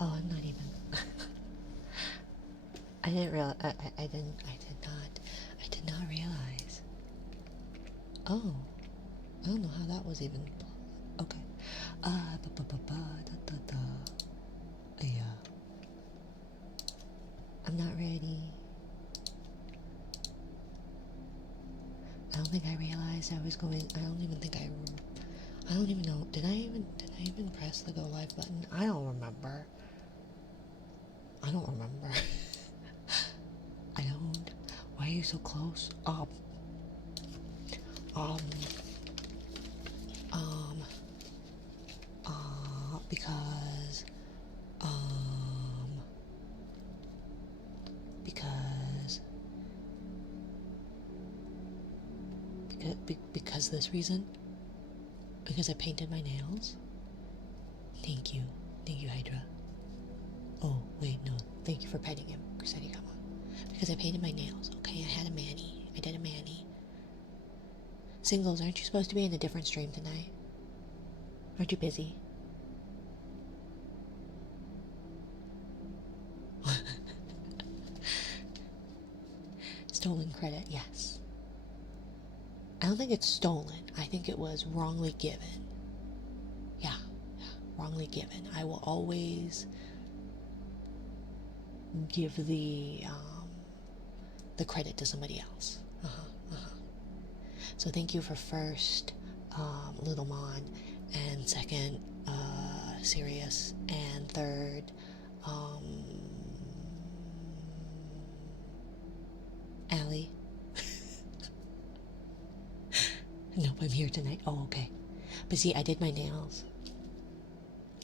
Oh, I'm not even. I didn't realize. I did not realize. Oh, I don't know how that was even. Okay. Da, da, da. Yeah. I'm not ready. I don't think I realized I was going. I don't even think I don't even know. Did I even press the go live button? I don't remember. I don't remember. I don't. Why are you so close? Um, um, because, because, because this reason? Because I painted my nails? Thank you. Thank you, Hydra. Oh, wait, no. Thank you for petting him. Crusadie, come on. Because I painted my nails, okay? I had a mani. I did a mani. Singles, aren't you supposed to be in a different stream tonight? Aren't you busy? Stolen credit, yes. I don't think it's stolen. I think it was wrongly given. Yeah, wrongly given. I will always give the credit to somebody else. So thank you for first, Little Mon, and second, Sirius, and third, Allie. Nope, I'm here tonight. Oh, okay. But see, I did my nails.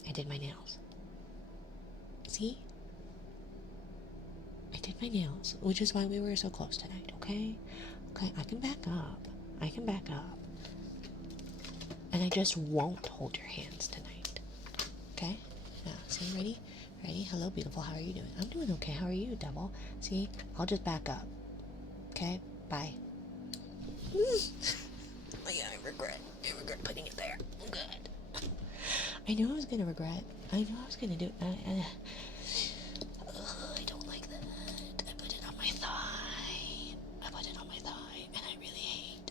I did my nails. See? I did my nails, which is why we were so close tonight, okay? Okay, I can back up. I can back up. And I just won't hold your hands tonight. Okay? Now, see, ready? Ready? Hello, beautiful. How are you doing? I'm doing okay. How are you, devil? See? I'll just back up. Okay? Bye. Oh yeah, I regret putting it there. Good. I knew I was gonna regret. I knew I was gonna do it. I don't like that. I put it on my thigh. I put it on my thigh, and I really hate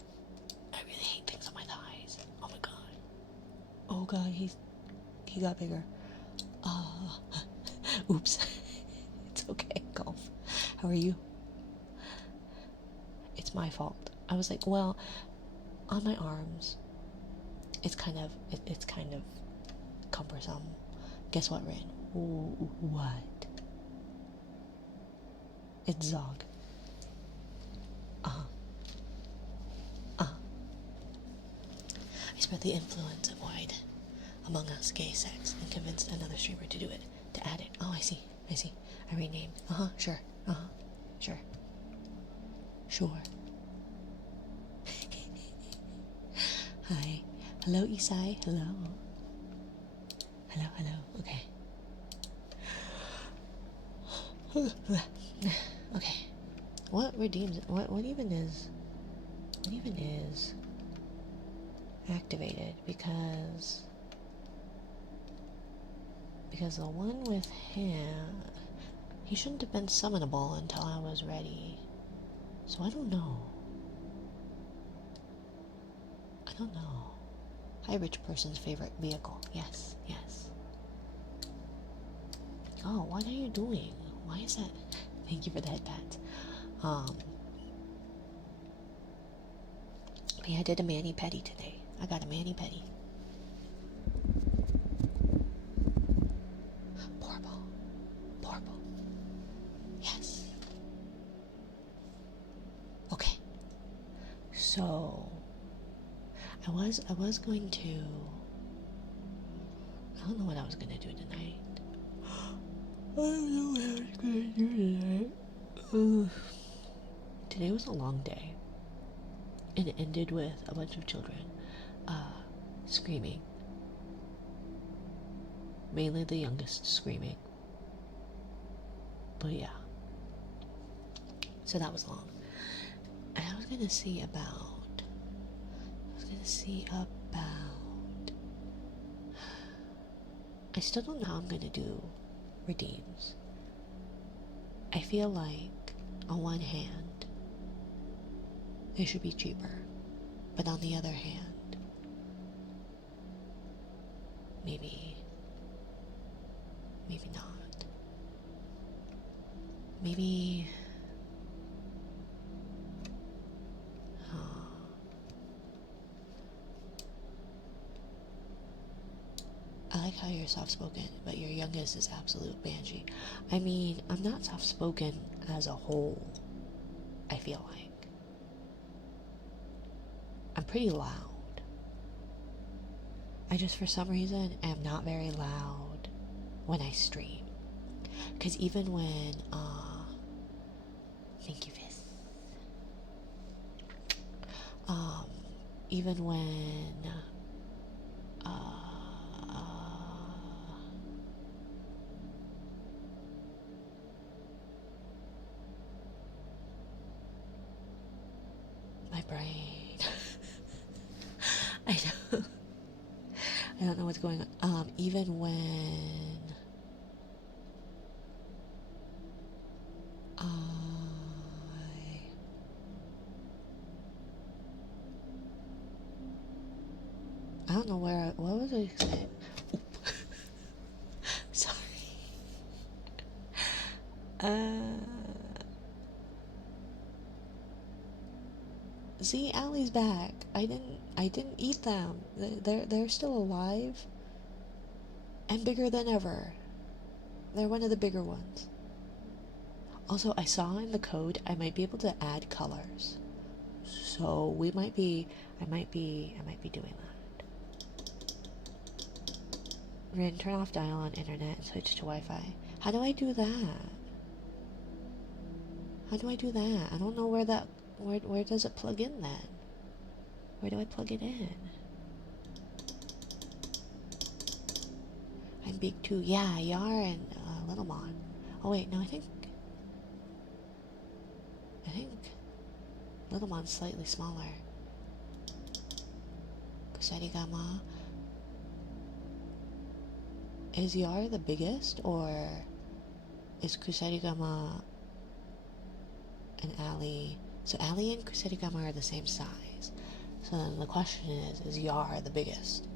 things on my thighs. Oh my god. Oh god, he got bigger. Oops. It's okay, Golf. How are you? It's my fault. I was like, well, on my arms, it's kind of cumbersome. Guess what, Rin? What? It's Zog. I spread the influence of wide among us gay sex and convinced another streamer to do it, to add it. Oh, I see. I renamed. Sure. Sure. Sure. Hi. Hello, Isai. Hello. Okay. Okay. What redeems it? What even is activated? Because the one with him, he shouldn't have been summonable until I was ready. So I don't know. Hi, rich person's favorite vehicle. Yes. Oh, what are you doing? Why is that? Thank you for the head pat. Yeah, I did a mani-pedi today. I got a mani-pedi. Porble. Yes. Okay. So I was going to. I don't know what I was gonna do tonight. Today was a long day. And it ended with a bunch of children screaming. Mainly the youngest screaming. But yeah. So that was long. And I was gonna see about I still don't know how I'm gonna do redeems. I feel like, on one hand, it should be cheaper, but on the other hand, maybe not. Maybe, I like how you're soft-spoken, but your youngest is absolute banshee. I mean, I'm not soft-spoken as a whole, I feel like. I'm pretty loud. I just, for some reason, am not very loud when I stream. Because even when, thank you, Fizz. Even when, my brain. I don't know what's going on. Even when I don't know what was I saying? Sorry. See, Allie's back. I didn't eat them. They're still alive. And bigger than ever. They're one of the bigger ones. Also, I saw in the code I might be able to add colors. So I might be doing that. We're gonna turn off dial on internet and switch to Wi-Fi. How do I do that? How do I do that? I don't know where does it plug in then? Where do I plug it in? I'm big too. Yeah, Yar and Little Mon. Oh wait, no, I think Little Mon's slightly smaller. Kusarigama. Is Yar the biggest, or is Kusarigama and Ali? So Ali and Kusarigama are the same size. So then the question is Yar the biggest?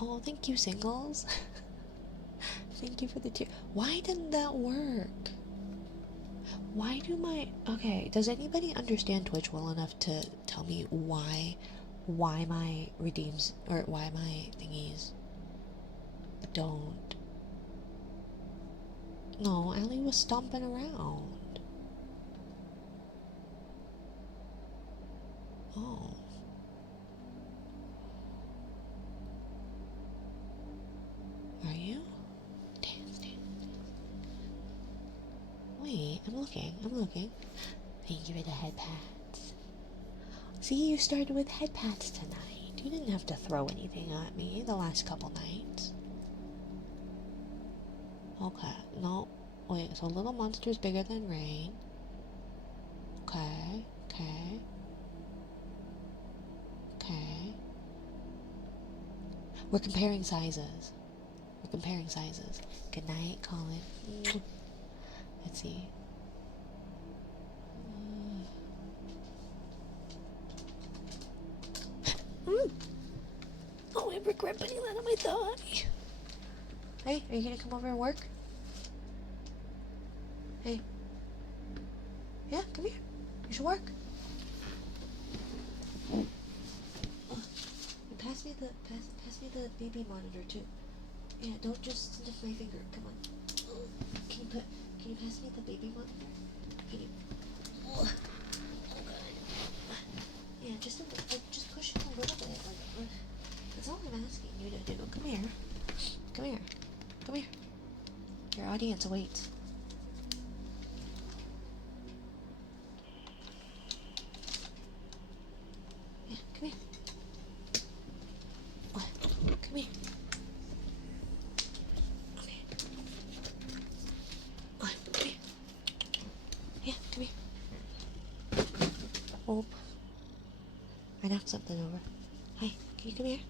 Oh, thank you, singles. Thank you for the tear. Why didn't that work? Why do my... Okay, does anybody understand Twitch well enough to tell me why my redeems, or why my thingies don't... No, Allie was stomping around. Oh. Are you? Dance. Wait, I'm looking. Thank you for the head pats. See, you started with head pats tonight. You didn't have to throw anything at me the last couple nights. Okay, no. Wait, so Little Monster's bigger than Rain. Okay. We're comparing sizes. Good night, Colin. Let's see. Oh, I regret putting that on my thigh. Hey, are you gonna come over and work? Hey. Yeah, come here. You should work. Pass me the baby monitor too. Yeah, don't just sniff my finger. Come on. Can you pass me the baby monitor? Can you? Oh god. Yeah, just push it a little bit. That's all I'm asking you to do. Come here. Your audience awaits. Yeah, come here. What? Come here. Okay. What? Come here. Yeah, come here. Oh. I knocked something over. Hi, can you come here?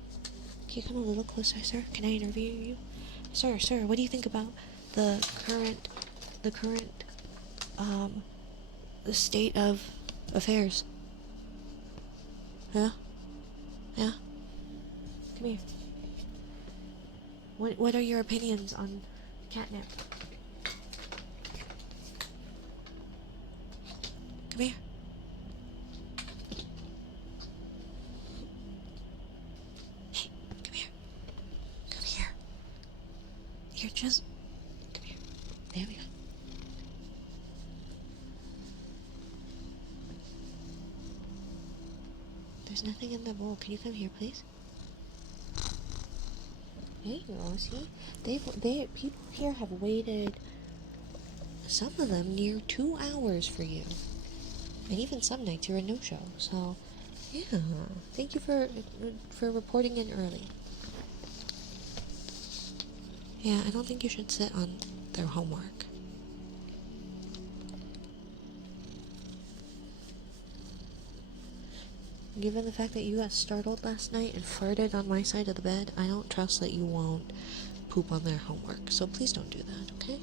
you come a little closer, sir? Can I interview you? Sir, what do you think about the current, the current, the state of affairs? Huh? Yeah? Come here. What are your opinions on catnip? Come here. Hey, come here. Come here. You're just... Come here. There we go. There's nothing in the bowl. Can you come here, please? There you go, see? People here have waited, some of them, near 2 hours for you. And even some nights you're a no-show, so, yeah. Thank you for reporting in early. Yeah, I don't think you should sit on their homework. Given the fact that you got startled last night and farted on my side of the bed, I don't trust that you won't poop on their homework. So please don't do that, okay?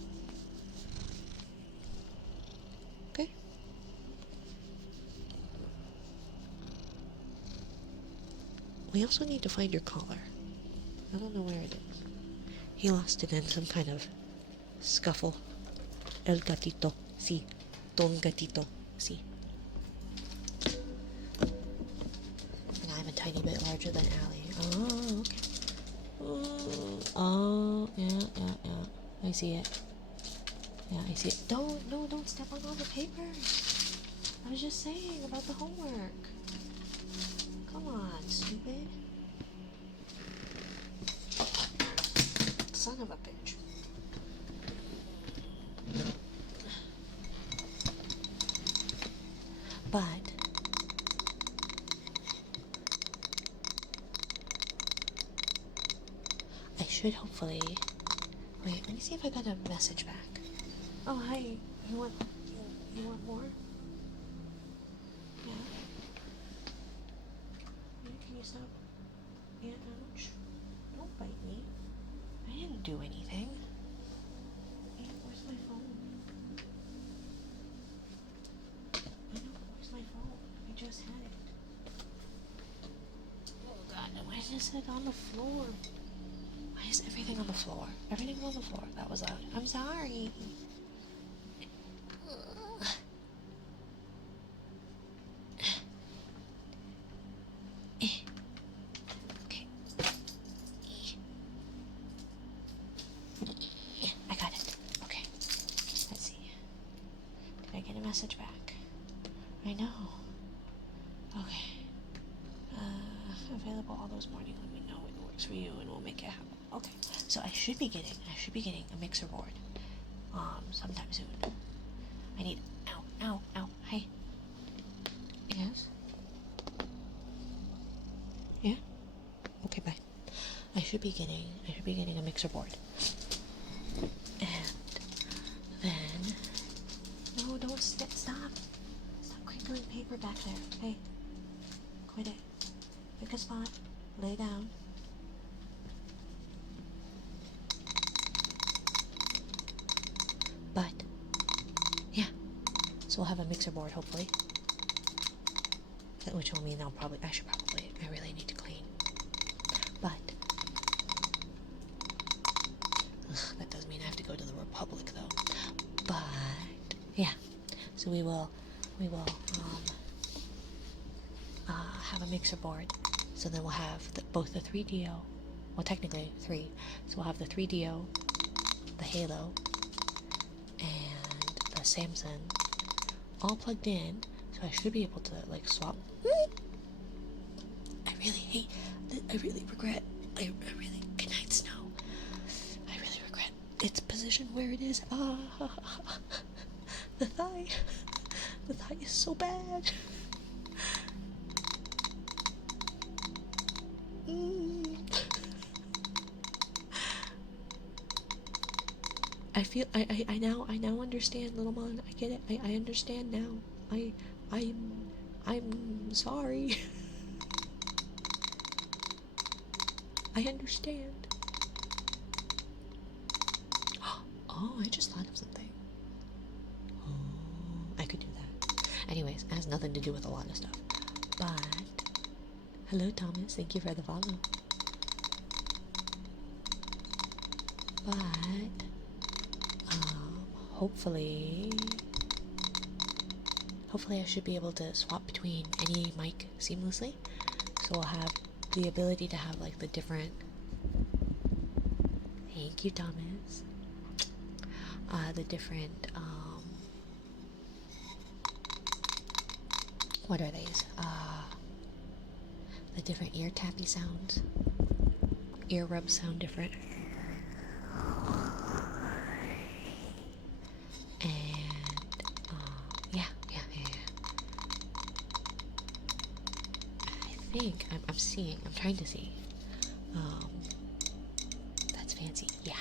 Okay? We also need to find your collar. I don't know where it is. He lost it in some kind of scuffle. El gatito. Sí. Don gatito. Sí. Tiny bit larger than Allie. Oh, okay. Oh, yeah. I see it. Yeah, I see it. Don't step on all the paper. I was just saying about the homework. Come on, stupid. Son of a bitch. But I should hopefully... Wait, let me see if I got a message back. Oh, hi. You want more? Yeah? Can you stop? Yeah, ouch. Don't bite me. I didn't do anything. Hey, where's my phone? I know, where's my phone? I just had it. Oh god, why is it on the floor? Why is everything on the floor? Everything on the floor. That was loud. I'm sorry. Okay. Yeah, I got it. Okay. Let's see. Did I get a message back? I know. Okay. Available all those morning. Let me know when it works for you and we'll make it happen. Okay, so I should be getting a mixer board, sometime soon. I need, ow, hey. Yes? Yeah? Okay, bye. I should be getting a mixer board. And then, no, don't stop. Stop crinkling paper back there. Hey, quit it. Pick a spot, lay down. But, yeah, so we'll have a mixer board, hopefully. Which will mean I really need to clean. But, that does mean I have to go to the Republic, though. But, yeah, so we will, have a mixer board. So then we'll have both the 3DO, well, technically 3. So we'll have the 3DO, the Halo, and the Samsung all plugged in, so I should be able to like swap. I really regret, good night, Snow. I really regret its position where it is. The thigh is so bad. I now understand, little man. I get it. I understand now. I'm sorry. I understand. Oh, I just thought of something. Oh, I could do that. Anyways, it has nothing to do with a lot of stuff. But, hello Thomas, thank you for the follow. But, hopefully I should be able to swap between any mic seamlessly. So we'll have the ability to have like the different, thank you Thomas, the different, what are these? The different ear tappy sounds. Ear rubs sound different. And, yeah. I think, I'm trying to see. That's fancy. Yeah.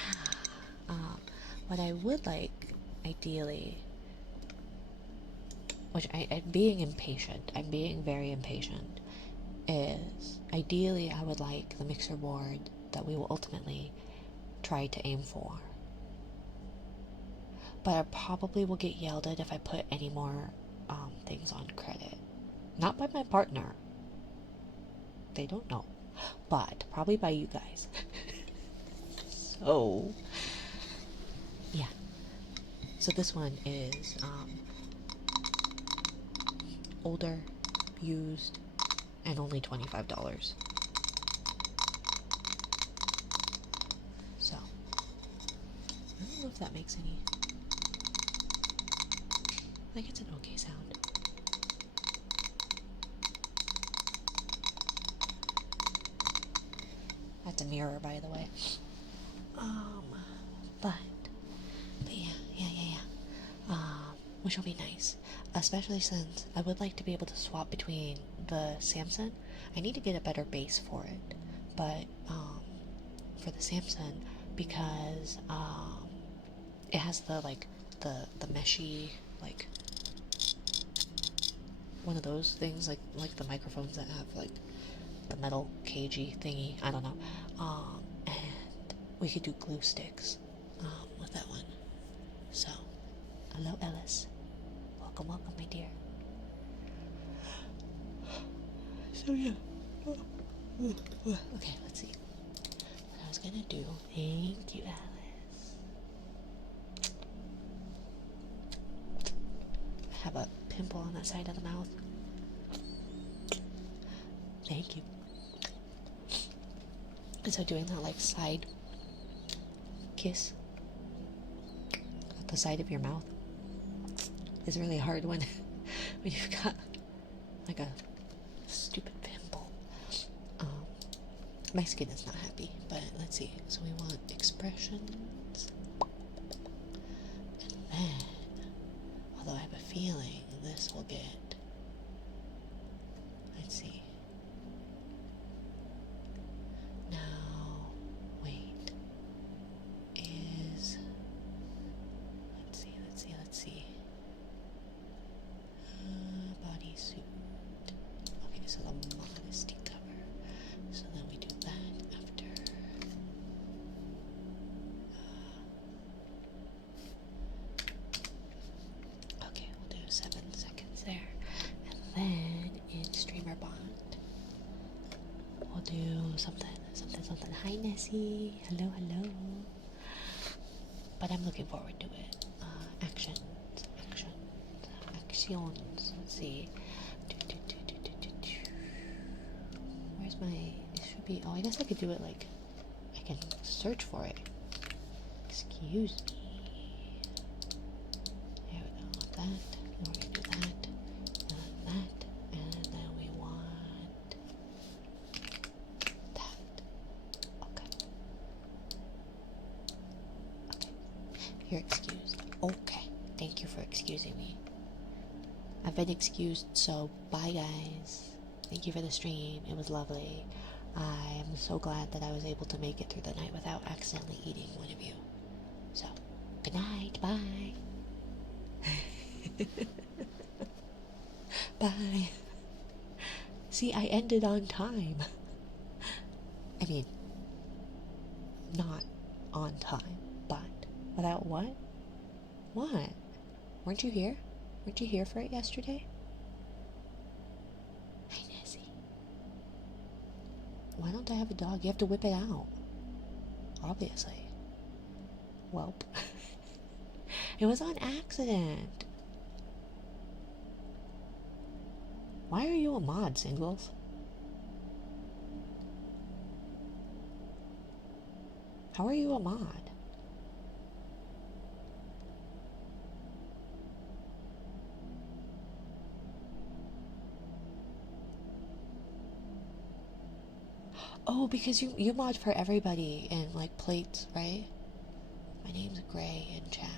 What I would like, ideally, which I'm being impatient, I'm being very impatient, is ideally I would like the mixer board that we will ultimately try to aim for. But I probably will get yelled at if I put any more things on credit. Not by my partner. They don't know. But probably by you guys. So, yeah. So this one is older, used, and only $25. So, I don't know if that makes any. I think it's an okay sound. That's a mirror, by the way. But yeah. Which will be nice, especially since I would like to be able to swap between the Samsung. I need to get a better base for it, but for the Samsung, because it has the the meshy, like one of those things, like the microphones that have like the metal cagey thingy. I don't know. And we could do glue sticks with that one. So, hello Ellis. Welcome, my dear. So yeah. Okay, let's see. What I was gonna do. Thank you, Alice. I have a pimple on that side of the mouth. Thank you. And so doing that like side kiss at the side of your mouth is really hard when you've got like a stupid pimple. My skin is not happy, but let's see. So we want expressions, and then, although I have a feeling this will get, let's see. Now, wait, is, let's see. Bodysuit. Okay, so the modesty cover. So then we do that after. Okay, we'll do 7 seconds there. And then in streamer bond, we'll do something. Hi Nessie. Hello. But I'm looking forward to it. Actions. Let's see. Where's my? It should be. Oh, I guess I could do it like. I can search for it. Excuse me. There we go. That. We're gonna do that. That. And then we want that. Okay. You're excused. Okay. Thank you for excusing me. I've been excused, so bye guys. Thank you for the stream. It was lovely. I am so glad that I was able to make it through the night without accidentally eating one of you. So, good night. Bye. Bye. See, I ended on time. I mean, not on time, but without what? What? Weren't you here? Weren't you here for it yesterday? Hi, Nessie. Why don't I have a dog? You have to whip it out. Obviously. Welp. It was on accident. Why are you a mod, Singles? How are you a mod? Oh, because you mod for everybody in, like, plates, right? My name's Gray in chat.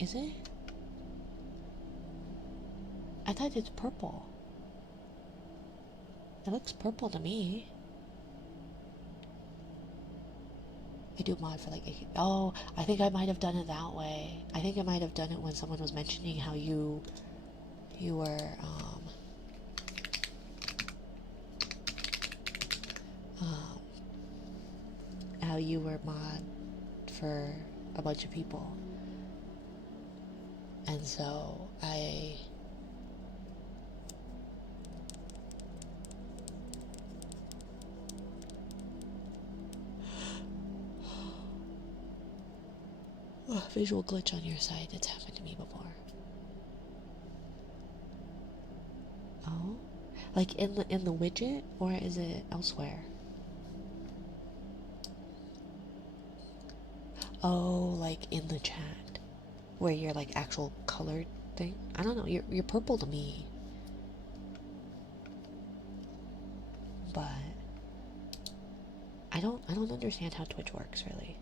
Is it? I thought it's purple. It looks purple to me. I do mod for, like, oh, I think I might have done it that way. I think I might have done it when someone was mentioning how you were, how you were mod for a bunch of people. And so I visual glitch on your side. It's happened to me before. Oh, like in the widget, or is it elsewhere? Oh, like in the chat, where you're like actual colored thing. I don't know. You're purple to me, but I don't understand how Twitch works really.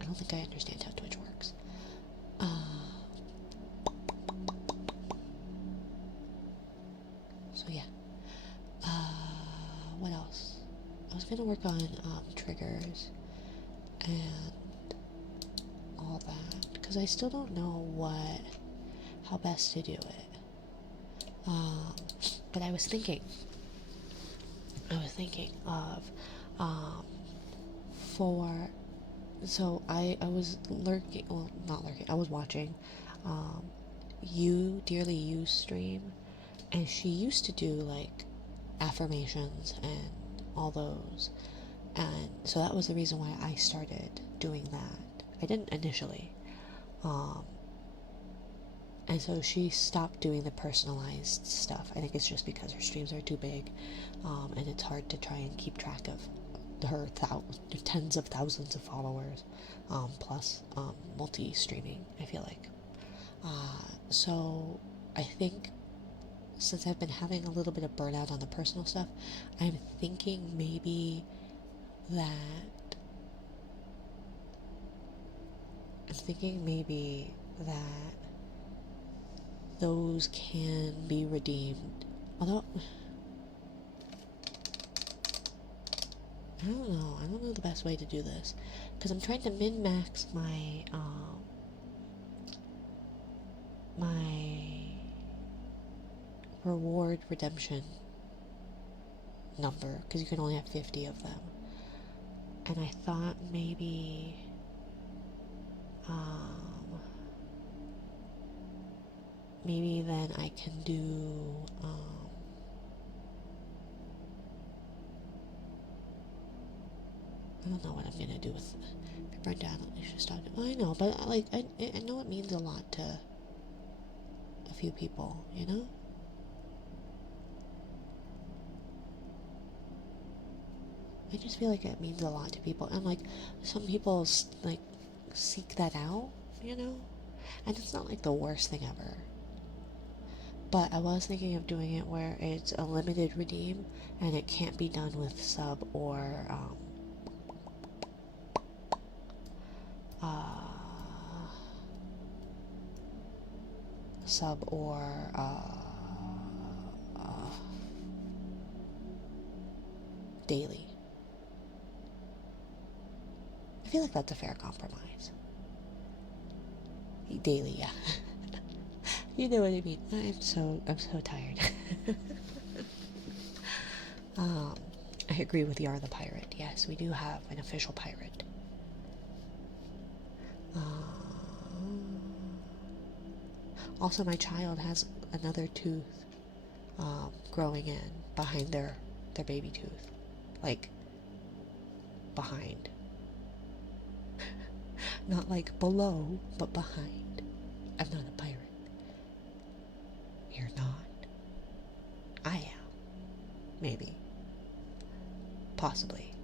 I don't think I understand how Twitch works. So yeah. What else? I was gonna work on triggers and all that because I still don't know how best to do it. But I was thinking of so I was lurking, well, not lurking, I was watching you Dearly You stream, and she used to do like affirmations and all those, and so that was the reason why I started doing that. I didn't initially, and so she stopped doing the personalized stuff. I think it's just because her streams are too big, and it's hard to try and keep track of her tens of thousands of followers, plus multi-streaming, I feel like. So I think since I've been having a little bit of burnout on the personal stuff, I'm thinking maybe that those can be redeemed. Although I don't know the best way to do this, because I'm trying to min-max my reward redemption number, because you can only have 50 of them, and I thought maybe then I can do I don't know what I'm gonna do with it. If you're burned out, you should stop it. Well, I know, but like I know it means a lot to a few people, you know? I just feel like it means a lot to people, and like some people like seek that out, you know? And it's not like the worst thing ever. But I was thinking of doing it where it's a limited redeem and it can't be done with sub or daily. I feel like that's a fair compromise. Daily, yeah. You know what I mean. I'm so tired. Um, I agree with Yar the pirate. Yes, we do have an official pirate. Also, my child has another tooth growing in behind their baby tooth, like behind, not like below, but behind. I'm not a pirate. You're not. I am. Maybe. Possibly.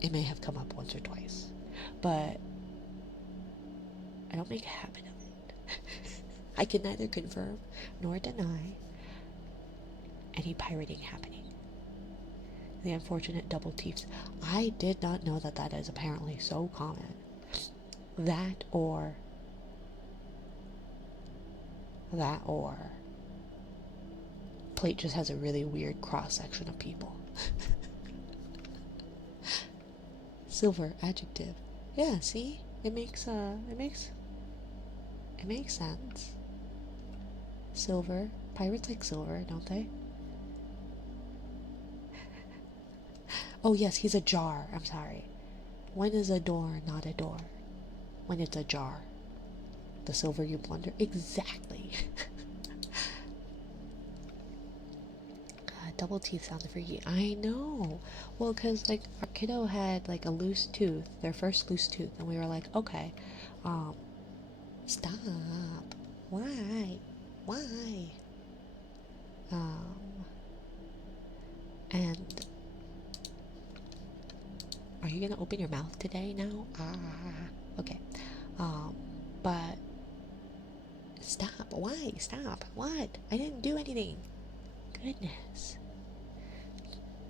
It may have come up once or twice, but I don't make a habit of it. I can neither confirm nor deny any pirating happening. The unfortunate double teeth. I did not know that that is apparently so common. That or plate just has a really weird cross section of people. Silver adjective. Yeah, see? It makes sense. Silver. Pirates like silver, don't they? Oh yes, he's a jar. I'm sorry. When is a door not a door? When it's a jar. The silver you plunder. Exactly. Double teeth sounds freaky. I know. Well, because like our kiddo had like a loose tooth, their first loose tooth, and we were like, okay, stop. Why? Why? And are you gonna open your mouth today now? Okay. But stop. Why? Stop. What? I didn't do anything.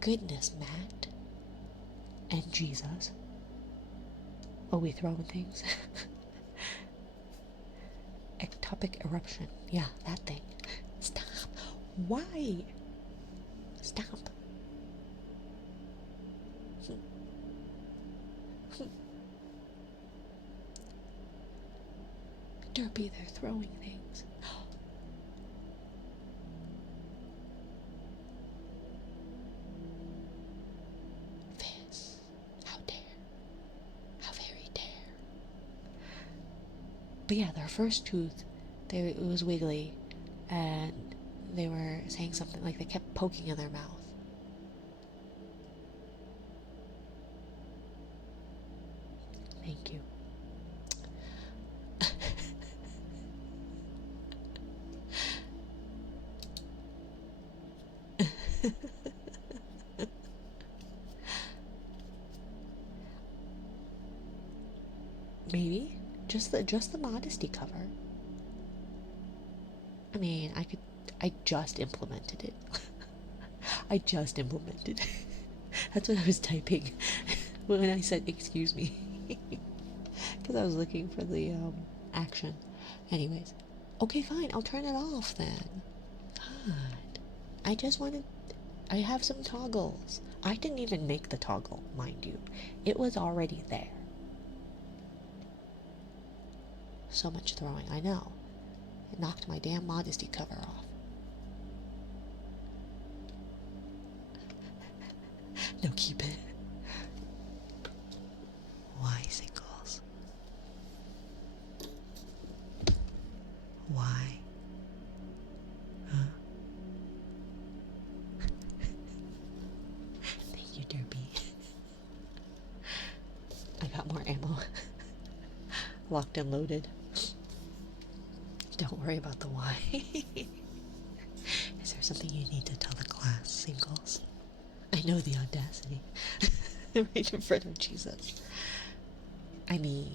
Goodness, Matt. And Jesus. Oh, we throwing things? Ectopic eruption. Yeah, that thing. Stop. Why? Stop. Derpy, they're throwing things. Fizz. How dare. How very dare. But yeah, their first tooth, it was wiggly, and they were saying something like they kept poking in their mouth. Thank you. Maybe just the modesty cover. I mean, I just implemented it. I just implemented. That's what I was typing when I said excuse me, because I was looking for the action. Anyways, okay, fine. I'll turn it off then. God, I just wanted. I have some toggles. I didn't even make the toggle, mind you. It was already there. So much throwing, I know. It knocked my damn modesty cover off. No, keep it. Why, Singles? Why? Huh? Thank you, Derpy. I got more ammo. Locked and loaded. Don't worry about the why. Is there something you need to tell the class, Singles? I know the audacity. Right in front of Jesus. I mean,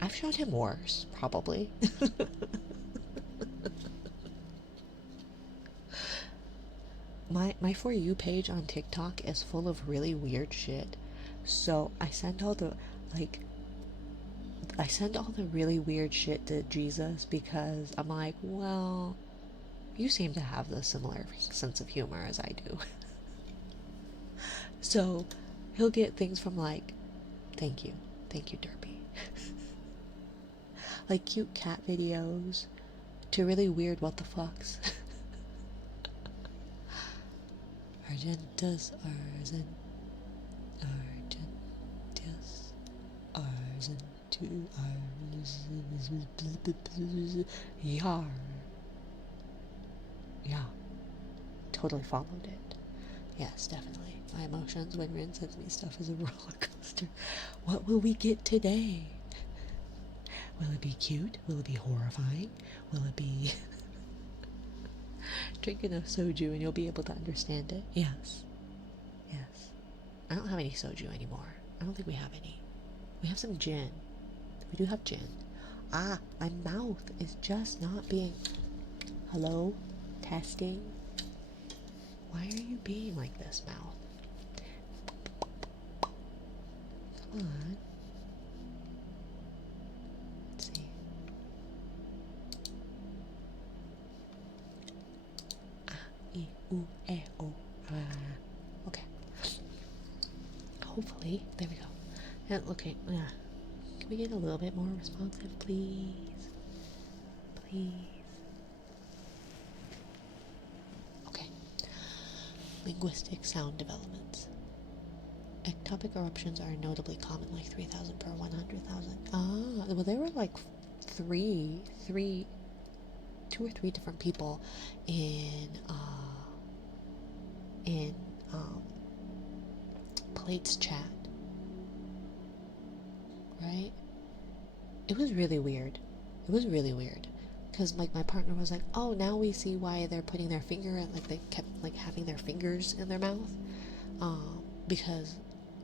I've shown him worse, probably. My For You page on TikTok is full of really weird shit. So I send all the, really weird shit to Jesus because I'm like, well, you seem to have the similar sense of humor as I do. So he'll get things from like, thank you, Derpy. Like cute cat videos to really weird what the fucks. Argentus, Argentus, Argentu, Yar. Yeah, totally followed it. Yes, definitely. My emotions when Rin sends me stuff is a roller coaster. What will we get today? Will it be cute? Will it be horrifying? Will it be... Drink enough soju and you'll be able to understand it. Yes. Yes. I don't have any soju anymore. I don't think we have any. We have some gin. We do have gin. Ah, my mouth is just not being... Hello? Testing? Why are you being like this, mouth? Come on. Let's see. U-E-O. Okay. Hopefully, there we go. And okay, can we get a little bit more responsive, please? Please. Okay. Linguistic sound developments. Ectopic eruptions are notably common, like 3,000 per 100,000. Ah, well, there were like two or three different people in Plate's chat, right? It was really weird. It was really weird, because like my partner was like, "Oh, now we see why they're putting their finger in, like they kept like having their fingers in their mouth, because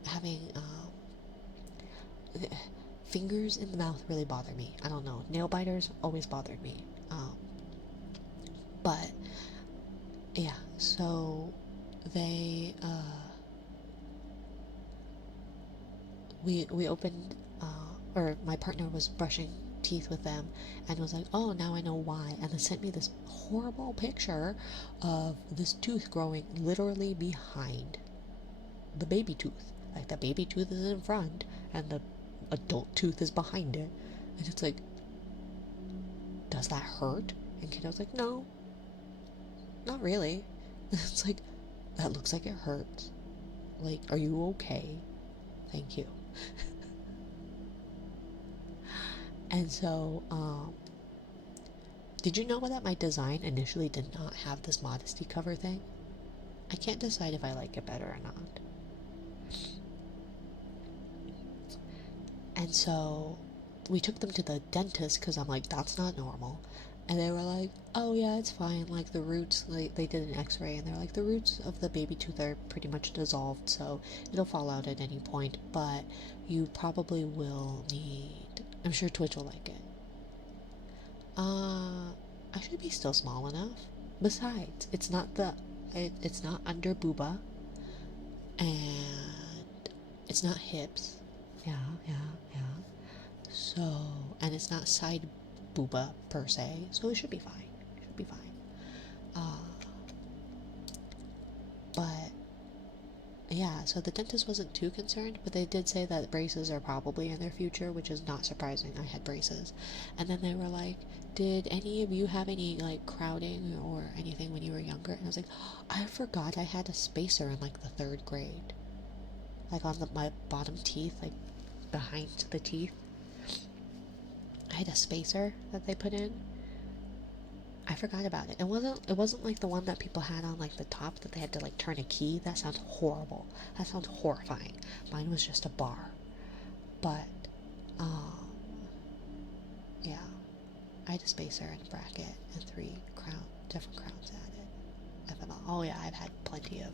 having fingers in the mouth really bother me. I don't know. Nail biters always bothered me, but yeah. So they we opened, or my partner was brushing teeth with them and was like, "Oh, now I know why," and then sent me this horrible picture of this tooth growing literally behind the baby tooth. Like the baby tooth is in front and the adult tooth is behind it, and it's like, does that hurt? And kiddo was like, no, not really. It's like, that looks like it hurts. Like, are you okay? Thank you. And so, did you know that my design initially did not have this modesty cover thing? I can't decide if I like it better or not. And so, we took them to the dentist because I'm like, that's not normal. And they were like, oh yeah, it's fine. Like the roots, like they did an x-ray and they're like, the roots of the baby tooth are pretty much dissolved, so it'll fall out at any point, but you probably will need, I'm sure Twitch will like it. I should be still small enough. Besides, it's not under booba, and it's not hips. Yeah. So, and it's not side booba per se, so it should be fine. But yeah, so the dentist wasn't too concerned, but they did say that braces are probably in their future, which is not surprising. I had braces. And then they were like, did any of you have any like crowding or anything when you were younger? And I was like, I forgot I had a spacer in like the 3rd grade, like on my bottom teeth, like behind the teeth. I had a spacer that they put in. I forgot about it. It wasn't like the one that people had on like the top that they had to like turn a key. That sounds horrible. That sounds horrifying. Mine was just a bar. But yeah. I had a spacer and a bracket and 3 different crowns added. FML. Oh yeah, I've had plenty of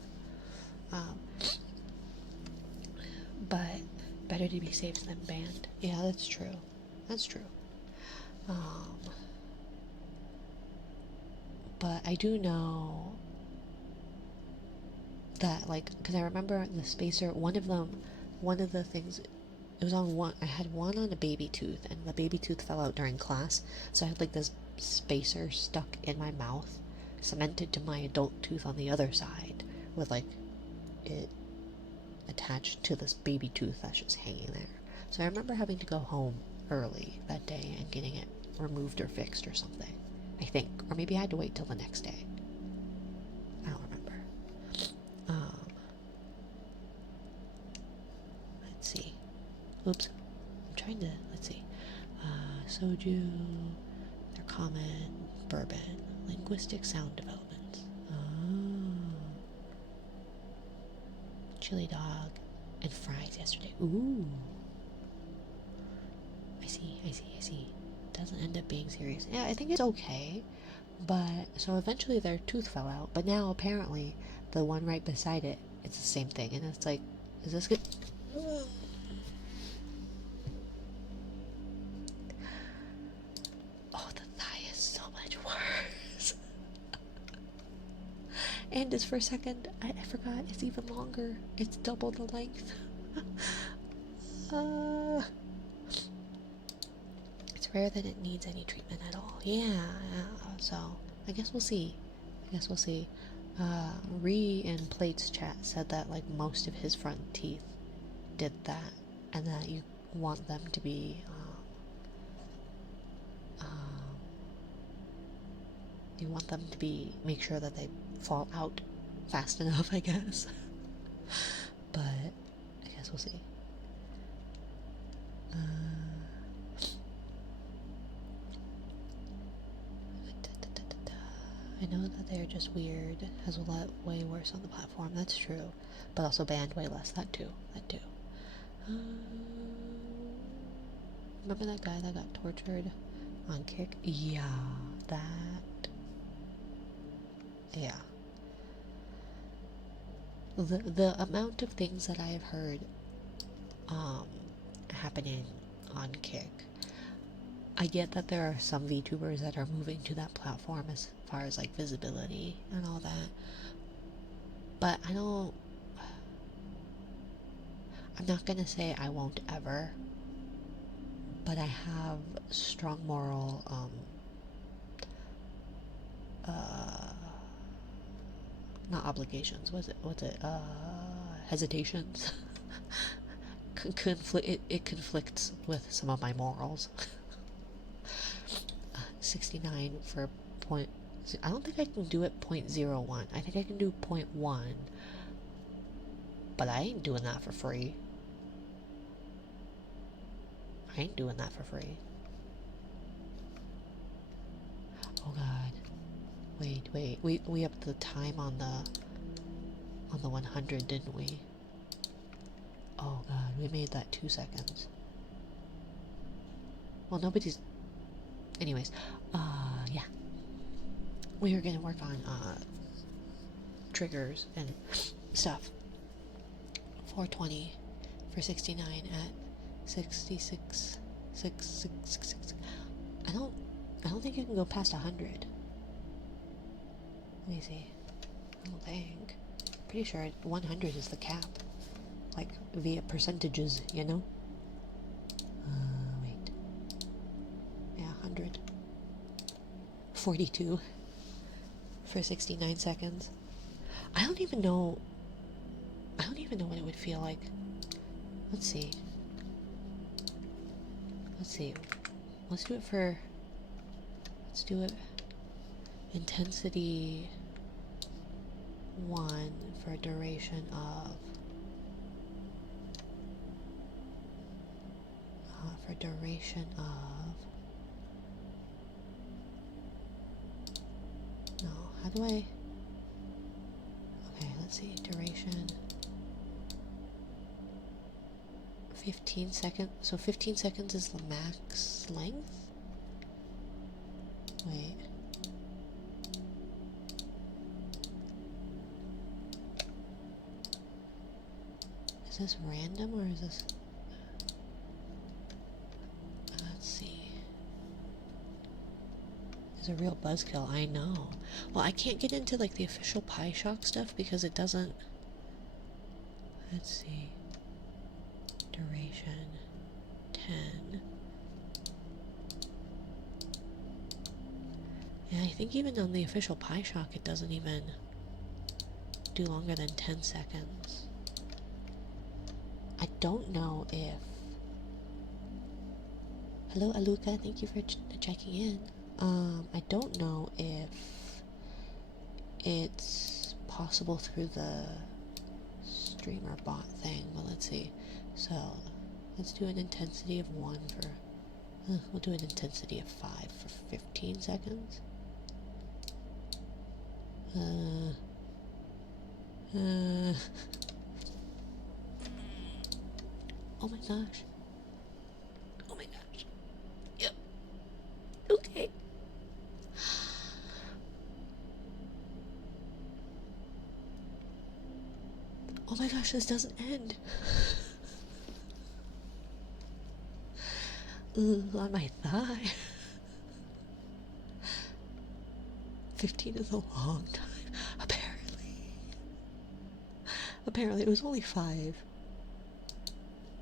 but better to be safe than banned. Yeah, that's true. But I do know that, like, because I remember the spacer, one of the things, it was on one, I had one on a baby tooth, and the baby tooth fell out during class, so I had, like, this spacer stuck in my mouth, cemented to my adult tooth on the other side, with, like, it attached to this baby tooth that's just hanging there. So I remember having to go home early that day and getting it removed or fixed or something, I think. Or maybe I had to wait till the next day. I don't remember. Oops. I'm trying to, let's see. Soju, their common, bourbon, linguistic sound development. Oh. Chili dog and fries yesterday. Ooh. I see. Doesn't end up being serious. Yeah, I think it's okay. But, so eventually their tooth fell out. But now, apparently, the one right beside it, it's the same thing. And it's like, is this good? Oh, the thigh is so much worse. And just for a second, I forgot, it's even longer. It's double the length. It's rare that it needs any treatment at all. Yeah, so I guess we'll see. Ree in Plate's chat said that like most of his front teeth did that, and that you want them to be make sure that they fall out fast enough, I guess. But I guess we'll see. I know that they're just weird, has a lot way worse on the platform, that's true. But also banned way less, that too. Remember that guy that got tortured on Kick? Yeah, that. Yeah. The amount of things that I have heard happening on Kick. I get that there are some VTubers that are moving to that platform as far as like visibility and all that, but I'm not gonna say I won't ever, but I have strong moral not obligations, hesitations. It conflicts with some of my morals. 69 for point. I don't think I can do it 0.01. I think I can do 0.1, but I ain't doing that for free. Oh god. Wait. We upped the time on the 100, didn't we? Oh god, we made that 2 seconds. Well, nobody's. Anyways, yeah. We are gonna work on triggers and stuff. 420 for 69 at 66. I don't think you can go past 100. Let me see. I don't think. Pretty sure 100 is the cap. Like, via percentages, you know? Wait. Yeah, 100. 42 for 69 seconds. I don't even know what it would feel like. Let's see. Let's do it intensity 1 for a duration of no, how do I, okay, let's see, duration 15 seconds, so 15 seconds is the max length? Wait. Is this random or is this... Let's see. It's a real buzzkill, I know. Well, I can't get into like the official PieShock stuff because it doesn't... Let's see. Duration 10. Yeah, I think even on the official PieShock it doesn't even do longer than 10 seconds. I don't know if... Hello Aluka, thank you for checking in. I don't know if it's possible through the streamer bot thing, but let's see. So, Let's do an intensity of 1 for... we'll do an intensity of 5 for 15 seconds. Oh my gosh. Oh my gosh. Yep. Okay. Oh my gosh, this doesn't end. Ooh, on my thigh. 15 is a long time, apparently. Apparently, it was only 5. It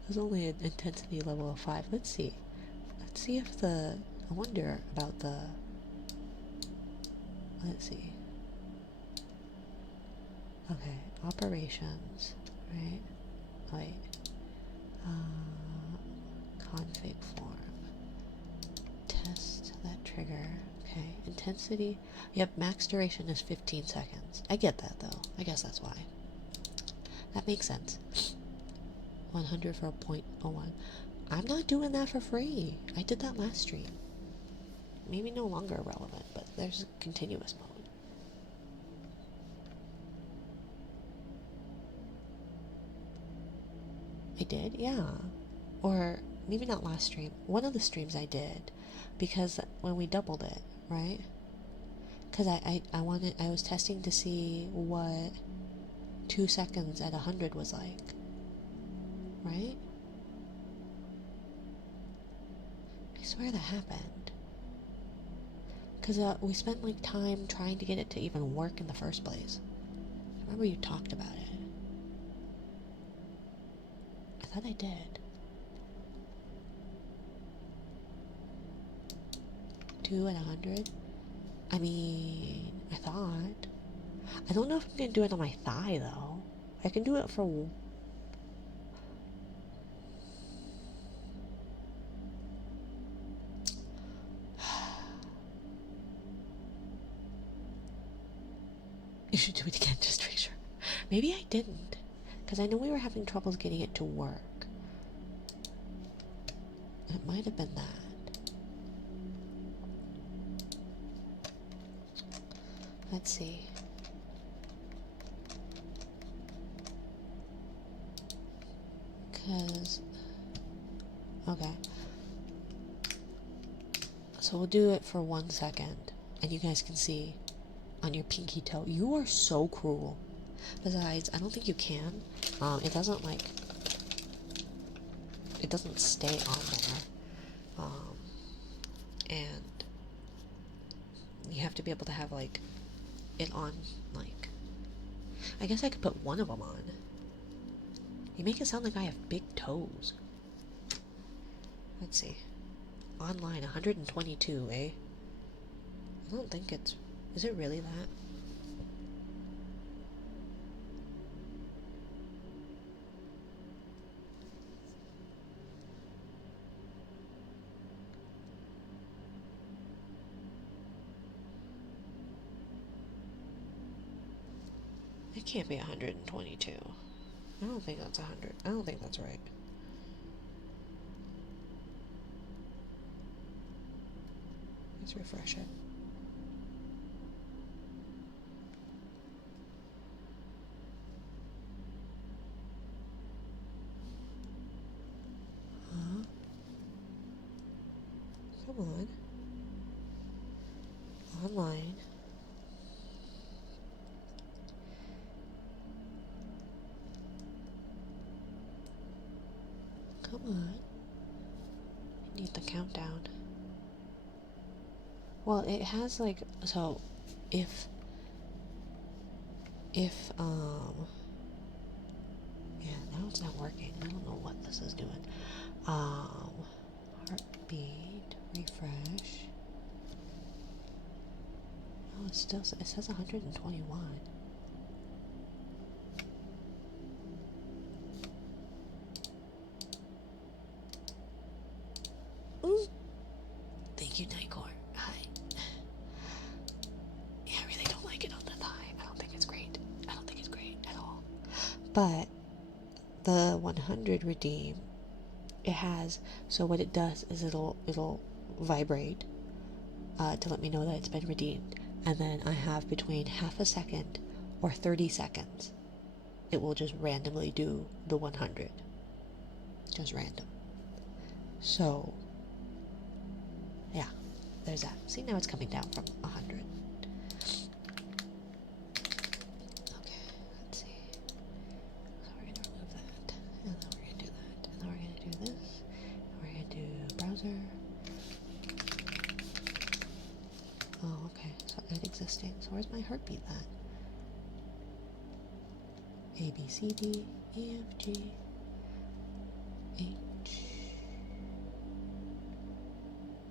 was only an intensity level of 5. Let's see. Let's see if the... I wonder about the... Let's see. Okay, operations, right? Wait. Config form. Test that trigger. Okay, intensity. Yep, max duration is 15 seconds. I get that though. I guess that's why. That makes sense. 100 for 0.01. I'm not doing that for free. I did that last stream. Maybe no longer relevant, but there's a continuous mode. I did, yeah. Or maybe not last stream. One of the streams I did, because when we doubled it, right? Because I was testing to see what 2 seconds at 100 was like, right? I swear that happened. Because we spent like time trying to get it to even work in the first place. I remember you talked about it. I thought I did. 2 at 100? I mean, I thought. I don't know if I'm gonna do it on my thigh though. I can do it for... You should do it again just to make sure. Maybe I didn't. Because I know we were having troubles getting it to work. It might have been that. Let's see. Because... Okay. So we'll do it for 1 second. And you guys can see on your pinky toe. You are so cruel. Besides, I don't think you can. It doesn't like... It doesn't stay on there. And you have to be able to have like it on like... I guess I could put one of them on. You make it sound like I have big toes. Let's see. Online 122, eh? I don't think it's... Is it really that? It can't be 122. I don't think that's 100. I don't think that's right. Let's refresh it. Huh? Come on. Online. Come on. I need the countdown. Well, it has like, so if yeah, now it's not working. I don't know what this is doing. Heartbeat, refresh. Oh, it still, it says 121. Ooh. Thank you, Nightcore. Hi. Yeah, I really don't like it on the thigh. I don't think it's great. I don't think it's great at all. But the 100 redeem it has, so what it does is it'll vibrate to let me know that it's been redeemed, and then I have between half a second or 30 seconds. It will just randomly do the 100. Just random. So, yeah, there's that. See, now it's coming down from 100. Okay, let's see. So we're going to remove that, and then we're going to do that, and then we're going to do this, and we're going to do browser. Oh, okay, so add existing. So where's my heartbeat then? A, B, C, D, E, F, G, H.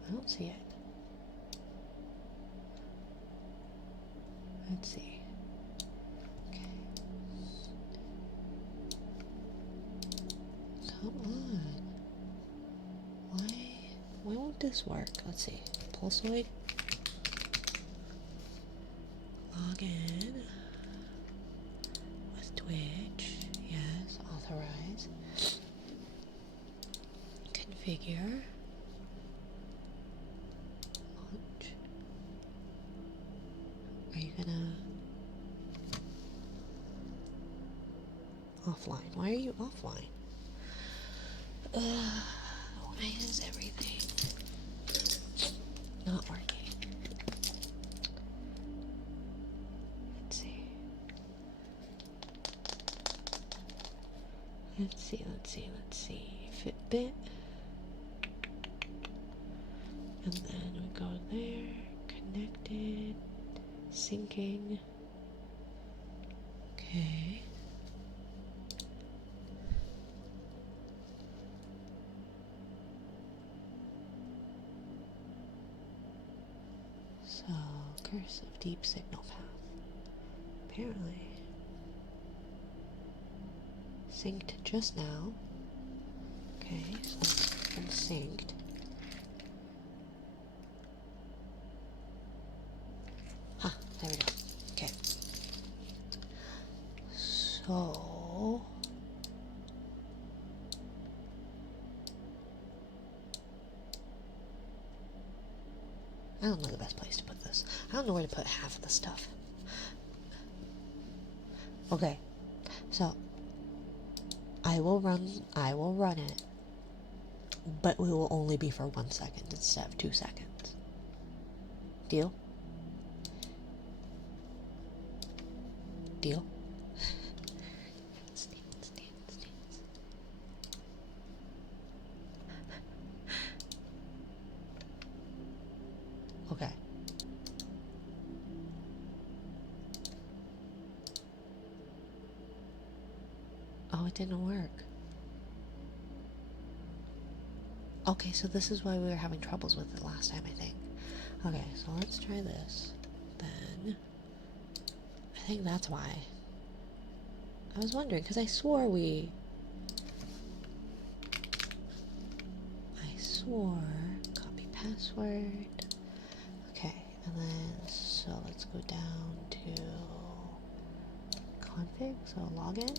I don't see it. Let's see. Okay. Come on. Why won't this work? Let's see. Pulsoid. Log in. With Twitch. Yes. Authorize. Configure. Launch. Are you gonna... Offline. Why are you offline? Why is everything not working? Let's see. Let's see. Fitbit. And then we go there. Connected. Syncing. Okay. So, curse of deep signal path. Apparently. Synced just now. Okay, so it's been synced. Huh, there we go. Okay. So... I don't know the best place to put this. I don't know where to put half of the stuff. Okay, so I will run it, but it will only be for 1 second instead of 2 seconds. Deal? Deal? Okay. Oh, it didn't work. Okay, so this is why we were having troubles with it last time, I think. Okay, so let's try this. Then, I think that's why. I was wondering, because I swore copy password. Okay, and then, so let's go down to config, so login.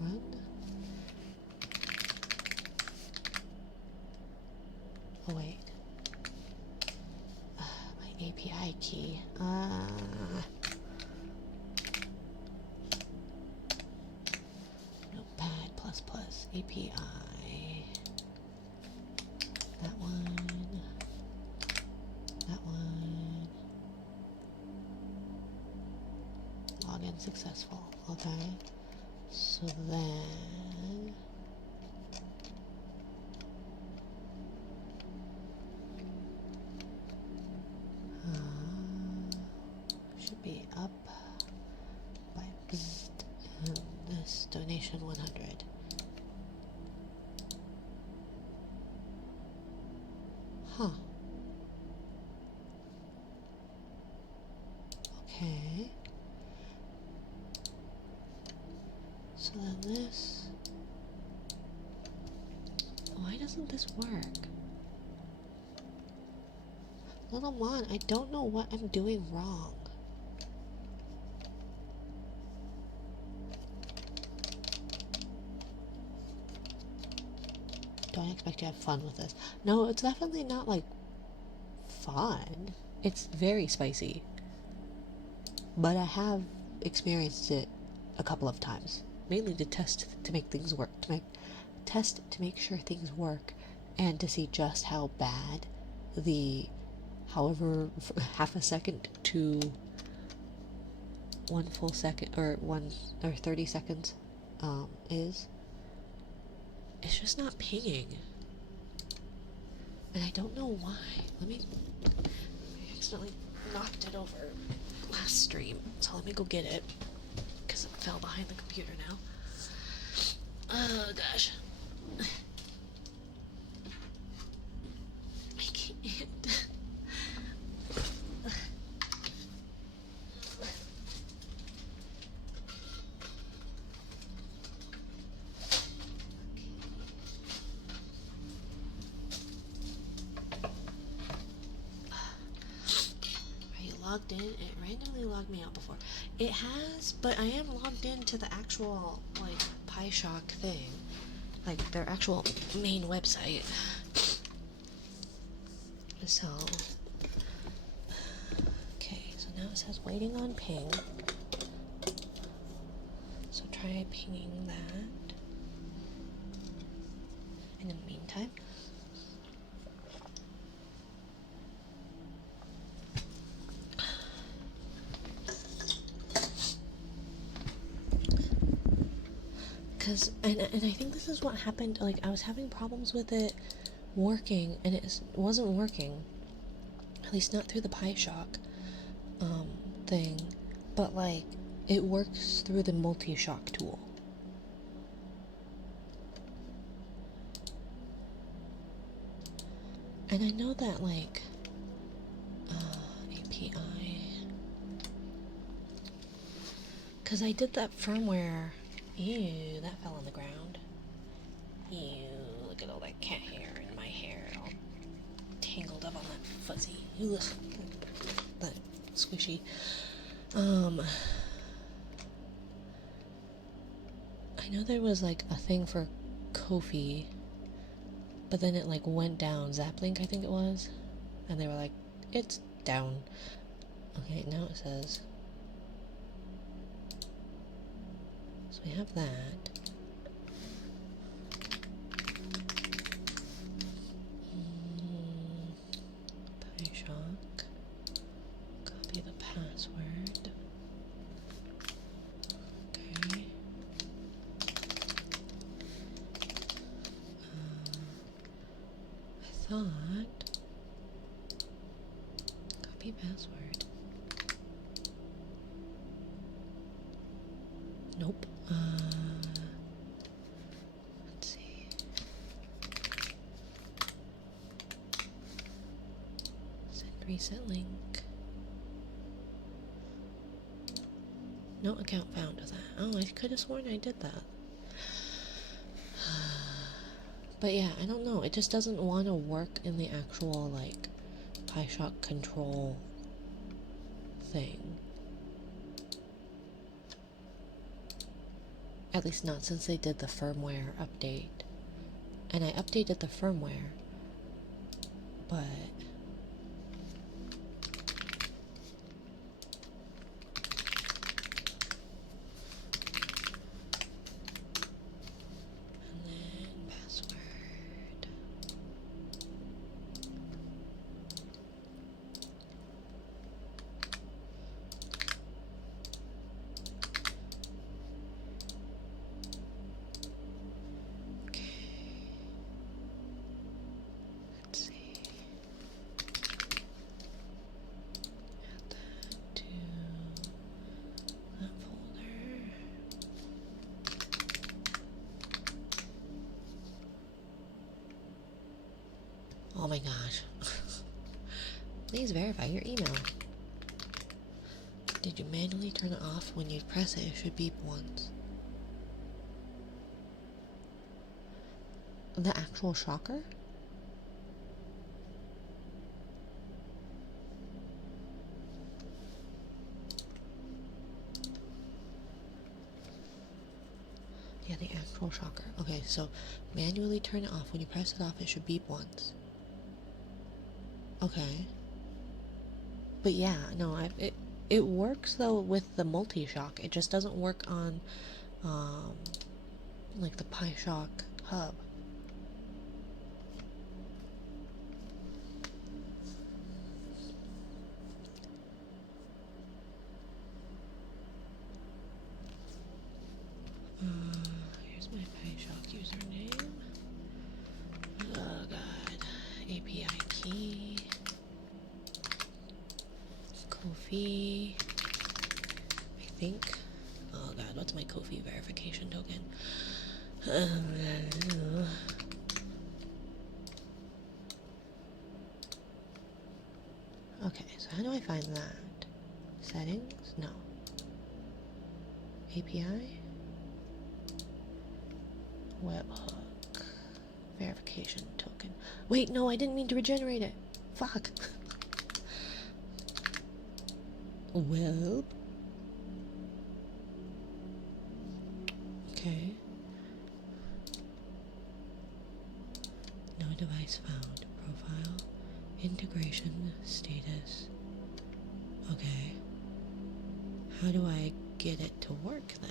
Run. Oh wait. My API key. Notepad plus plus API. That one. That one. Login successful. Okay. So then should be up by bzzzt, and this donation 100. Huh. Okay. So then this... Why doesn't this work? Little Mon, I don't know what I'm doing wrong. Don't expect to have fun with this. No, it's definitely not like fun. It's very spicy. But I have experienced it a couple of times. Mainly to test to make things work. Test to make sure things work and to see just how bad the however half a second to 1 full second or 30 seconds is. It's just not pinging. And I don't know why. I accidentally knocked it over last stream, so let me go get it, because it fell behind the computer now. Oh gosh. I can't. Logged in. It randomly logged me out before. It has, but I am logged into the actual like PieShock thing, like their actual main website. So okay, so now it says waiting on ping. So try pinging that. In the meantime. And I think this is what happened. Like, I was having problems with it working, and it wasn't working, at least not through the PieShock thing, but like it works through the multi-shock tool. And I know that like API, because I did that firmware. Ew, that fell on the ground. Ew, look at all that cat hair in my hair, all tangled up on that fuzzy. Ugh, that squishy. I know there was like a thing for Ko-fi, but then it like went down. Zaplink, I think it was, and they were like, it's down. Okay, now it says. So we have that. PieShock. Copy the password. Okay. I thought. Copy password. Nope. Let's see. Send reset link. No account found with that. Oh, I could have sworn I did that. But yeah, I don't know. It just doesn't want to work in the actual, like, PieShock control thing. At least not since they did the firmware update. And I updated the firmware, but and then password. Oh my gosh. Please verify your email. Did you manually turn it off? When you press it, it should beep once. The actual shocker? Yeah, the actual shocker. Okay, so manually turn it off. When you press it off, it should beep once. Okay. But yeah, no, it works though with the multi-shock. It just doesn't work on like the PiShock hub. Here's my PiShock username. Oh god. API key. Kofi. I think. Oh god, what's my Kofi verification token? Okay, so how do I find that? Settings? No. API? Webhook. Verification token. Wait, no, I didn't mean to regenerate it. Fuck. Well. Okay. No device found. Profile. Integration status. Okay. How do I get it to work then?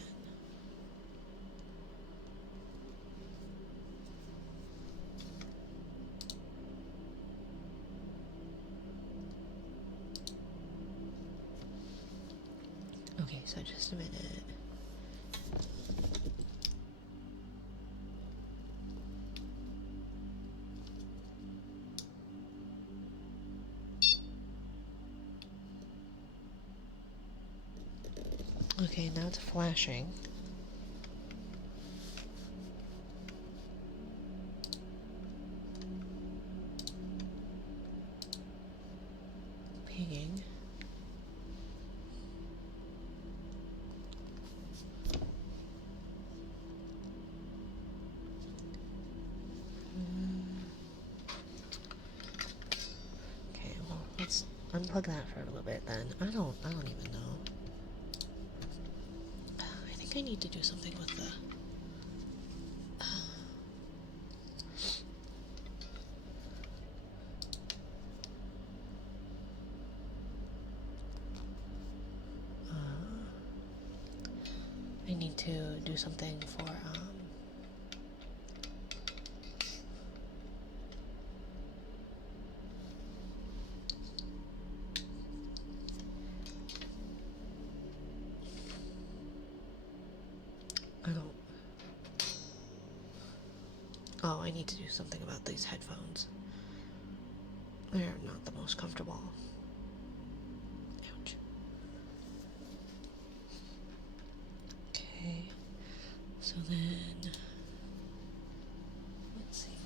Okay, so just a minute. Okay, now it's flashing. Pinging. Okay, well, let's unplug that for a little bit then. I don't even know. I think I need to do something with the I need to do something for I don't. Oh, I need to do something about these headphones. They're not the most comfortable. Ouch. Okay. So then, let's see.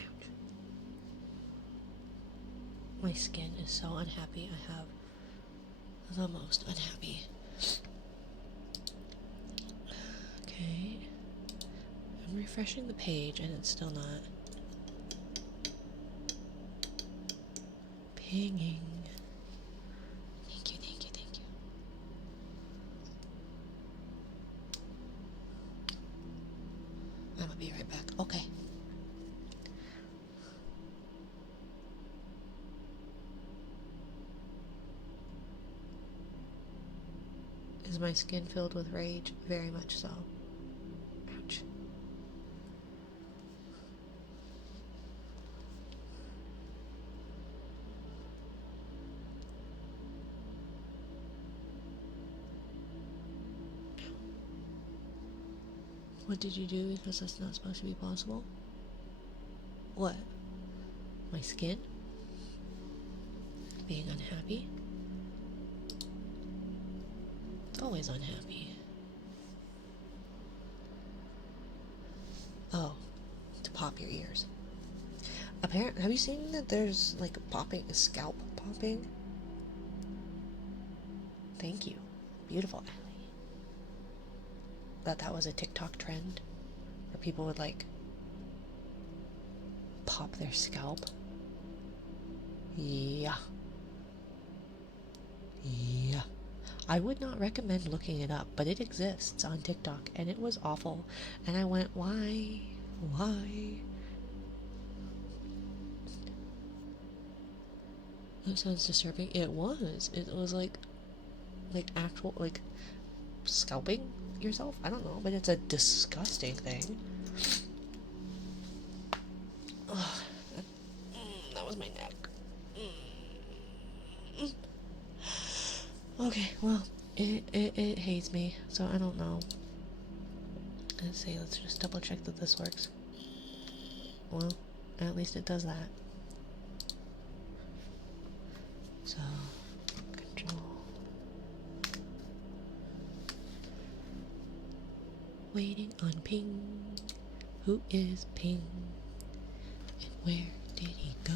Ouch. My skin is so unhappy. I have the most unhappy. Okay. I'm refreshing the page and it's still not pinging. Thank you, thank you, thank you. I'm gonna be right back. Okay. Is my skin filled with rage? Very much so. Ouch. What did you do? Because that's not supposed to be possible. What? My skin? Being unhappy? It's always unhappy. Oh, to pop your ears. Apparently, have you seen that there's like popping, scalp popping? Thank you. Beautiful, Allie. That was a TikTok trend where people would like pop their scalp. Yeah. Yeah. I would not recommend looking it up, but it exists on TikTok, and it was awful. And I went, why? Why? That sounds disturbing. It was. It was like actual, like, scalping yourself? I don't know, but it's a disgusting thing. Ugh. That was my neck. Okay, well, it hates me, so I don't know. Let's see, let's just double check that this works. Well, at least it does that. So, control. Waiting on Ping. Who is Ping? And where did he go?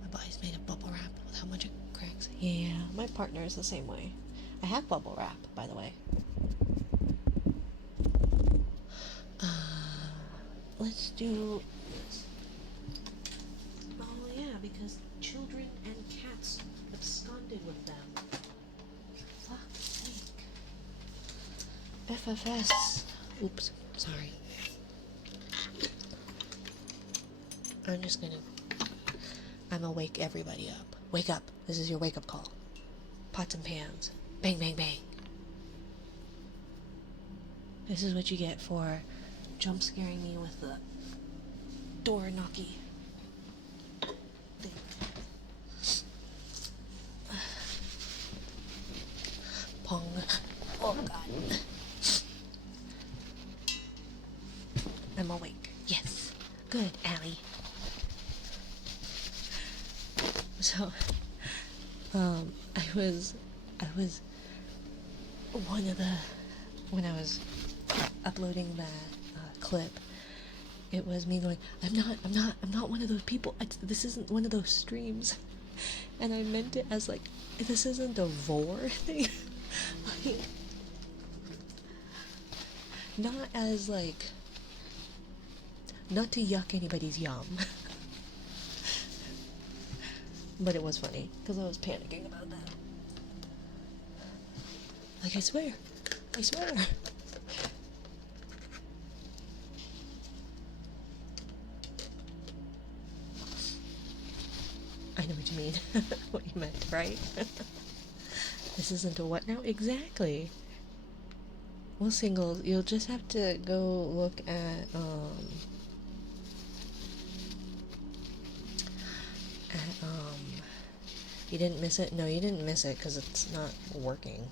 My body's made of bubble wrap with how much it cracks. Yeah, my partner is the same way. I have bubble wrap, by the way. Let's do this. Oh yeah, because children and cats absconded with them. Fuck's sake. FFS. Oops, sorry. I'm gonna wake everybody up. Wake up. This is your wake up call. Pots and pans. Bang, bang, bang. This is what you get for jump scaring me with the door knocky thing. Pong. Oh god. I'm awake. Yes. Good, Allie. So, I was one of the, when I was uploading that clip, it was me going, I'm not one of those people. This isn't one of those streams, and I meant it as like, this isn't a vor thing, like, not as like, not to yuck anybody's yum. But it was funny, because I was panicking about that. Like, I swear. I know what you mean. What you meant, right? This isn't a what now? Exactly. Well, singles, you'll just have to go look at, you didn't miss it? No, you didn't miss it because it's not working.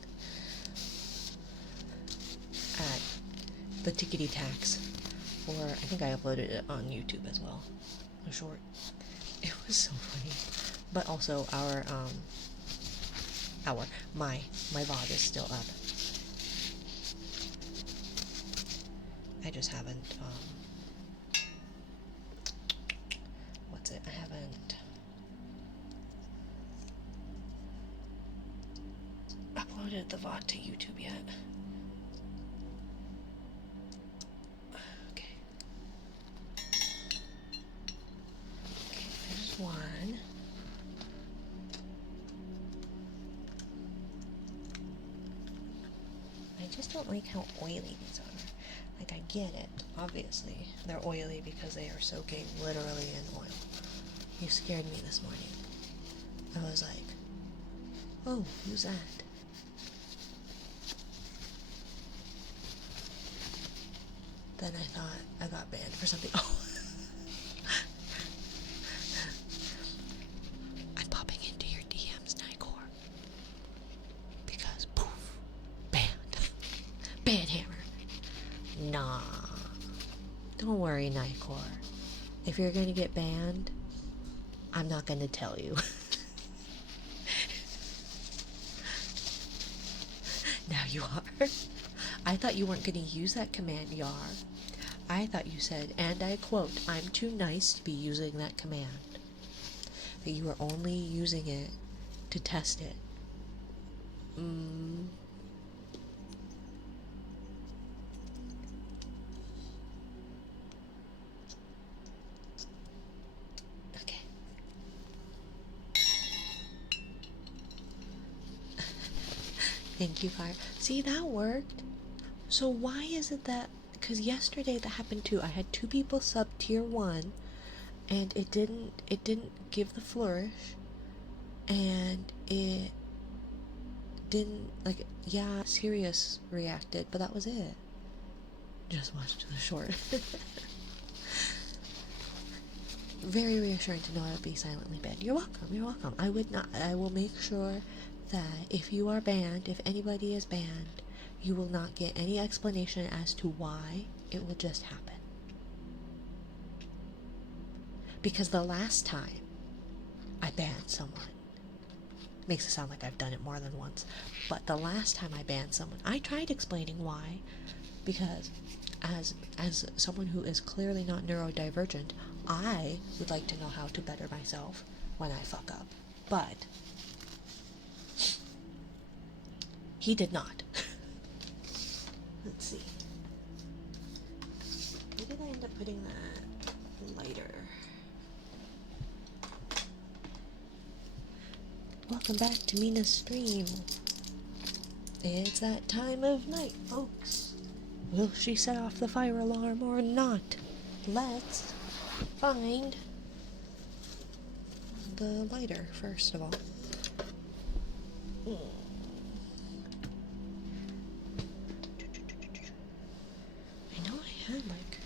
At the Tickety Tax, or I think I uploaded it on YouTube as well. A short. It was so funny. But also my VOD is still up. I just haven't I haven't uploaded the VOD to YouTube yet. Okay. Okay, there's one. I just don't like how oily these are. Like, I get it. Obviously, they're oily because they are soaking literally in oil. You scared me this morning. I was like, oh, who's that? Then I thought I got banned for something. Oh. I'm popping into your DMs, Nigor. Because, poof, banned. Ban hammer. Nah. Don't worry, Nigor. If you're gonna get banned, I'm not gonna tell you. Now you are. I thought you weren't gonna use that command, Yar. I thought you said, and I quote, I'm too nice to be using that command. That you were only using it to test it. Thank you, Fire. See, that worked. So why is it that... Because yesterday that happened too. I had 2 people sub tier 1, and it didn't give the flourish, and it didn't, like, yeah, Sirius reacted, but that was it. Just watched the short. Very reassuring to know I would be silently banned. You're welcome, you're welcome. I will make sure that if you are banned, if anybody is banned, you will not get any explanation as to why. It will just happen. Because the last time I banned someone, makes it sound like I've done it more than once, but the last time I banned someone, I tried explaining why, because as someone who is clearly not neurodivergent, I would like to know how to better myself when I fuck up. But he did not. Let's see. Where did I end up putting that lighter? Welcome back to Mina's stream. It's that time of night, folks. Will she set off the fire alarm or not? Let's find the lighter, first of all. I know I had, like...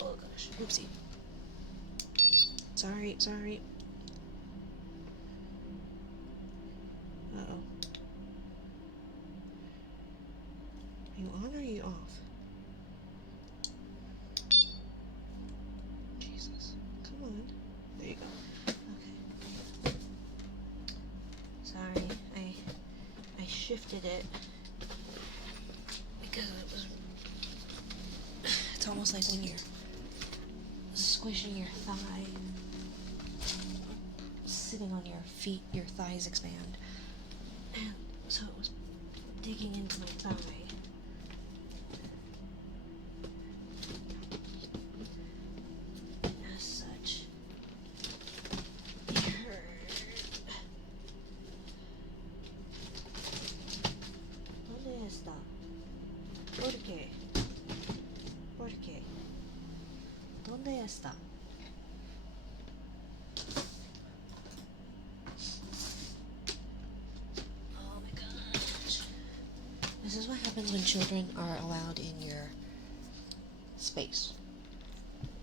Oh gosh, oopsie. Sorry. Uh-oh. Are you on or are you off? Jesus. Come on. There you go. Okay. Sorry, I shifted it because it was... It's almost like when you're squishing your thigh, sitting on your feet, your thighs expand. And so it was digging into my thigh. As such, it hurt. ¿Dónde está? ¿Por qué? ¿Por qué? ¿Dónde está? This is what happens when children are allowed in your space.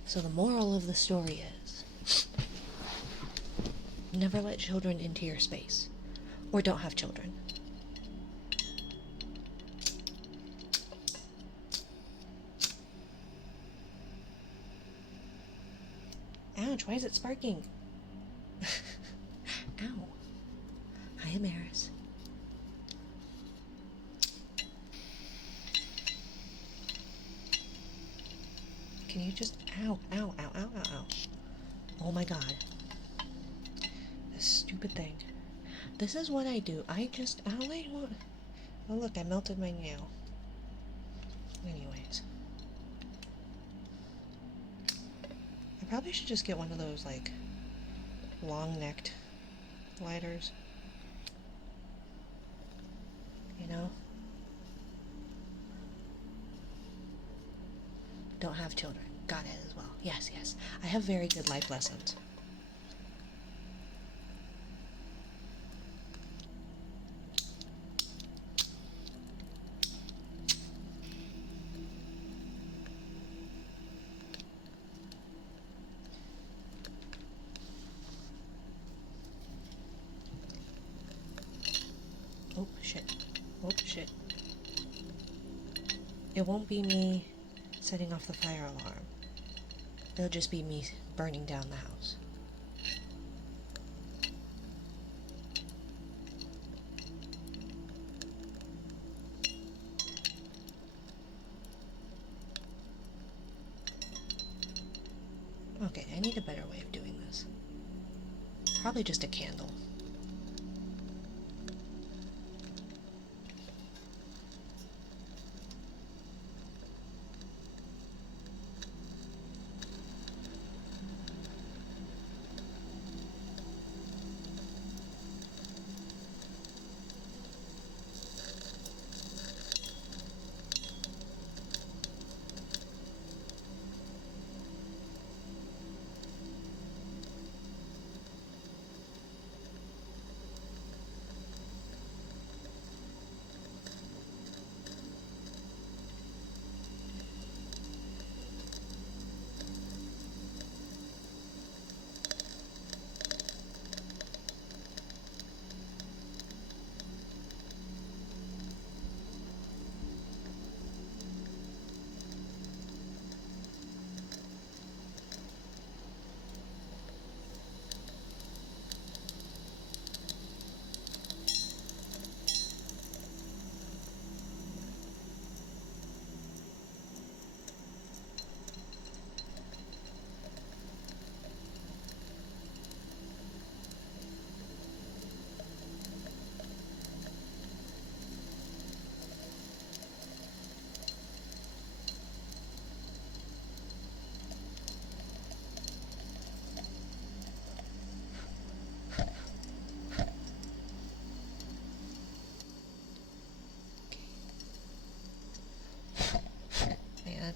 So the moral of the story is, never let children into your space. Or don't have children. Ouch, why is it sparking? Ow. I am Eris. Can you just... Ow. Oh my god. This stupid thing. This is what I do. I don't I want... Oh look, I melted my nail. Anyways. I probably should just get one of those, like, long-necked lighters. You know? Don't have children. Got it as well. Yes. I have very good life lessons. Oh shit. It won't be me setting off the fire alarm. It'll just be me burning down the house. Okay, I need a better way of doing this. Probably just a candle.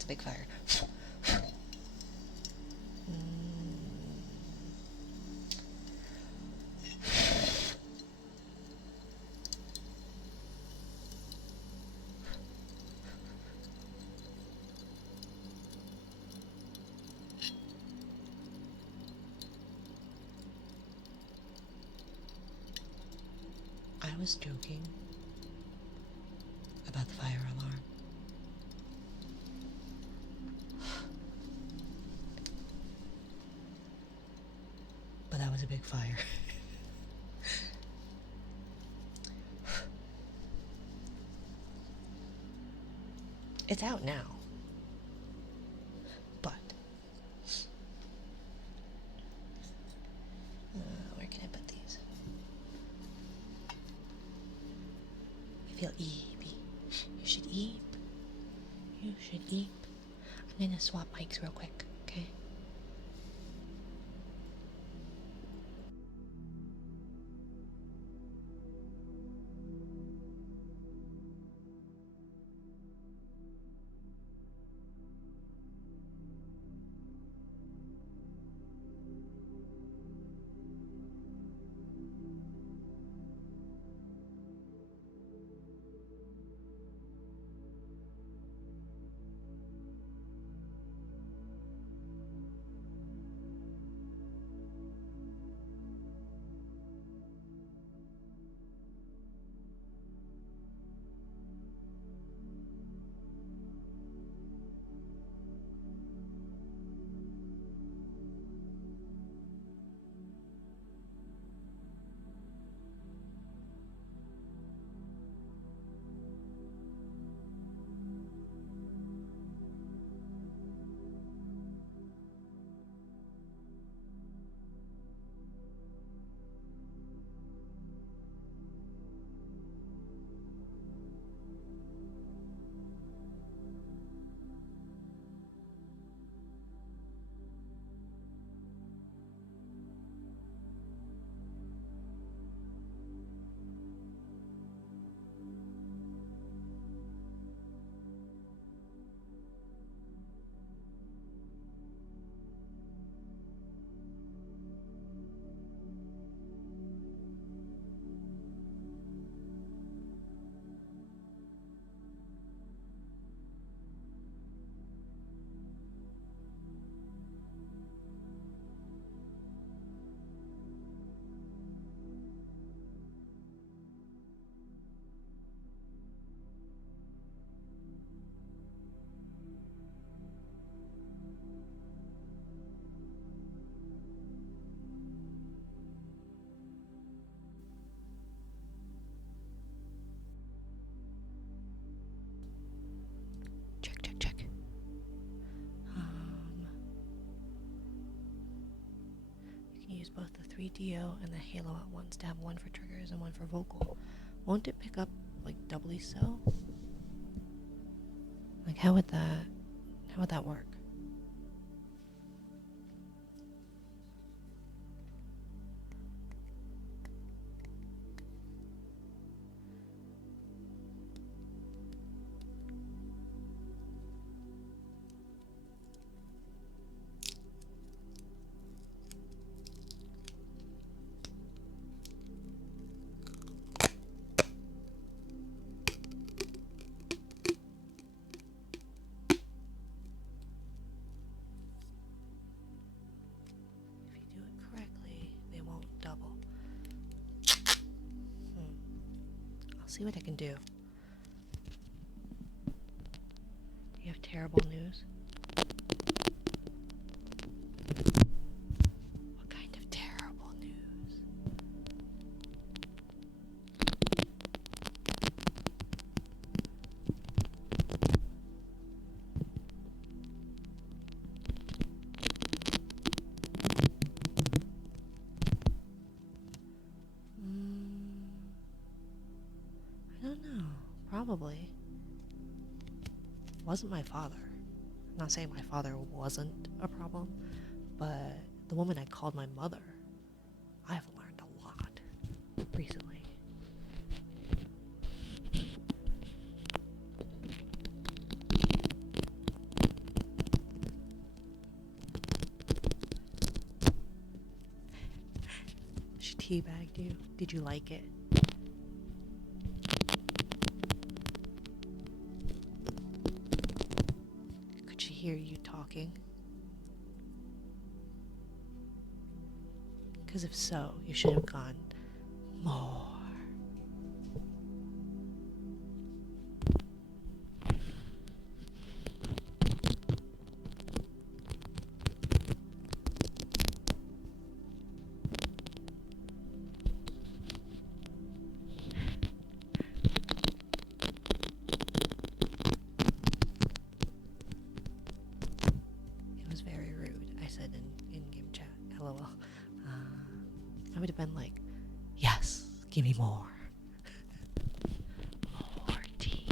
a big fire. I was joking about the fire alarm. But that was a big fire. It's out now. But where can I put these? I feel eepy. You should eep. You should eep. I'm gonna swap mics real quick, okay? Check, check, check. You can use both the 3DO and the Halo at once to have one for triggers and one for vocal. Won't it pick up like doubly so? Like how would that work? See what I can do. You have terrible news? What kind of terrible news? I don't know. Probably. Wasn't my father. I'm not saying my father wasn't a problem, but the woman I called my mother, I've learned a lot recently. teabagged you. Did you like it? Could she hear you talking? Because if so, you should have gone more. It was very rude, I said in game chat. LOL. I would have been like, yes, give me more. More tea.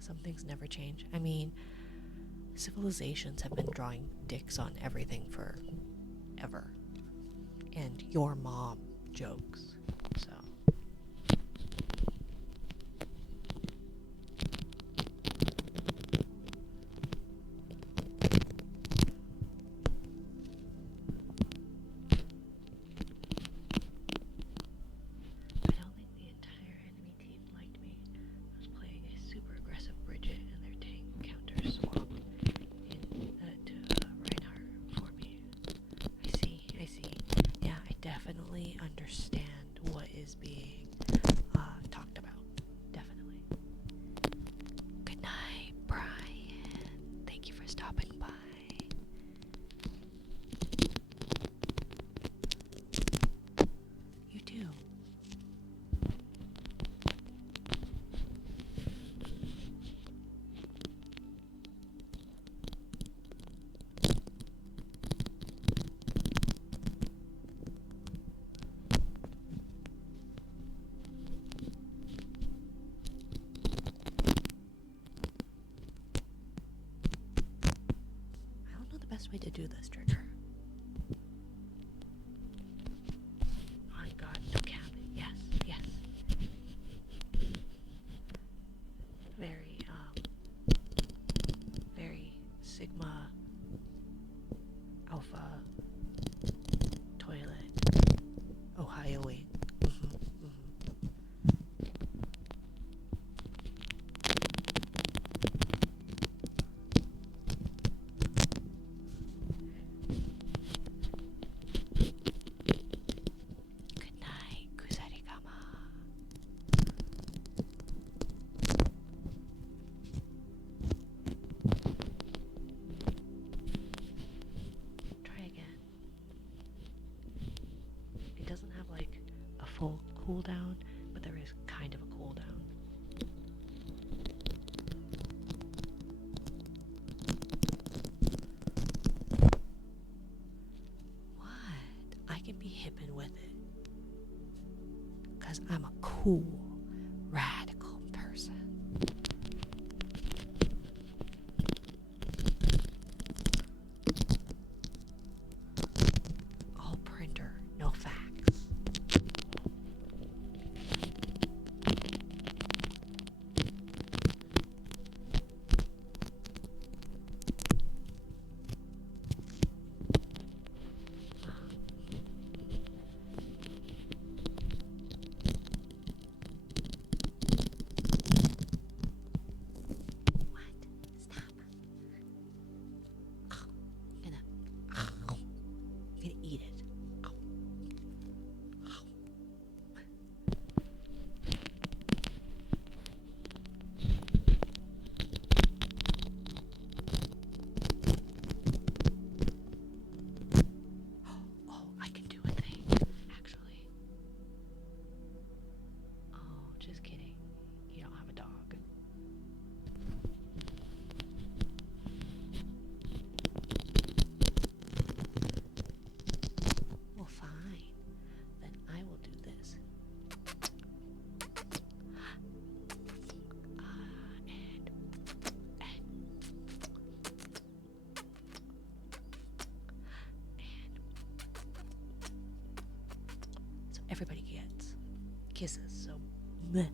Some things never change. I mean, civilizations have been drawing dicks on everything for ever. And your mom jokes. So I don't think the entire enemy team liked me. I was playing a super aggressive Bridget and their tank counter swap to Reinhardt for me. I see. Yeah, I definitely understand what is being talked about. Definitely. Good night, Brian. Thank you for stopping by. You too. I don't know the best way to do this trigger. On God, no cap. Yes. Very Sigma Alpha toilet Ohio wing. Good night, Kusarigama. Try again. It doesn't have like a full cooldown, but there is kind of a cooldown. What? I can be hippin' with it. Because I'm a cool, radical person. All printer, no facts. everybody gets kisses, so bleh.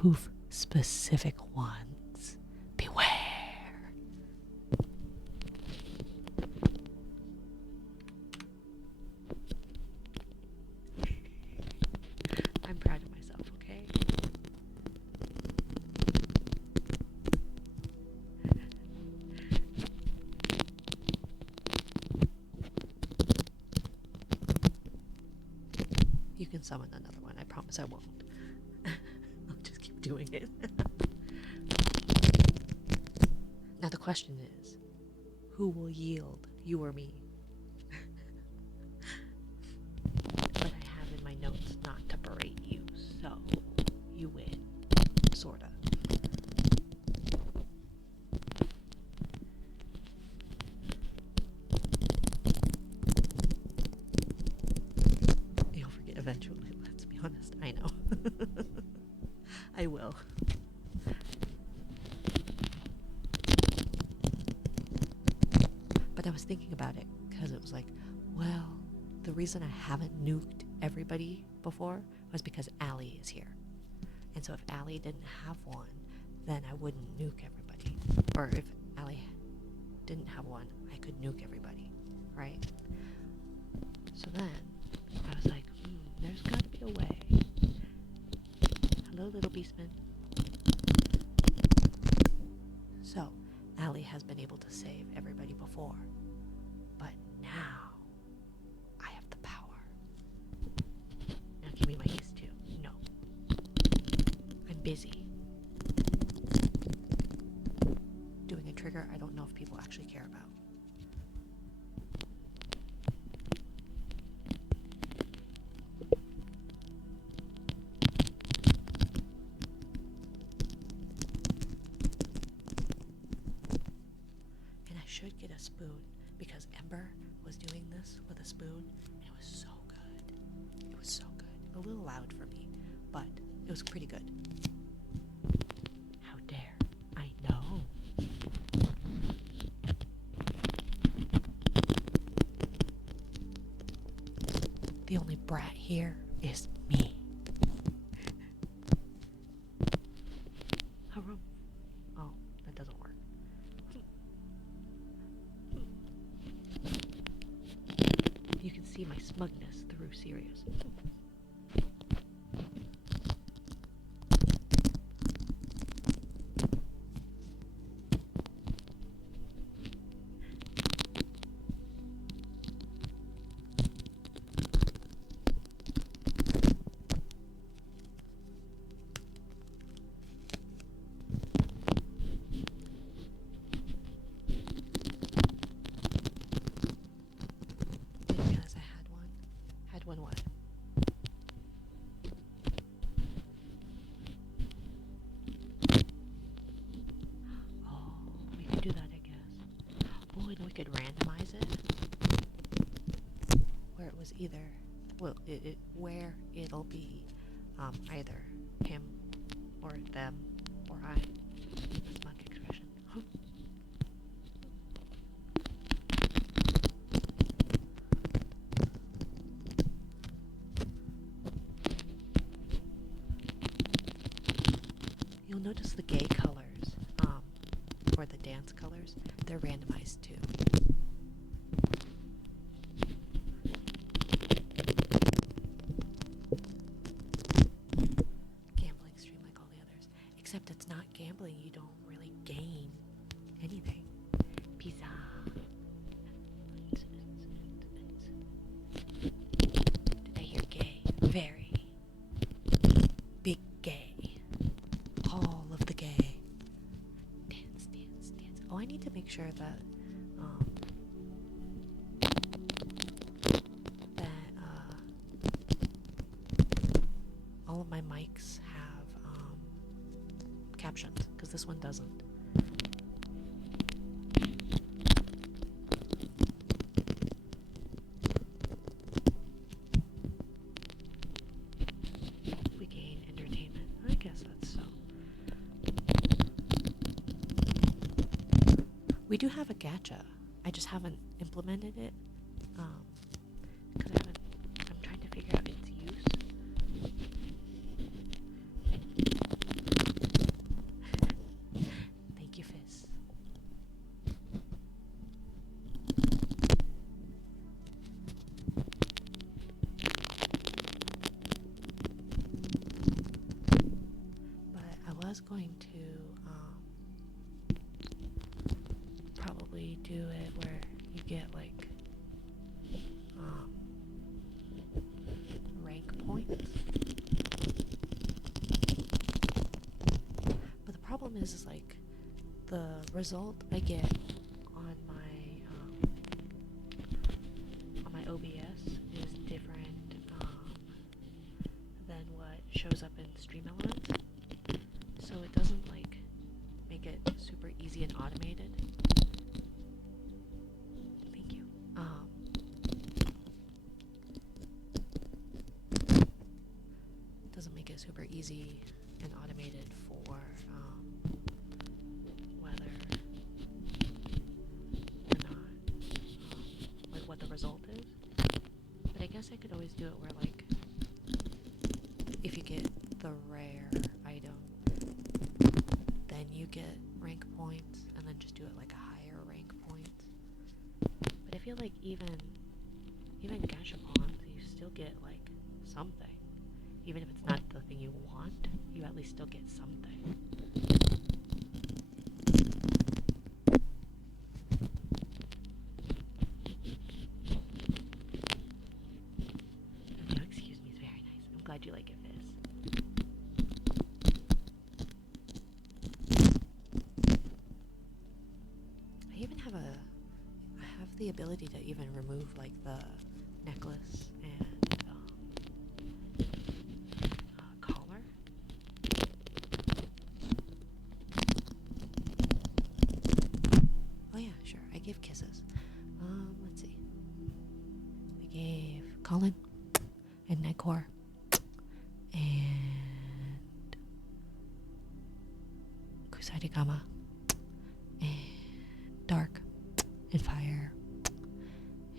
poof specific ones. Beware. I'm proud of myself, okay? You can summon another one. I promise I won't. I'll just keep doing it. Now the question is, who will yield, you or me? But I have in my notes not to berate you, so you win. Sorta. You'll forget eventually, let's be honest. I know. I will. But I was thinking about it because it was like, well, the reason I haven't nuked everybody before was because Allie is here. And so if Allie didn't have one, then I wouldn't nuke everybody. Or if Allie didn't have one, I could nuke everybody, right? So then I was like, there's got to be a way. Hello, little beastman. So Allie has been able to save everybody before, but now I have the power. Now give me my haste too. No. I'm busy doing a trigger I don't know if people actually care about. Should get a spoon because Ember was doing this with a spoon and it was so good. It was so good. A little loud for me, but it was pretty good. How dare. I know. The only brat here is me. Oh, that doesn't work. You can see my smugness through Sirius. What? Oh, we could do that, I guess. Oh, and we could randomize it. Where it was either, well, where it'll be either him or them or I. That's my expression. You'll notice the gay colors, or the dance colors, they're randomized too. Gambling stream like all the others, except it's not gambling, you don't really gain anything. Pizza. Did I hear gay? Very big gay. All of the gay. Dance, dance, dance. Oh, I need to make sure that all of my mics have captions, because this one doesn't. We gain entertainment. I guess that's so. We do have a gacha. I just haven't implemented it. Because I'm trying to figure out its use. do it where you get like rank points. But the problem is like the result I get on my OBS is different than what shows up in Stream Elements. So it doesn't like make it super easy and automated. Thank you. It doesn't make it super easy and automated for whether or not like what the result is. But I guess I could always do it where like if you get the rare item, then you get rank points, and then just do it like a higher rank points. But I feel like even gashapons, you still get like something. Even if it's not the thing you want, you at least still get something. No, excuse me, it's very nice. I'm glad you like it, Fizz. I have the ability to even remove like the necklace and collar. Oh yeah, sure, I gave kisses. Let's see. We gave Colin and Nightcore and Kusaigama and Dark and Fire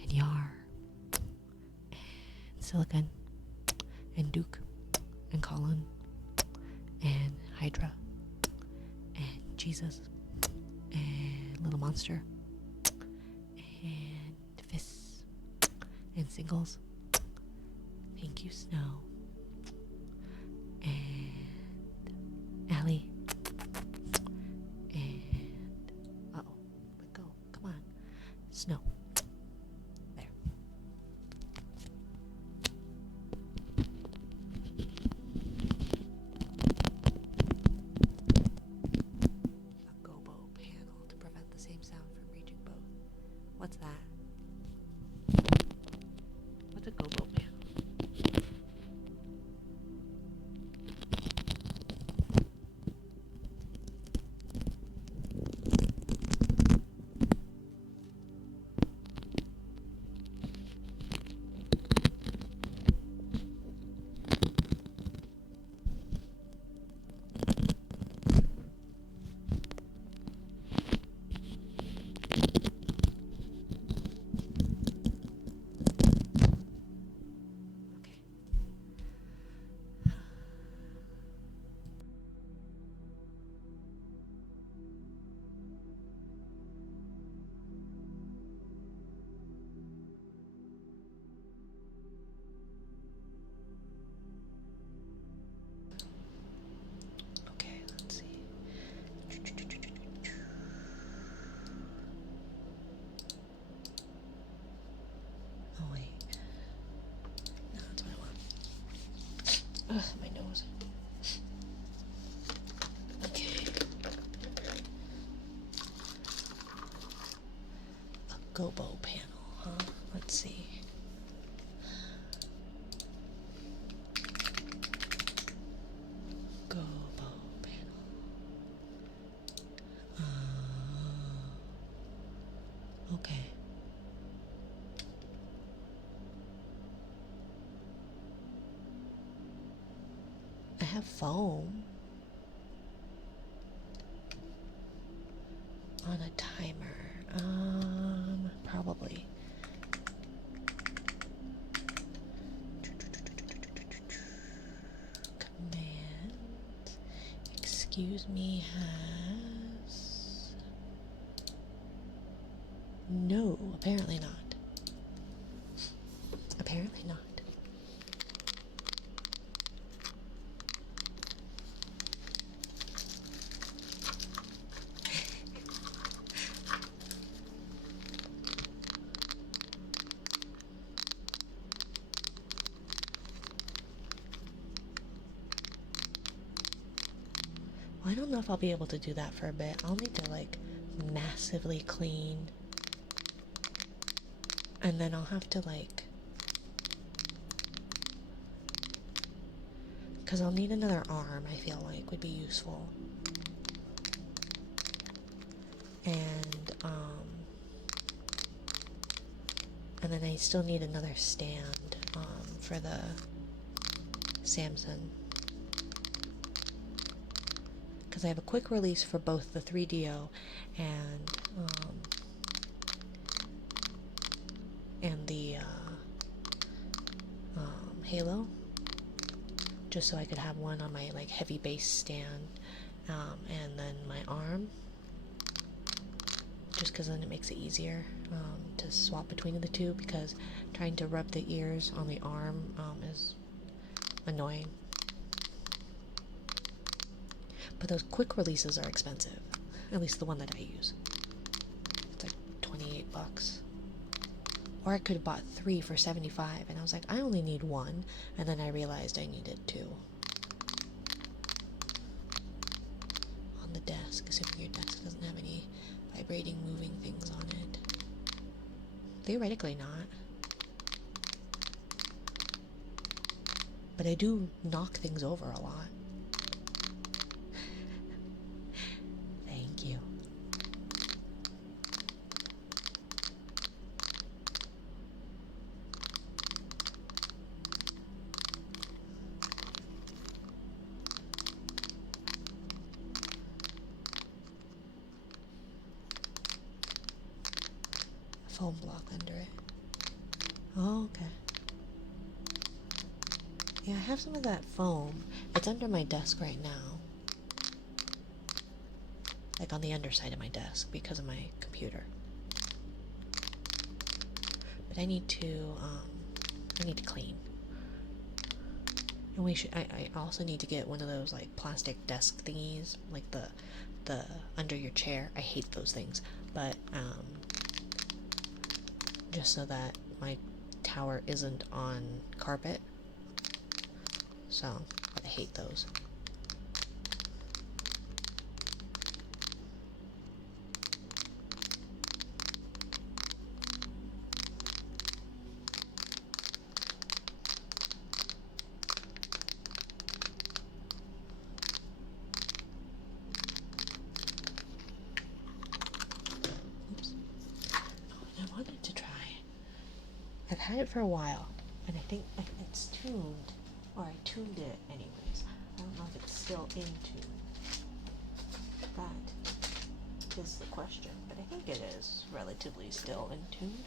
and Yar and Silicon and Duke and Colin and Hydra and Jesus and Little Monster and Fists and Singles. Thank you, Snow and Allie and let go. Come on, Snow. There. A gobo panel to prevent the same sound from reaching both. What's that? What's a gobo panel? Okay, let's see. Oh wait. No, that's what I want. Ugh, my nose. Okay. A gobo panel, huh? Let's see. Gobo panel. Okay. I have foam on a timer. Probably. Command. Excuse me has. No, apparently not. Apparently not. know if I'll be able to do that for a bit. I'll need to like massively clean, and then I'll have to like, because I'll need another arm, I feel like would be useful. And then I still need another stand for the Samsung, because I have a quick release for both the 3DO and the Halo, just so I could have one on my like heavy base stand, and then my arm, just because then it makes it easier to swap between the two, because trying to rub the ears on the arm is annoying. But those quick releases are expensive, at least the one that I use. It's like 28 bucks. Or I could have bought 3 for 75, and I was like, I only need 1, and then I realized I needed 2. On the desk, assuming your desk doesn't have any vibrating, moving things on it. Theoretically not. But I do knock things over a lot. Thank you. Foam block under it. Oh, okay. Yeah, I have some of that foam. It's under my desk right now. Like on the underside of my desk because of my computer. But I need to clean. And I also need to get one of those like plastic desk thingies, like the under your chair. I hate those things, but just so that my tower isn't on carpet. So, I hate those. Oops. Oh, I wanted to try. I've had it for a while, and I think it's tuned. Or I tuned it anyways. I don't know if it's still in tune. That is the question, but I think it is relatively still in tune.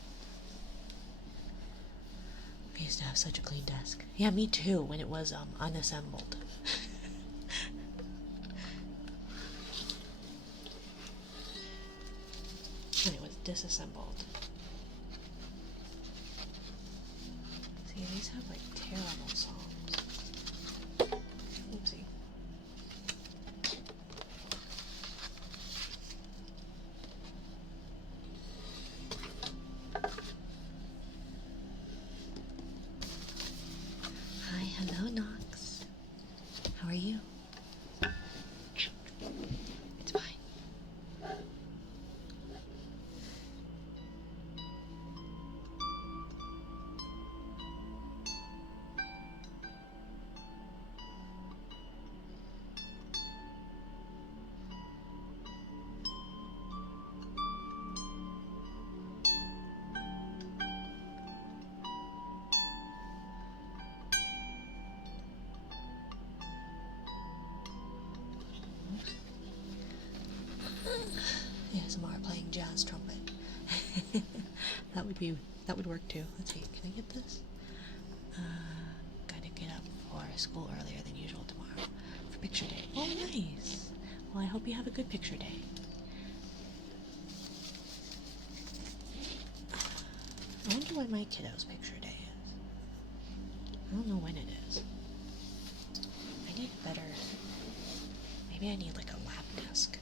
I used to have such a clean desk. Yeah, me too, when it was unassembled. When it was disassembled. See, these have like terrible songs. Oopsie. Hi, hello, Knox. How are you? It's fine. ASMR playing jazz trumpet. That would work too. Let's see, can I get this? Gotta get up for school earlier than usual tomorrow for picture day. Oh, nice. Well, I hope you have a good picture day. I wonder when my kiddo's picture day is. I don't know when it is. I need better. Maybe I need like a lap desk.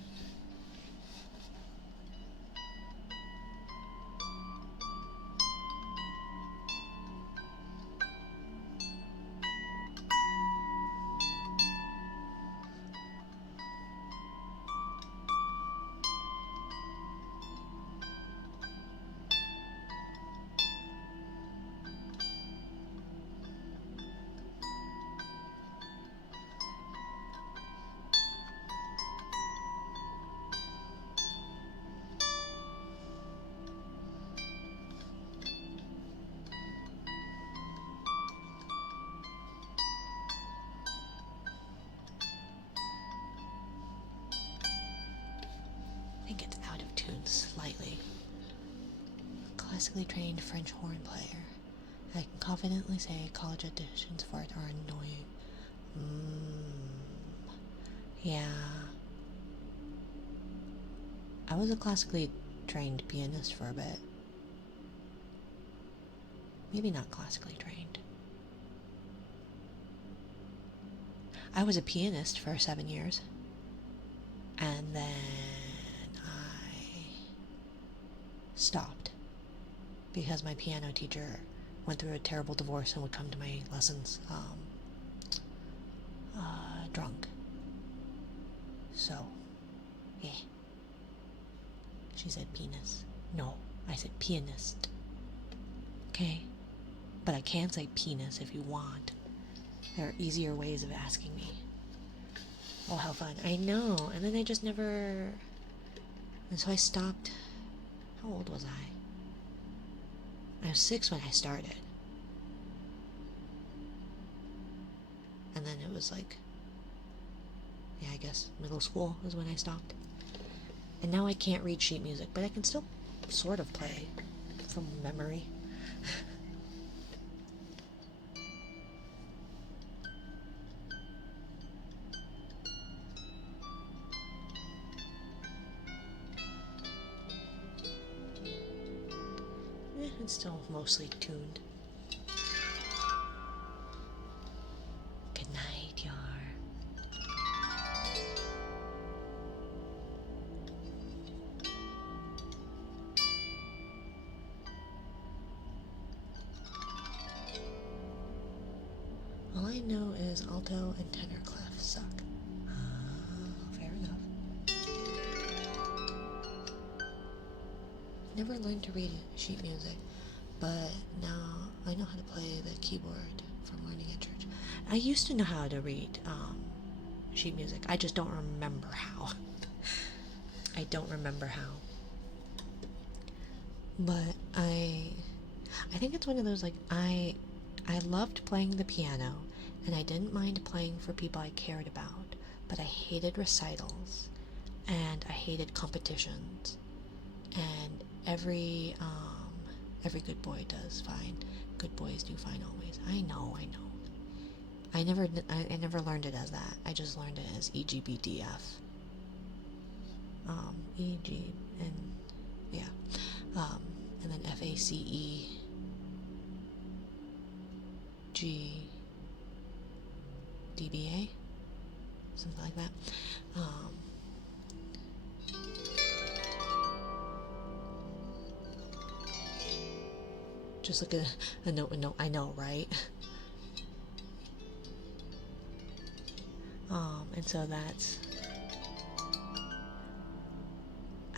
slightly. Classically trained French horn player. I can confidently say college auditions for it are annoying. Yeah. I was a classically trained pianist for a bit. Maybe not classically trained. I was a pianist for 7 years. And then I stopped because my piano teacher went through a terrible divorce and would come to my lessons drunk. So, yeah. She said penis. No, I said pianist. Okay? But I can say penis if you want. There are easier ways of asking me. Oh, how fun. I know. And then I just never... And so I stopped. How old was I? I was 6 when I started. And then it was like... Yeah, I guess middle school is when I stopped. And now I can't read sheet music, but I can still sort of play from memory. It's still mostly tuned. Good night, Yar. All I know is alto and tenor clef suck. Fair enough. Never learned to read sheet music, but now I know how to play the keyboard from learning at church. I used to know how to read sheet music. I just don't remember how. I don't remember how. But I think it's one of those, like, I loved playing the piano, and I didn't mind playing for people I cared about, but I hated recitals, and I hated competitions, and every good boy does fine. Good boys do fine always. I know. I never learned it as that. I just learned it as EGBDF. EG, and, yeah. And then FACE. DBA, something like that. Just look at a note. I know, right? And so that's...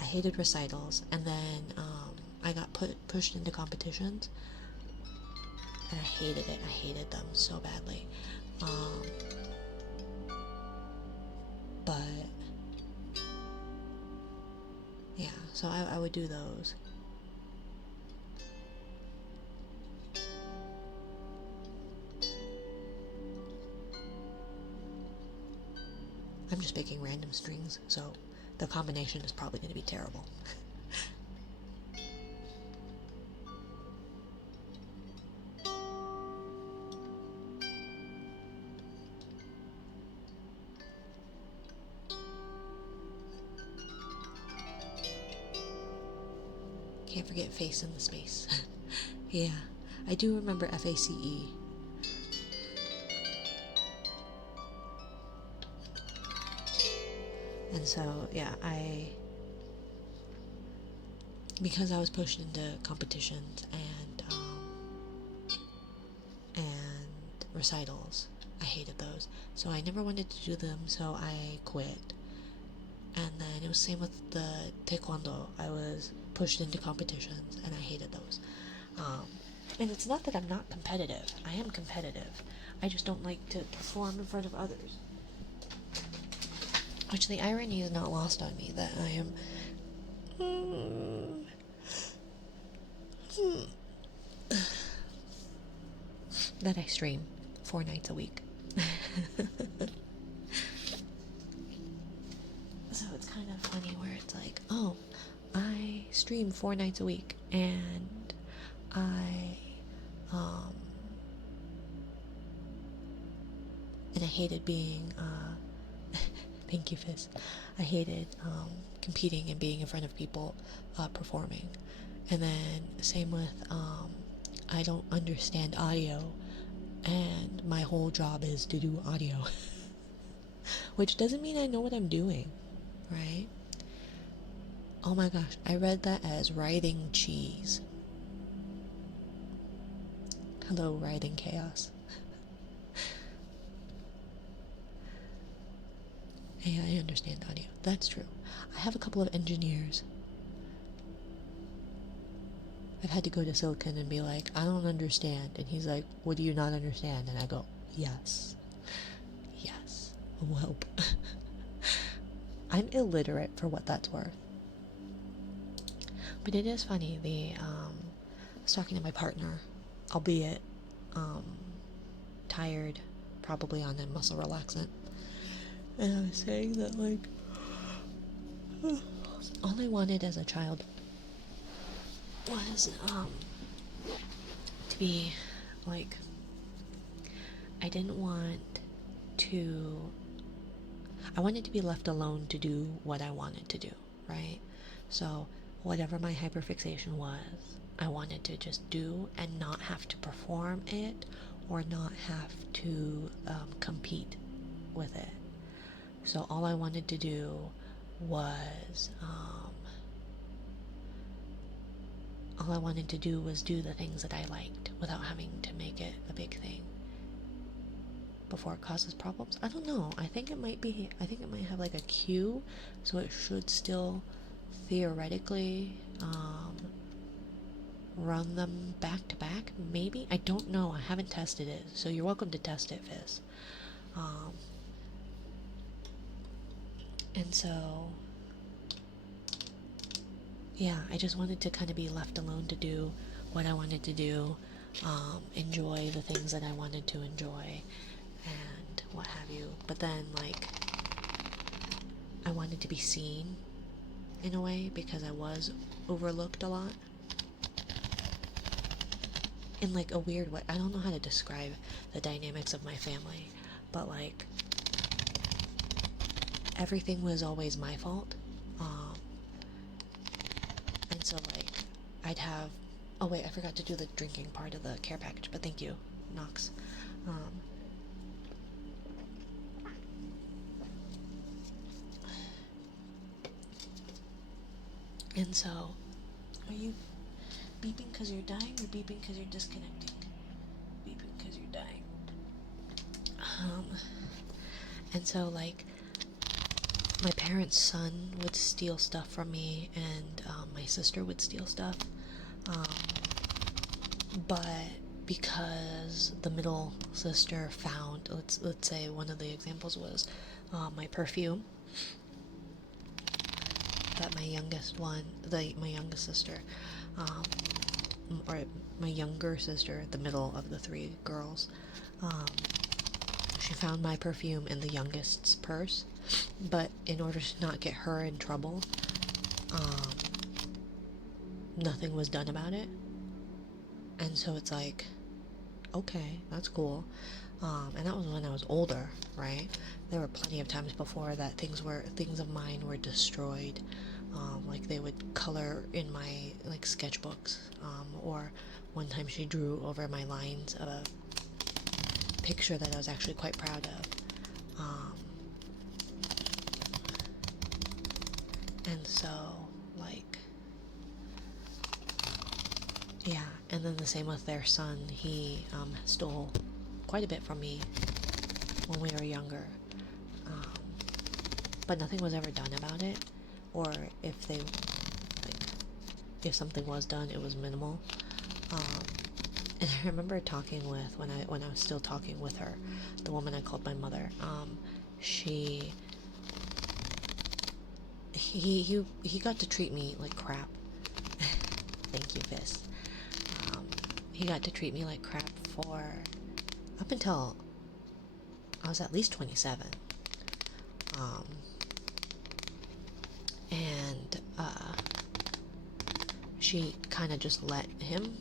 I hated recitals, and then I got pushed into competitions, and I hated it. I hated them so badly. But yeah, so I would do those. I'm just picking random strings, so the combination is probably going to be terrible. Can't forget face in the space. Yeah, I do remember FACE. And so, yeah, because I was pushed into competitions and recitals, I hated those. So I never wanted to do them, so I quit. And then it was the same with the taekwondo. I was pushed into competitions, and I hated those. And it's not that I'm not competitive. I am competitive. I just don't like to perform in front of others. Which the irony is not lost on me that I am... that I stream 4 nights a week. So it's kind of funny where it's like, oh, I stream 4 nights a week, and I um and I hated being thank you, Fizz. I hated competing and being in front of people performing. And then same with I don't understand audio, and my whole job is to do audio. Which doesn't mean I know what I'm doing, right? Oh my gosh, I read that as writing cheese. Hello, writing chaos. Hey, I understand audio. That's true. I have a couple of engineers. I've had to go to Silicon and be like, I don't understand. And he's like, what do you not understand? And I go, yes. Yes. We'll help. I'm illiterate for what that's worth. But it is funny, I was talking to my partner, albeit tired, probably on a muscle relaxant. And I was saying that, like, all I wanted as a child was, to be, like, I wanted to be left alone to do what I wanted to do, right? So, whatever my hyperfixation was, I wanted to just do and not have to perform it or not have to compete with it. So all I wanted to do was do the things that I liked without having to make it a big thing before it causes problems. I don't know. I think it might have like a queue, so it should still theoretically run them back to back, maybe. I don't know. I haven't tested it, so you're welcome to test it, Fizz. And so, yeah, I just wanted to kind of be left alone to do what I wanted to do, enjoy the things that I wanted to enjoy, and what have you. But then, like, I wanted to be seen in a way because I was overlooked a lot. In, like, a weird way. I don't know how to describe the dynamics of my family, but, like, everything was always my fault. And so, like, I'd have... Oh, wait, I forgot to do the drinking part of the care package, but thank you, Knox. And so, are you beeping because you're dying or beeping because you're disconnecting? Beeping because you're dying. And so, like, my parents' son would steal stuff from me, and my sister would steal stuff. But because the middle sister found, let's say one of the examples was my perfume that my youngest sister, or my younger sister, the middle of the three girls, she found my perfume in the youngest's purse, but in order to not get her in trouble, nothing was done about it. And so it's like, okay, that's cool. And that was when I was older, right? There were plenty of times before that things of mine were destroyed. Like they would color in my, like, sketchbooks, or one time she drew over my lines of a picture that I was actually quite proud of. And so, like, yeah, and then the same with their son. He stole quite a bit from me when we were younger, but nothing was ever done about it, or if something was done, it was minimal. And I remember talking with, when I was still talking with her, the woman I called my mother, he got to treat me like crap. Thank you, Fizz. He got to treat me like crap for up until I was at least 27. And she kind of just let him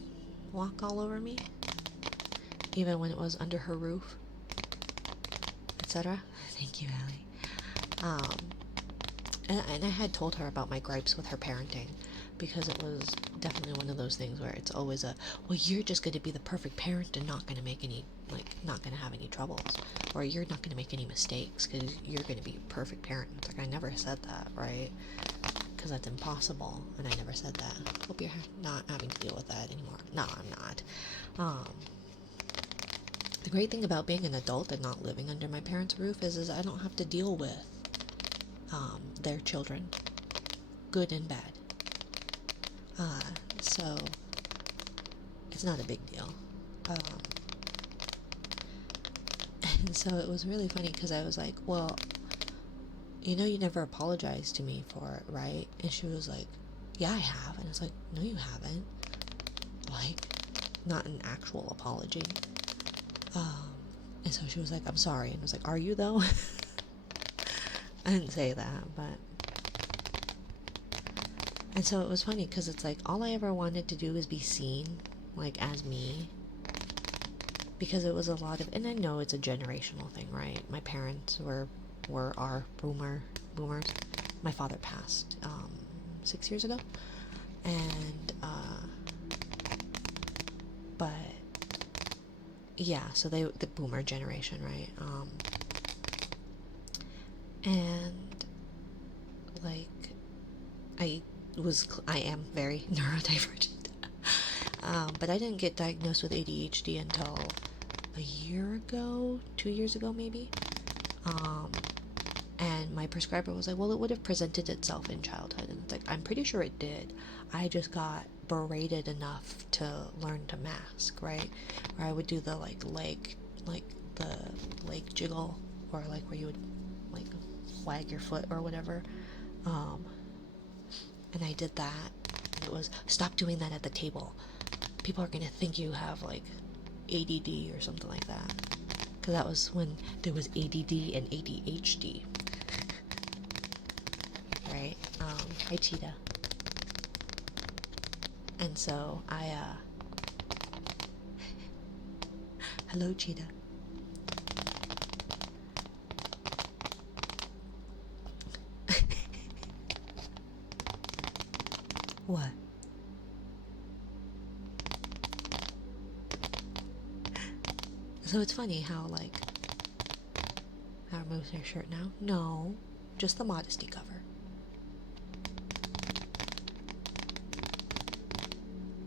walk all over me, even when it was under her roof, etc. Thank you, Allie. And I had told her about my gripes with her parenting, because it was definitely one of those things where it's always well, you're just going to be the perfect parent and not going to make any, not going to have any troubles, or you're not going to make any mistakes because you're going to be a perfect parent. It's like, I never said that, right? Because that's impossible, and I never said that. Hope you're not having to deal with that anymore. No, I'm not. The great thing about being an adult and not living under my parents' roof is I don't have to deal with their children, good and bad. So it's not a big deal. And so it was really funny because I was like, well, you know, you never apologized to me for it, right? And she was like, yeah, I have. And I was like, no, you haven't. Like, not an actual apology. And so she was like, I'm sorry. And I was like, are you though? I didn't say that, but... And so it was funny because it's like, all I ever wanted to do was be seen, like, as me. Because it was a lot of... And I know it's a generational thing, right? My parents were our boomers. My father passed 6 years ago. And, but... yeah, so the boomer generation, right? And, like, I am very neurodivergent. But I didn't get diagnosed with ADHD until a year ago, 2 years ago maybe. And my prescriber was like, well, it would have presented itself in childhood. And it's like, I'm pretty sure it did. I just got berated enough to learn to mask, right? Where I would do the the leg jiggle, or like where you would like wag your foot or whatever. And I did that. It was, stop doing that at the table. People are gonna think you have like ADD or something like that. Because that was when there was ADD and ADHD. Right? Hi, Cheetah. And so I, hello, Cheetah. What? So it's funny how, like, how removes her shirt now? No, just the modesty cover.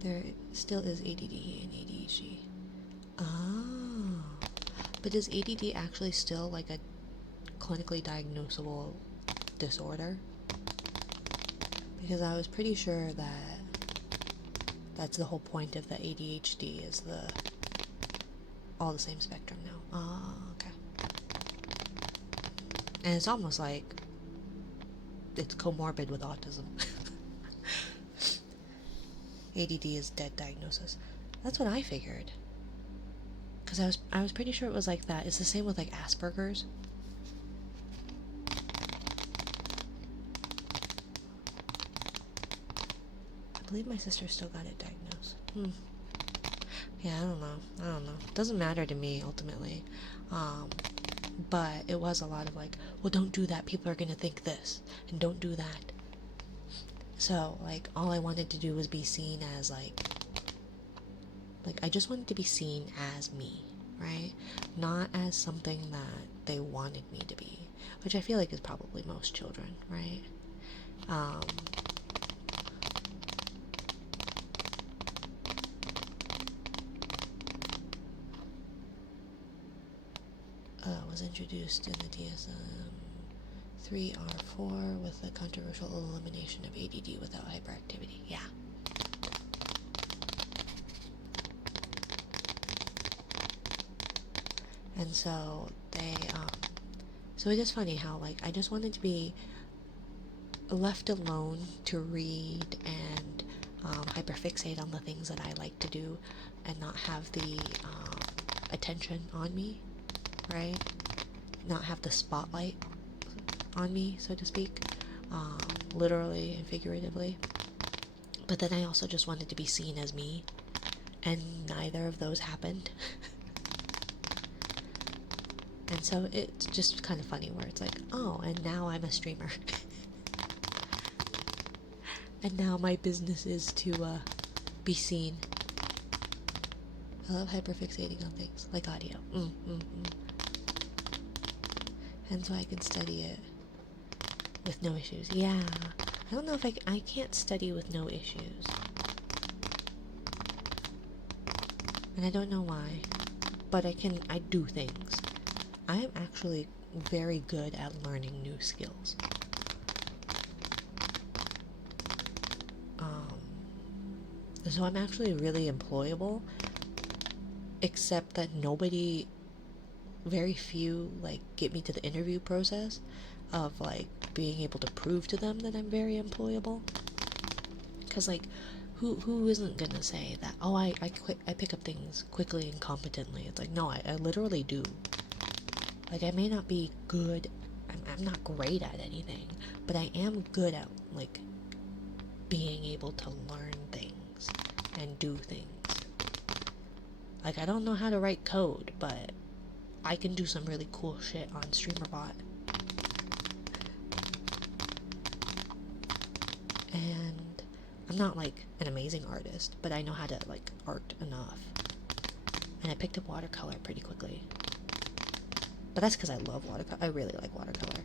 There still is ADD and ADHD. Oh. But is ADD actually still like a clinically diagnosable disorder? Because I was pretty sure that that's the whole point of the ADHD, is all the same spectrum now. Oh, okay. And it's almost like it's comorbid with autism. ADD is dead diagnosis. That's what I figured. Because I was pretty sure it was like that. It's the same with like Asperger's. I believe my sister still got it diagnosed. Yeah, I don't know. Doesn't matter to me ultimately. But it was a lot of like, well, don't do that. People are gonna think this, and don't do that. So, like, all I wanted to do was be seen as, like, I just wanted to be seen as me, right? Not as something that they wanted me to be, which I feel like is probably most children, right? Was introduced in the DSM-3R4 with the controversial elimination of ADD without hyperactivity. Yeah. And so so it is funny how, like, I just wanted to be left alone to read and hyperfixate on the things that I like to do and not have the attention on me, right? Not have the spotlight on me, so to speak, literally and figuratively. But then I also just wanted to be seen as me, and neither of those happened. And so it's just kind of funny where it's like, oh, and now I'm a streamer. And now my business is to be seen. I love hyperfixating on things, like audio. Hence why I can study it with no issues. Yeah, I don't know if I can't study with no issues. And I don't know why, but I do things. I am actually very good at learning new skills. So I'm actually really employable, except that very few, like, get me to the interview process of, like, being able to prove to them that I'm very employable. Because, like, who isn't gonna say that, oh, I pick up things quickly and competently? It's like, no, I literally do. Like, I may not be good, I'm not great at anything, but I am good at, like, being able to learn things and do things. Like, I don't know how to write code, but I can do some really cool shit on StreamerBot. And I'm not, like, an amazing artist, but I know how to, like, art enough. And I picked up watercolor pretty quickly. But that's because I love watercolor. I really like watercolor.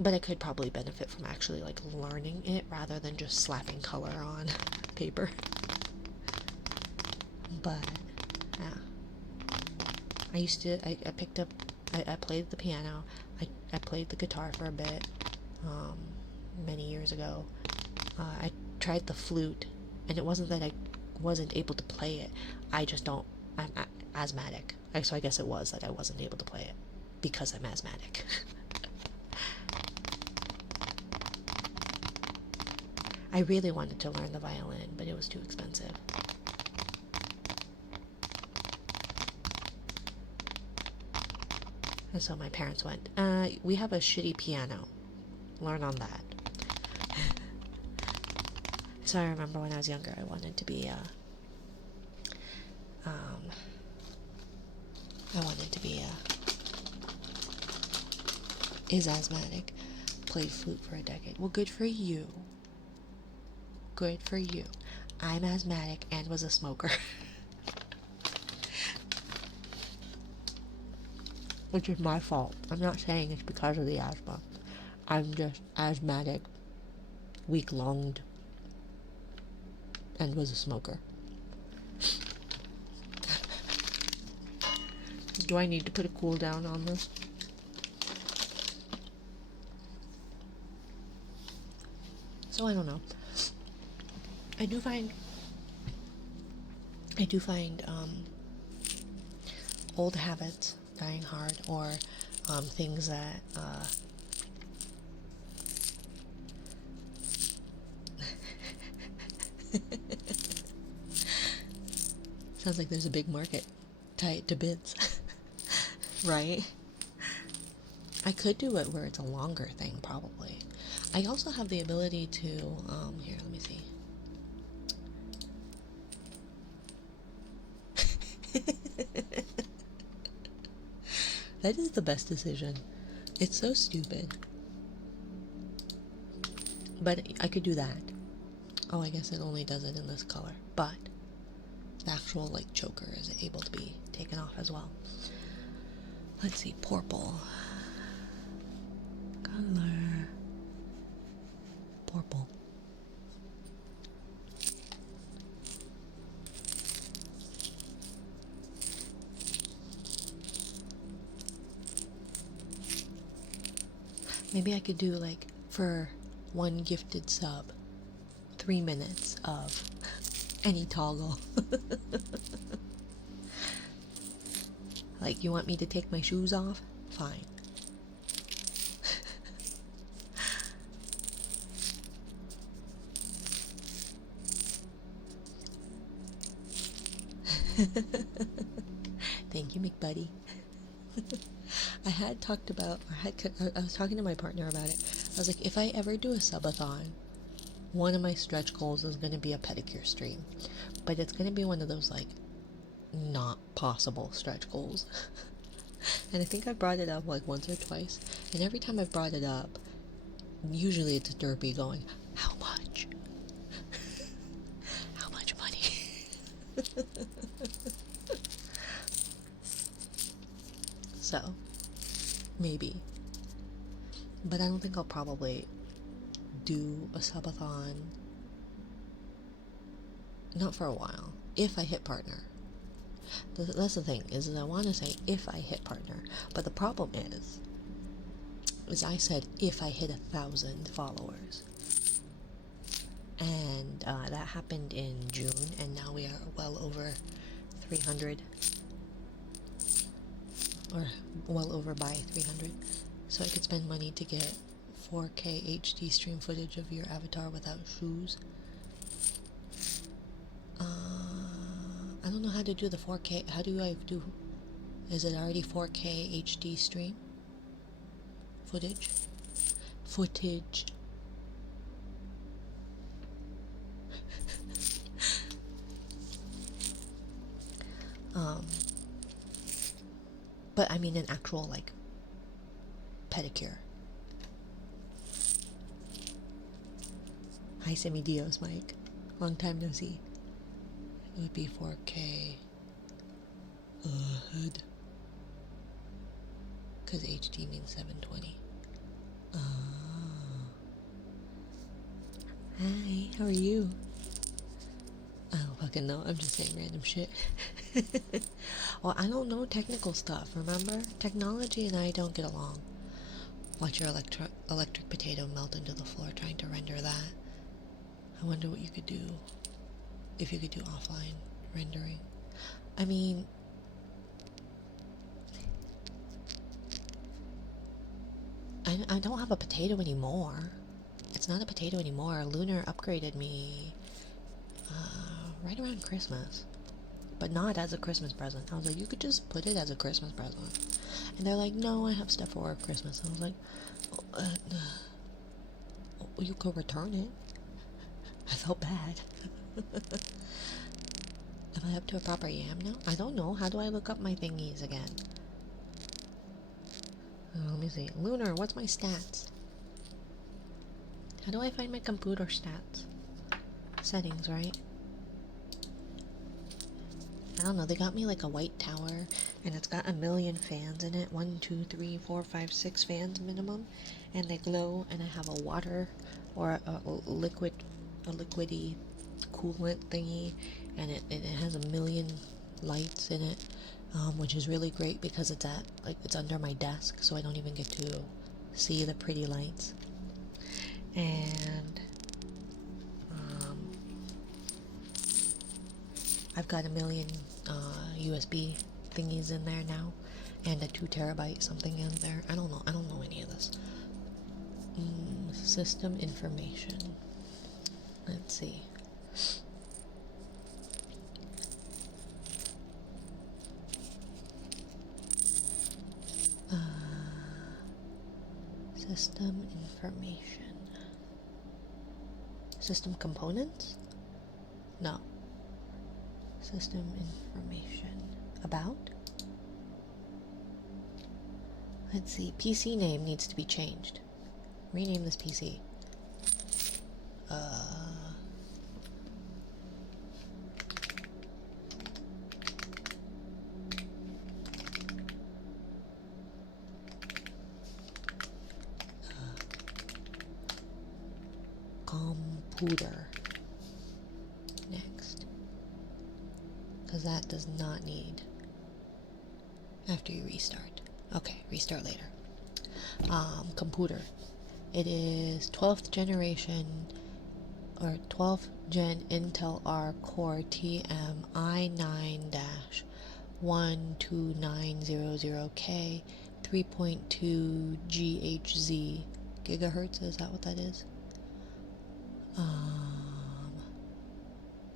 But I could probably benefit from actually, like, learning it rather than just slapping color on paper. But, yeah. I picked up, I played the piano. I played the guitar for a bit, many years ago. I tried the flute, and it wasn't that I wasn't able to play it. I'm asthmatic. So I guess it was that I wasn't able to play it because I'm asthmatic. I really wanted to learn the violin, but it was too expensive. And so my parents went, we have a shitty piano. Learn on that. So I remember when I was younger, I wanted to be is asthmatic, played flute for a decade. Well, good for you. Good for you. I'm asthmatic and was a smoker. Which is my fault. I'm not saying it's because of the asthma. I'm just asthmatic, weak-lunged, and was a smoker. Do I need to put a cool down on this? So I don't know. I do find old habits dying hard, or things that sounds like there's a big market tied to bits. Right? I could do it where it's a longer thing, probably. I also have the ability to here, let me see. That is the best decision. It's so stupid. But I could do that. Oh, I guess it only does it in this color. But the actual, like, choker is able to be taken off as well. Let's see, purple. Color. Purple. Maybe I could do, like, for one gifted sub, 3 minutes of any toggle. Like, you want me to take my shoes off? Fine. Thank you, McBuddy. I was talking to my partner about it. was like, if I ever do a subathon, one of my stretch goals is going to be a pedicure stream. But it's going to be one of those, like, not possible stretch goals. And I think I brought it up like once or twice. And every time I've brought it up, usually it's Derpy going, how much? How much money? So, maybe. But I don't think I'll probably do a subathon. Not for a while. If I hit partner. That's the thing, is I want to say if I hit partner. But the problem is I said if I hit 1,000 followers. And that happened in June, and now we are well over 300. Or well over by 300. So I could spend money to get 4K HD stream footage of your avatar without shoes. I don't know how to do the 4K. How do I do? Is it already 4K HD stream? Footage? Footage. But I mean an actual, like, pedicure. Hi, Semi Dios, Mike. Long time no see. It would be 4K. Hood. Because HD means 720. Hi, how are you? I don't fucking know. I'm just saying random shit. Well, I don't know technical stuff, remember? Technology and I don't get along. Watch your electric potato melt into the floor trying to render that. I wonder what you could do if you could do offline rendering. I mean, I don't have a potato anymore. It's not a potato anymore. Lunar upgraded me right around Christmas. But not as a Christmas present. I was like, you could just put it as a Christmas present. And they're like, no, I have stuff for Christmas. I was like, well, you could return it. I felt bad. Am I up to a proper yam now? I don't know. How do I look up my thingies again? Let me see. Lunar, what's my stats? How do I find my computer stats? Settings, right? I don't know, they got me like a white tower, and it's got 1,000,000 fans in it. 1, 2, 3, 4, 5, 6 fans minimum, and they glow, and I have a water, or a liquidy coolant thingy, and it has 1,000,000 lights in it, which is really great because it's it's under my desk, so I don't even get to see the pretty lights. And I've got 1,000,000 USB thingies in there now, and a 2 terabyte something in there. I don't know any of this. System information. Let's see. System information. System components? No. System information. About? Let's see. PC name needs to be changed. Rename this PC. Computer. Next. Because that does not need after you restart. Okay, restart later. Computer. It is 12th generation or 12th gen Intel R Core TM i9-12900K 3.2 GHz gigahertz. Is that what that is?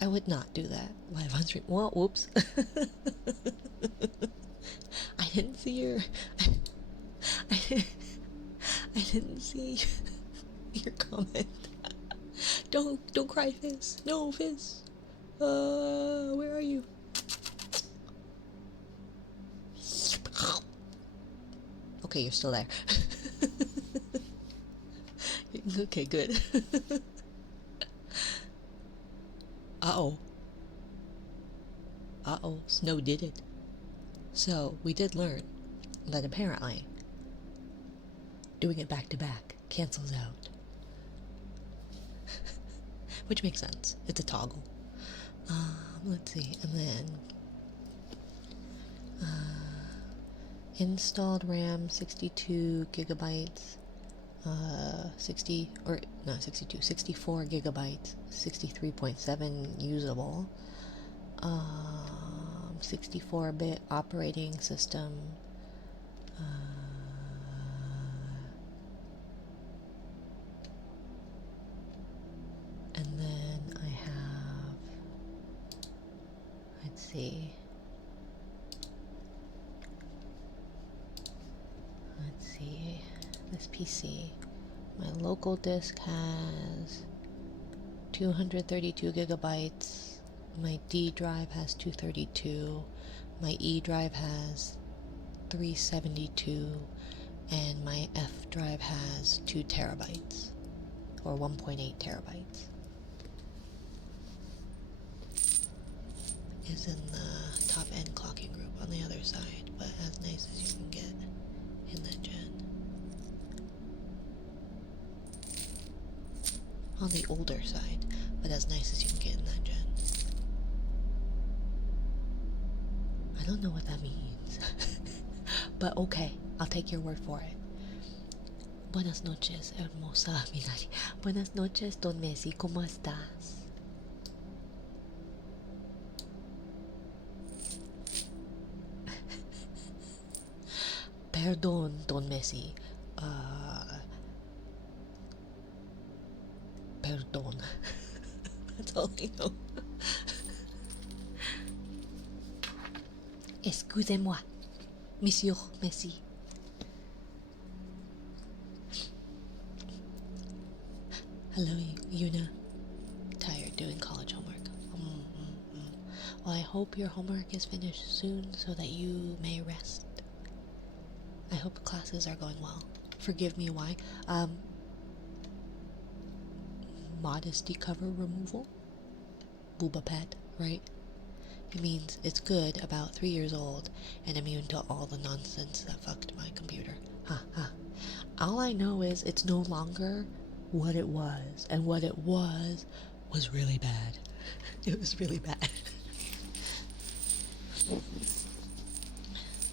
I would not do that live on stream. Well, whoops. I didn't see your... I didn't see your comment. Don't cry, Fizz. No, Fizz. Where are you? Okay, you're still there. Okay, good. Uh-oh. Uh-oh, Snow did it. So, we did learn that apparently doing it back to back cancels out. Which makes sense. It's a toggle. Let's see, and then installed RAM 62 gigabytes, 64 gigabytes, 63.7 usable, 64-bit operating system, and then I have, let's see, this PC, my local disk has 232 gigabytes, my D drive has 232, my E drive has 372, and my F drive has 2 terabytes, or 1.8 terabytes. Is in the top end clocking group on the other side, but as nice as you can get in that gen. On the older side, but as nice as you can get in that gen. I don't know what that means. But okay, I'll take your word for it. Buenas noches, hermosa Minari. Buenas noches, Don Messi, ¿cómo estás? Perdón, Don Messi. Perdón. That's all I know. Excusez-moi, Monsieur Messi. Hello, Yuna. Tired doing college homework. Well, I hope your homework is finished soon so that you may rest. I hope classes are going well. Forgive me, why? Modesty cover removal? Booba pet, right? It means it's good, about 3 years old, and immune to all the nonsense that fucked my computer. Ha ha. All I know is it's no longer what it was, and what it was really bad. It was really bad.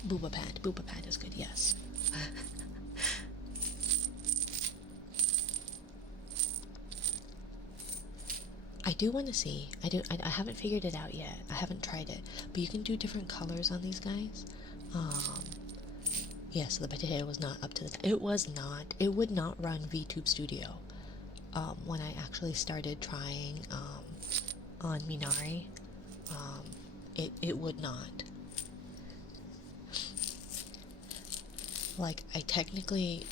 Booba pad is good, yes. I do want to see. I haven't figured it out yet. I haven't tried it, but you can do different colors on these guys. Yeah, so the potato was not up to the. It was not. It would not run VTube Studio. When I actually started trying on Minari, it would not. Like, I technically,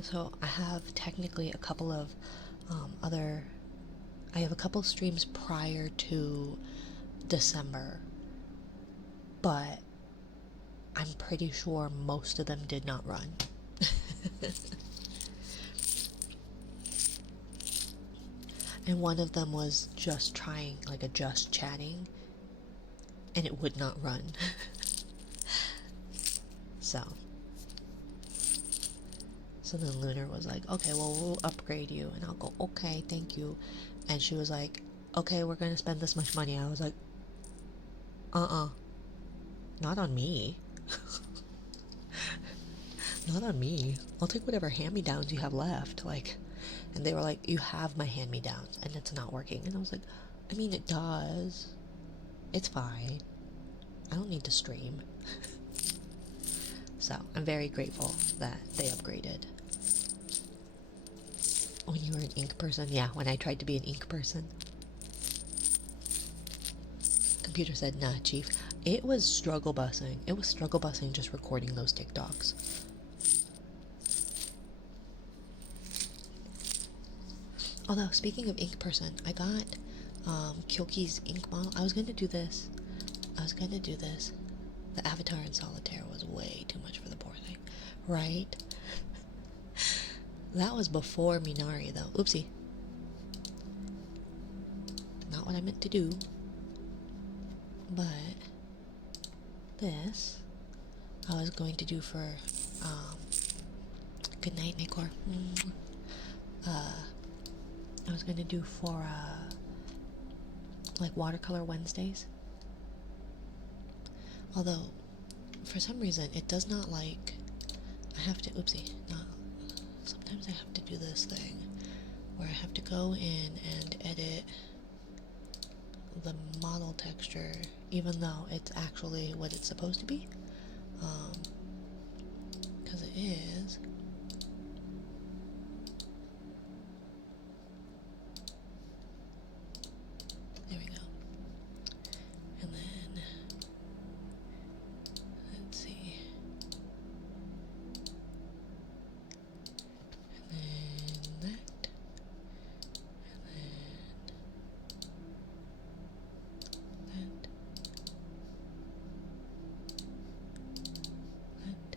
so I have technically a couple of I have a couple streams prior to December, but I'm pretty sure most of them did not run. And one of them was just trying, like a just chatting, and it would not run. So then Lunar was like, okay, well, we'll upgrade you. And I'll go, okay, thank you. And she was like, okay, we're going to spend this much money. I was like, not on me. Not on me. I'll take whatever hand-me-downs you have left. Like, and they were like, you have my hand-me-downs, and it's not working. And I was like, I mean, it does. It's fine. I don't need to stream. So, I'm very grateful that they upgraded. When you were an ink person? Yeah, when I tried to be an ink person. Computer said, nah, chief. It was struggle busing. It was struggle busing just recording those TikToks. Although, speaking of ink person, I got Kyoki's ink model. I was gonna do this. The Avatar in Solitaire was way too much for the poor thing. Right? That was before Minari, though. Oopsie. Not what I meant to do. But this I was going to do for good night, Nakor. I was going to do for like watercolor Wednesdays. Although for some reason it does not like, I have to, oopsie, not, sometimes I have to do this thing where I have to go in and edit the model texture even though it's actually what it's supposed to be, because it is. There we go. And then let's see, and then that, and then that, that,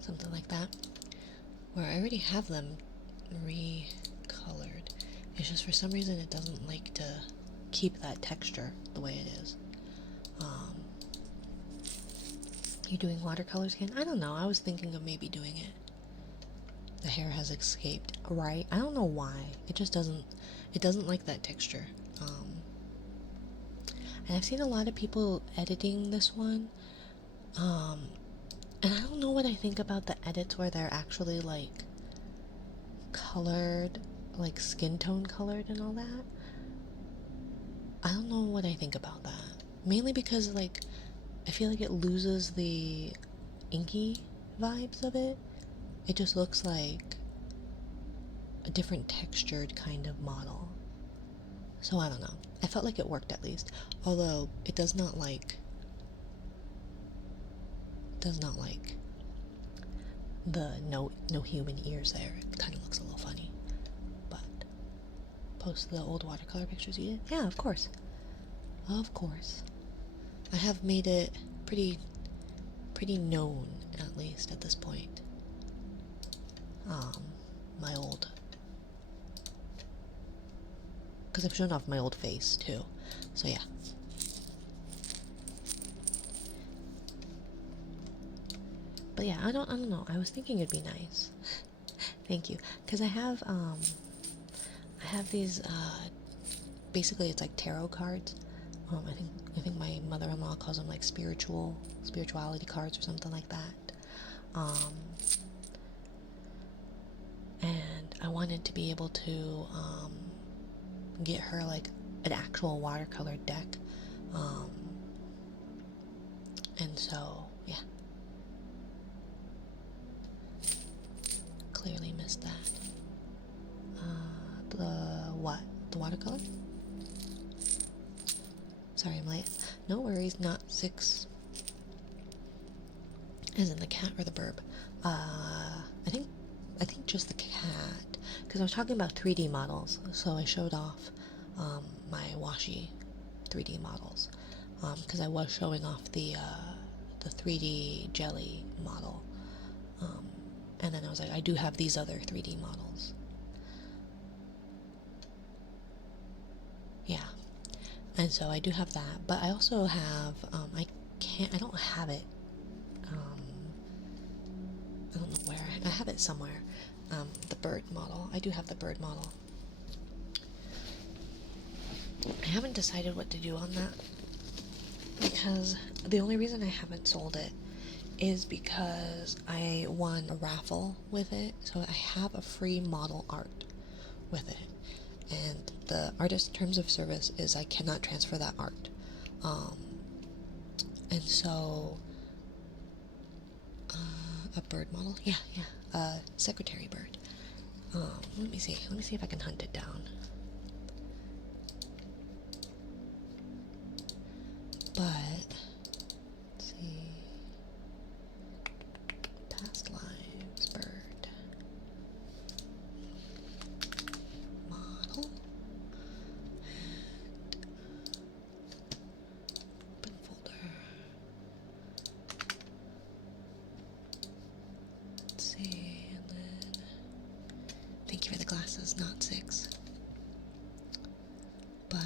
something like that, where I already have them recolored. It's just for some reason it doesn't like to keep that texture the way it is. You doing watercolors again? I don't know. I was thinking of maybe doing it. The hair has escaped, right? I don't know why. It just doesn't. It doesn't like that texture. And I've seen a lot of people editing this one. And I don't know what I think about the edits where they're actually like colored, like skin tone colored and all that. I don't know what I think about that. Mainly because like I feel like it loses the inky vibes of it. It just looks like a different textured kind of model. So I don't know. I felt like it worked at least. Although it does not like the no human ears there. It kind of looks a little funny. But post the old watercolor pictures you did? Yeah, of course. Of course. I have made it pretty known, at least at this point. My old, because I've shown off my old face too, so yeah. But yeah, I don't know. I was thinking it'd be nice. Thank you, because I have these basically it's like tarot cards. I think my mother-in-law calls them like spirituality cards or something like that. And I wanted to be able to get her like an actual watercolor deck. And so yeah. Clearly missed that. The watercolor? Sorry, I'm late. No worries, not 6. As in the cat or the burb. I think just the cat. Because I was talking about 3D models, so I showed off my washi 3D models. Because I was showing off the 3D jelly model. And then I was like, I do have these other 3D models. Yeah. And so I do have that, but I also have, I don't have it, I don't know where, I have it somewhere, the bird model. I do have the bird model. I haven't decided what to do on that, because the only reason I haven't sold it is because I won a raffle with it, so I have a free model art with it. And the artist terms of service is I cannot transfer that art. And so, a bird model? Yeah, secretary bird. Let me see if I can hunt it down. But, let's see. Past lives, bird. Model. Open folder. Let's see, and then thank you for the glasses, not 6. But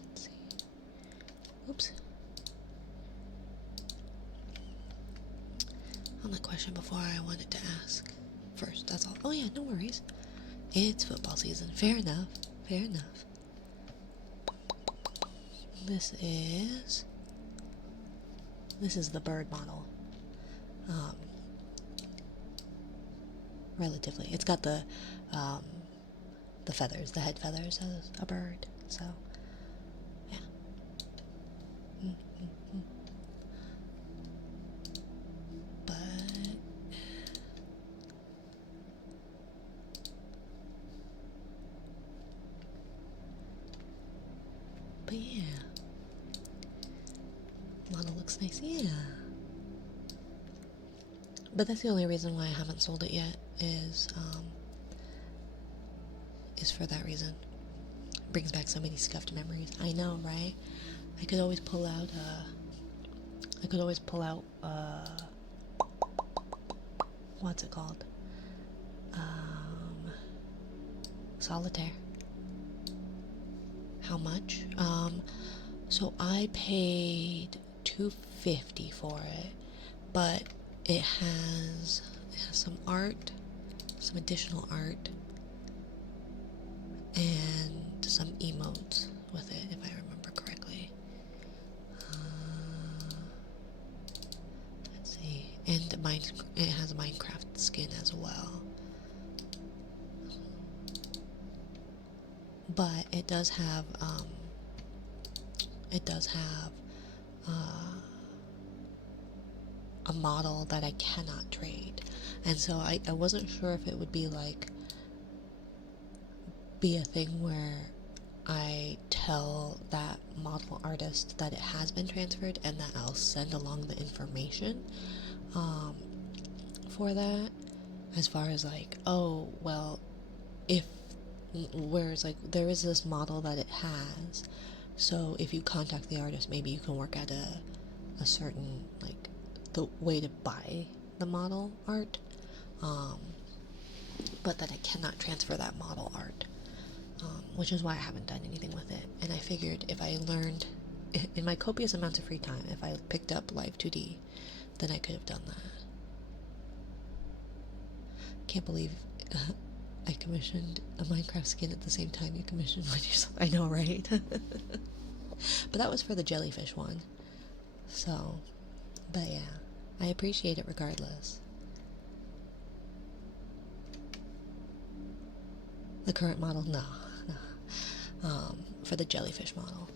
let's see. Oops. On the question before I wanted to ask first, that's all. Oh yeah, no worries. It's football season. Fair enough. Fair enough. This is the bird model. Relatively. It's got the feathers, the head feathers as a bird. So, yeah. But yeah. Model looks nice, yeah. But that's the only reason why I haven't sold it yet, is for that reason. Brings back so many scuffed memories. I know, right? I could always pull out, what's it called? Solitaire. How much? So I paid $250 for it, but it has some art, some additional art, and some emotes with it, if I remember correctly. Let's see, and it has a Minecraft skin as well. But it does have a model that I cannot trade, and so I wasn't sure if it would be a thing where I tell that model artist that it has been transferred and that I'll send along the information for that, as far as oh well, whereas there is this model that it has, so if you contact the artist, maybe you can work at a certain the way to buy the model art, but that I cannot transfer that model art, which is why I haven't done anything with it. And I figured if I learned in my copious amounts of free time, if I picked up Live 2D, then I could have done that. Can't believe I commissioned a Minecraft skin at the same time you commissioned one yourself. I know, right? But that was for the jellyfish one. So, but yeah, I appreciate it regardless. The current model, no. For the jellyfish model.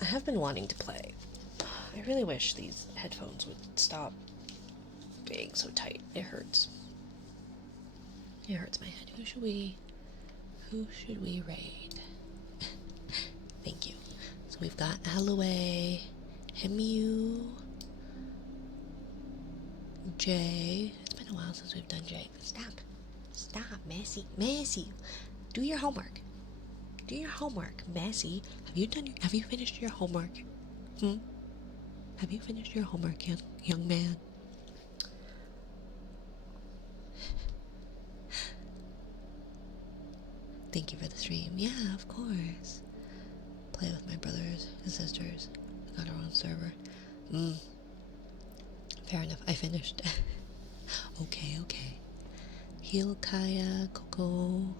I have been wanting to play. I really wish these headphones would stop being so tight. It hurts. It hurts my head. Who should we raid? Thank you. So we've got Aloe, Hemu, Jay. It's been a while since we've done Jay. Stop, Messi. Do your homework. Messi. Have you finished your homework? Have you finished your homework, young man? Thank you for the stream. Yeah, of course. Play with my brothers and sisters. Got our own server. Fair enough. I finished. Okay. Hilkaya, Coco,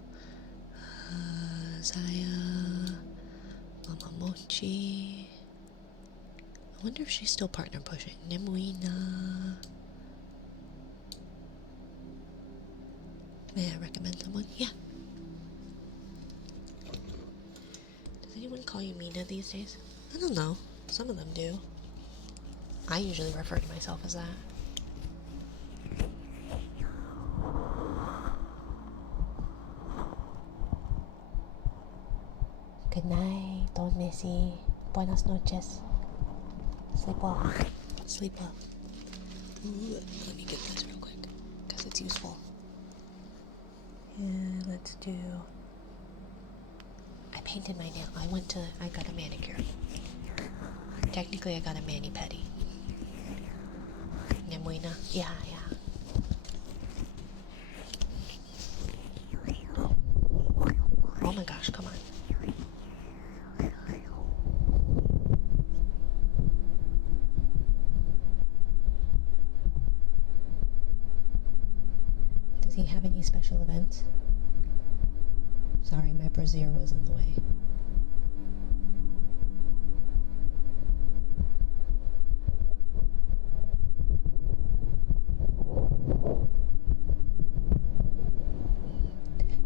Zaya, Mama Mochi. I wonder if she's still partner pushing. Nimuina. May I recommend someone? Yeah. Does anyone call you Mina these days? I don't know. Some of them do. I usually refer to myself as that. Good night, Don Missy. Buenas noches. Sleep well. Sleep well. Ooh, let me get this real quick, because it's useful. And let's do... I painted my nail. I got a manicure. Technically, I got a mani-pedi. Nemuina? Yeah. Oh my gosh, come on. Does he have any special events? Sorry, my brassiere was in the way.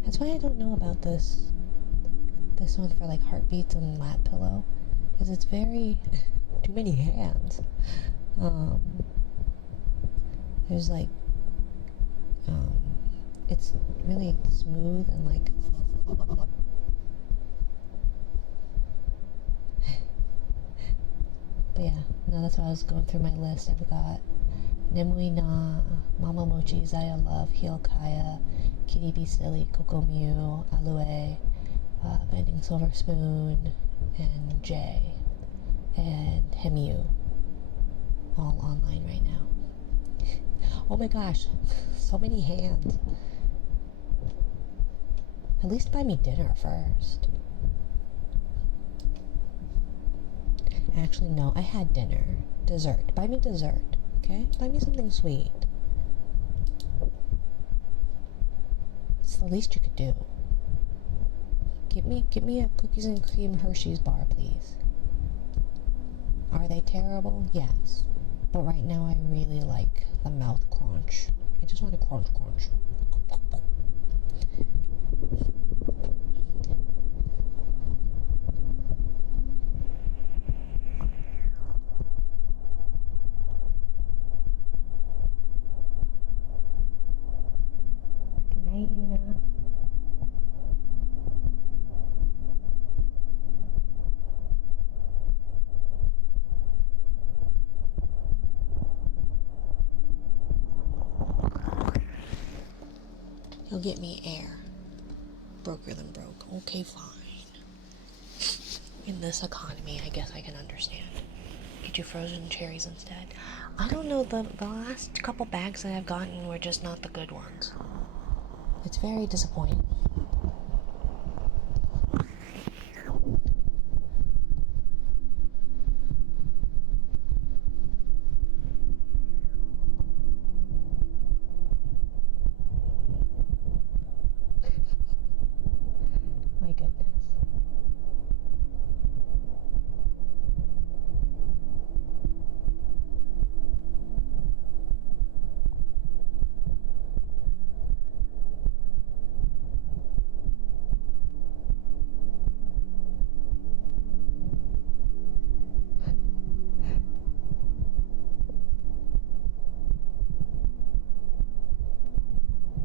That's why I don't know about this one for like heartbeats and lap pillow, because it's very too many hands. There's like it's really smooth and like but yeah, no, that's why I was going through my list. I've got Nimui Na, Mama Mochi, Zaya Love, Heel Kaya, Kitty Be Silly, Coco Mew, Alue, Bending Silver Spoon, and Jay, and Hemu, all online right now. Oh my gosh, so many hands. At least buy me dinner first. Actually, no, I had dinner. Dessert. Buy me dessert, okay? Buy me something sweet. It's the least you could do. Get me a cookies and cream Hershey's bar, please. Are they terrible? Yes. But right now I really like the mouth crunch. I just want a crunch. Good night, Yuna. You'll get me air. Broker than broke. Okay, fine. In this economy, I guess I can understand. Get you frozen cherries instead. I don't know, the last couple bags that I've gotten were just not the good ones. It's very disappointing. My goodness.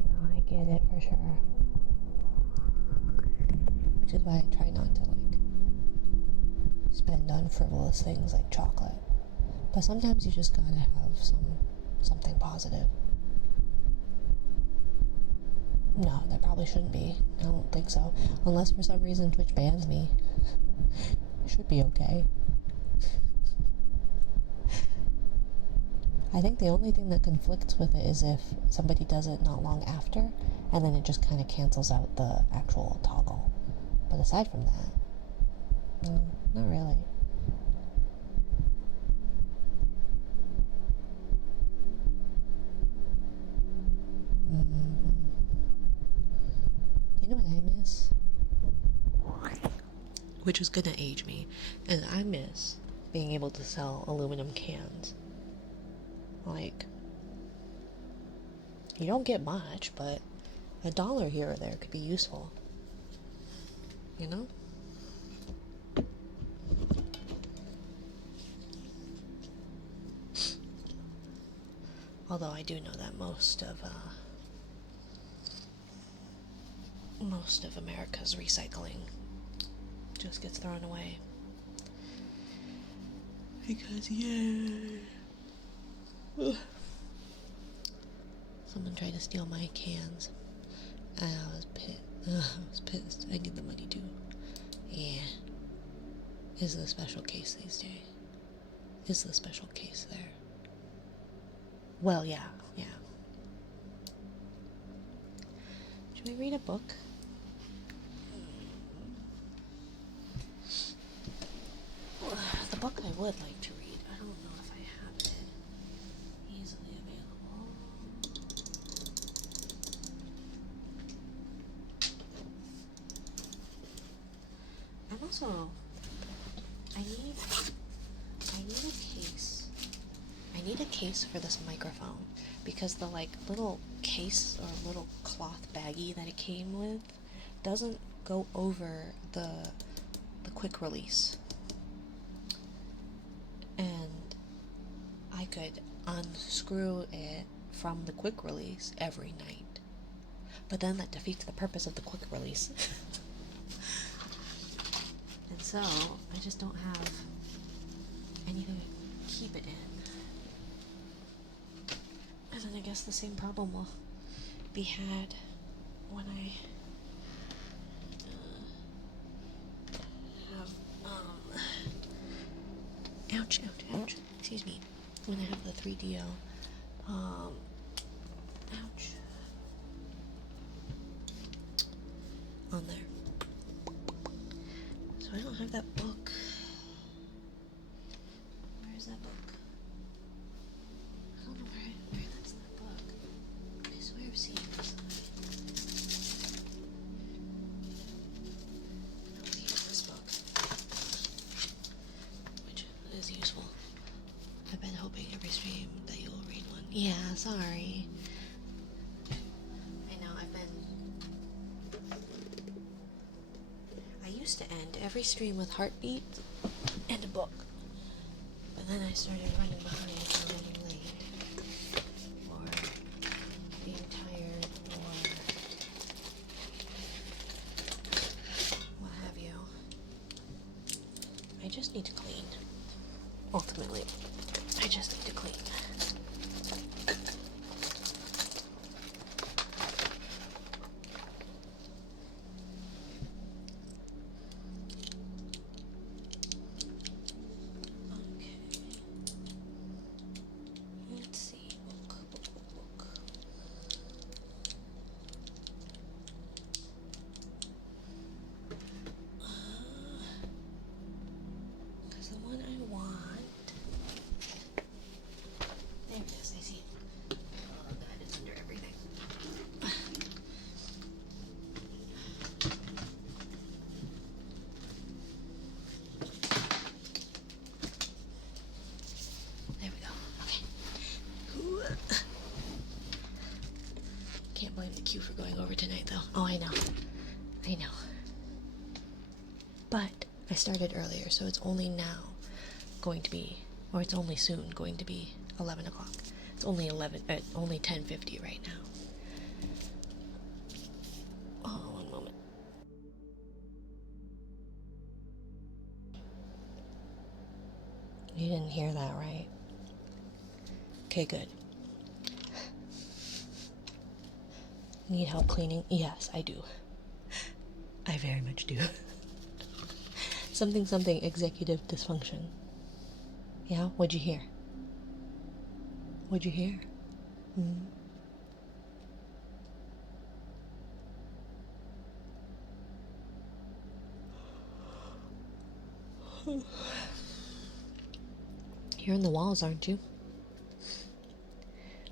No, I get it for sure. Which is why I try not to like spend on frivolous things like chocolate. But sometimes you just gotta have something positive. No, there probably shouldn't be. I don't think so. Unless for some reason Twitch bans me. It should be okay. I think the only thing that conflicts with it is if somebody does it not long after, and then it just kind of cancels out the actual toggle. But aside from that, no, not really. You know what I miss? Which is gonna age me, and I miss being able to sell aluminum cans. Like, you don't get much, but $1 here or there could be useful. You know? Although I do know that most of America's recycling just gets thrown away. Because, yeah. Ugh. Someone tried to steal my cans. And I was pissed. I was pissed. I need the money too. Yeah. Is the special case these days? Is the special case there? Well, yeah. Should we read a book? The book I would like to read, I don't know if I have it easily available. I'm also, I need a case. I need a case for this microphone because the little case or little cloth baggie that it came with doesn't go over the quick release. And I could unscrew it from the quick release every night. But then that defeats the purpose of the quick release. And so, I just don't have anything to keep it in. And then I guess the same problem will be had when I have, ouch, excuse me, when I have the 3DO, ouch, on there. So I don't have that book. Where is that book? I don't know where that's that book. I swear I've seen this. No, we have this book, which is useful. I've been hoping every stream that you'll read one. Yeah, sorry. I know, I used to end every stream with heartbeat and a book. But then I started running behind or running late. Or being tired or what have you. I just need to clean. Ultimately, I just need to clean. Okay. Let's see. Book. Because the one I want. There it is, I see it. Oh, that is under everything. There we go. Okay. Can't blame the queue for going over tonight, though. Oh, I know. But I started earlier, so it's only now going to be, or it's only soon going to be 11 o'clock. It's only 10:50 right now. Oh, one moment. You didn't hear that, right? Okay, good. Need help cleaning? Yes, I do. I very much do. Something executive dysfunction. Yeah, what'd you hear? What'd you hear? You're in the walls, aren't you?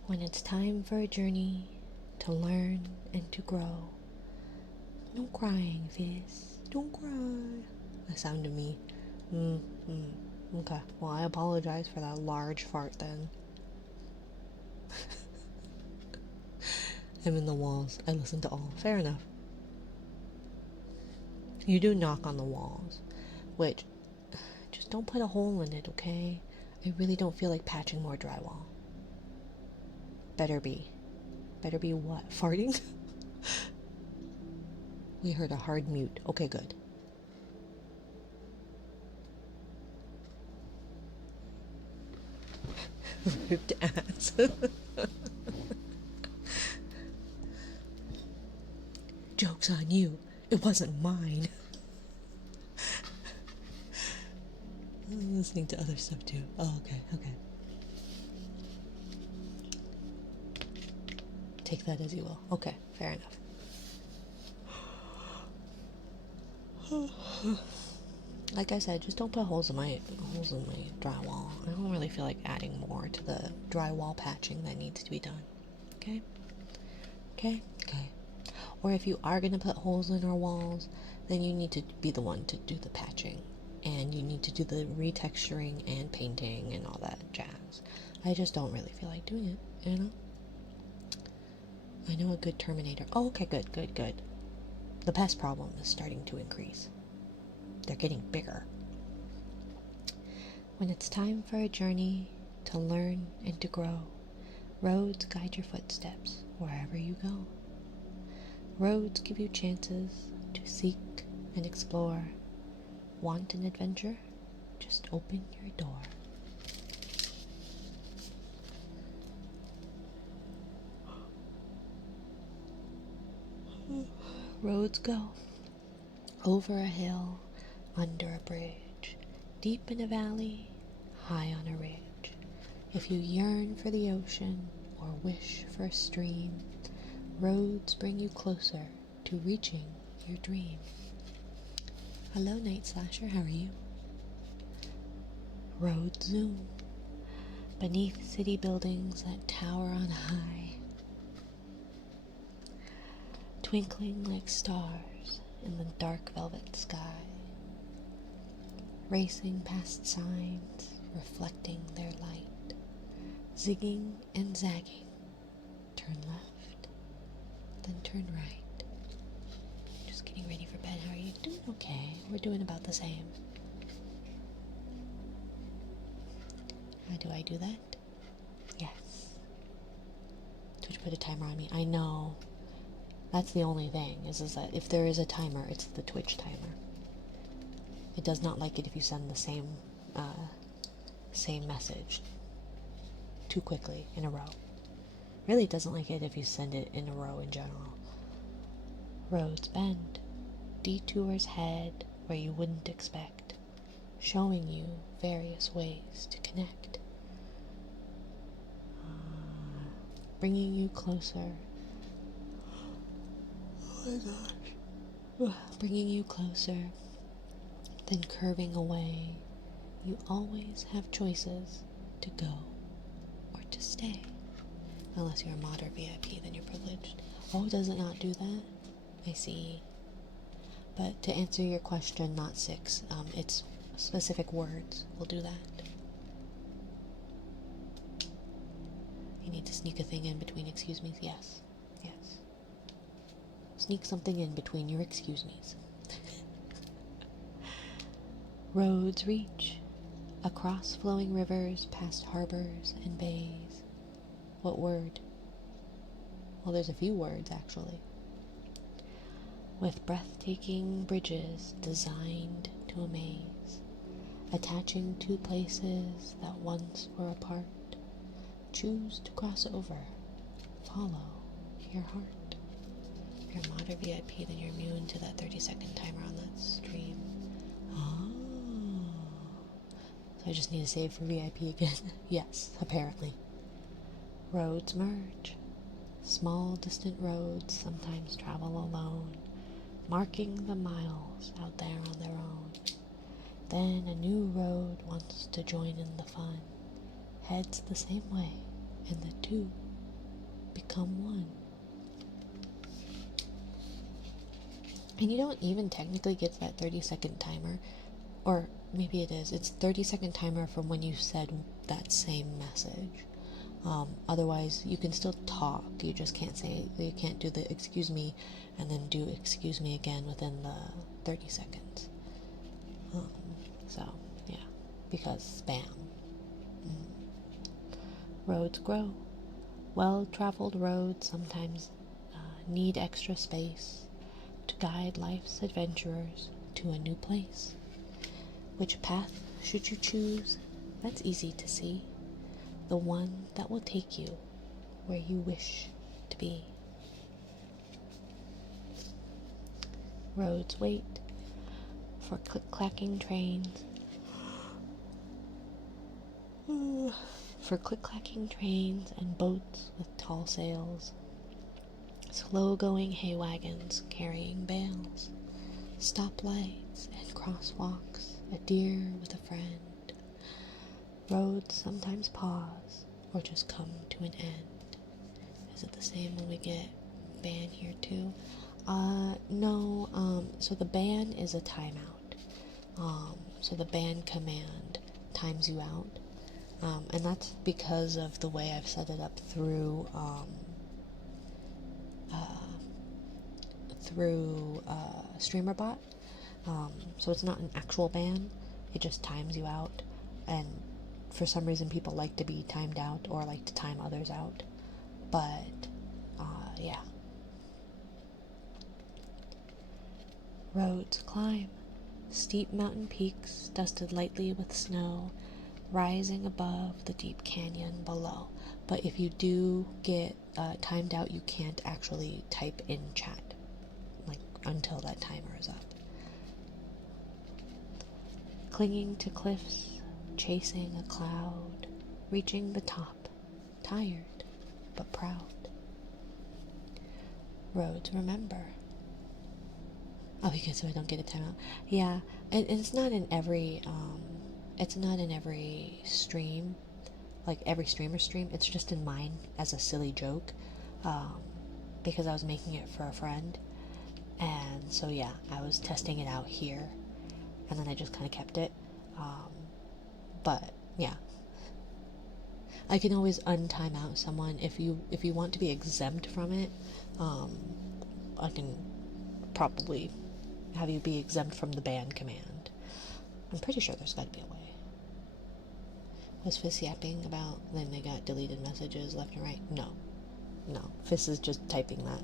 When it's time for a journey to learn and to grow. No crying, Fizz. Don't cry. That sounded me. Okay. Well, I apologize for that large fart then. I'm in the walls. I listen to all. Fair enough. You do knock on the walls, which, just don't put a hole in it, okay? I really don't feel like patching more drywall. Better be. Better be what? Farting? We heard a hard mute. Okay, good. Ripped ass. Joke's on you. It wasn't mine. I'm listening to other stuff too. Oh, okay, okay. Take that as you will. Okay, fair enough. Like I said, just don't put holes in my drywall. I don't really feel like adding more to the drywall patching that needs to be done. Okay? Okay? Okay. Or if you are gonna put holes in our walls, then you need to be the one to do the patching. And you need to do the retexturing and painting and all that jazz. I just don't really feel like doing it, you know? I know a good Terminator. Oh, okay, good, good, good. The pest problem is starting to increase. They're getting bigger. When it's time for a journey to learn and to grow, roads guide your footsteps wherever you go. Roads give you chances to seek and explore. Want an adventure? Just open your door. Roads go over a hill, under a bridge, deep in a valley, high on a ridge. If you yearn for the ocean or wish for a stream, roads bring you closer to reaching your dream. Hello, Night Slasher, how are you? Roads zoom beneath city buildings that tower on high, twinkling like stars in the dark velvet sky, racing past signs reflecting their light, zigging and zagging. Turn left, then turn right. Just getting ready for bed. How are you? Doing okay. We're doing about the same. How do I do that? Yes. Twitch put a timer on me. I know. That's the only thing, is that if there is a timer, it's the Twitch timer. It does not like it if you send the same message too quickly in a row. Really, it doesn't like it if you send it in a row in general. Roads bend, detours head where you wouldn't expect, showing you various ways to connect, bringing you closer. Oh my gosh. Bringing you closer, then curving away. You always have choices to go or to stay. Unless you're a mod or VIP, then you're privileged. Oh, does it not do that? I see. But to answer your question, not 6. It's specific words will do that. You need to sneak a thing in between excuse me's? Yes. Yes. Sneak something in between your excuse me's. Roads reach across flowing rivers, past harbors and bays. What word? Well, there's a few words, actually. With breathtaking bridges designed to amaze, attaching two places that once were apart. Choose to cross over. Follow your heart. If you're mod or VIP, then you're immune to that 30-second timer on that stream. Oh. So I just need to save for VIP again. Yes, apparently. Roads merge. Small, distant roads sometimes travel alone, marking the miles out there on their own. Then a new road wants to join in the fun, heads the same way, and the two become one. And you don't even technically get that 30-second timer, or maybe it is. It's 30-second timer from when you said that same message. Otherwise, you can still talk. You just can't say, you can't do the excuse me and then do excuse me again within the 30 seconds. So, yeah, because spam. Roads grow Well-traveled roads sometimes need extra space to guide life's adventurers to a new place. Which path should you choose? That's easy to see. The one that will take you where you wish to be. Roads wait for click-clacking trains. For click-clacking trains and boats with tall sails. Slow-going hay wagons carrying bales. Stoplights and crosswalks, a deer with a friend. Roads sometimes pause or just come to an end. Is it the same when we get ban here too? No, so the ban is a timeout. So the ban command times you out. And that's because of the way I've set it up through StreamerBot. So it's not an actual ban, it just times you out, and for some reason people like to be timed out or like to time others out, but yeah. Roads climb. Steep mountain peaks dusted lightly with snow, rising above the deep canyon below. But if you do get timed out, you can't actually type in chat, like, until that timer is up. Clinging to cliffs, chasing a cloud, reaching the top, tired but proud. Roads remember. Oh, because so I don't get a timeout. Yeah, and it's not in every stream, like every streamer's stream. It's just in mine as a silly joke, because I was making it for a friend, and so yeah, I was testing it out here, and then I just kind of kept it. But yeah, I can always untime out someone if you want to be exempt from it. I can probably have you be exempt from the ban command. I'm pretty sure there's got to be a way. Was Fizz yapping about then they got deleted messages left and right? No. Fizz is just typing that.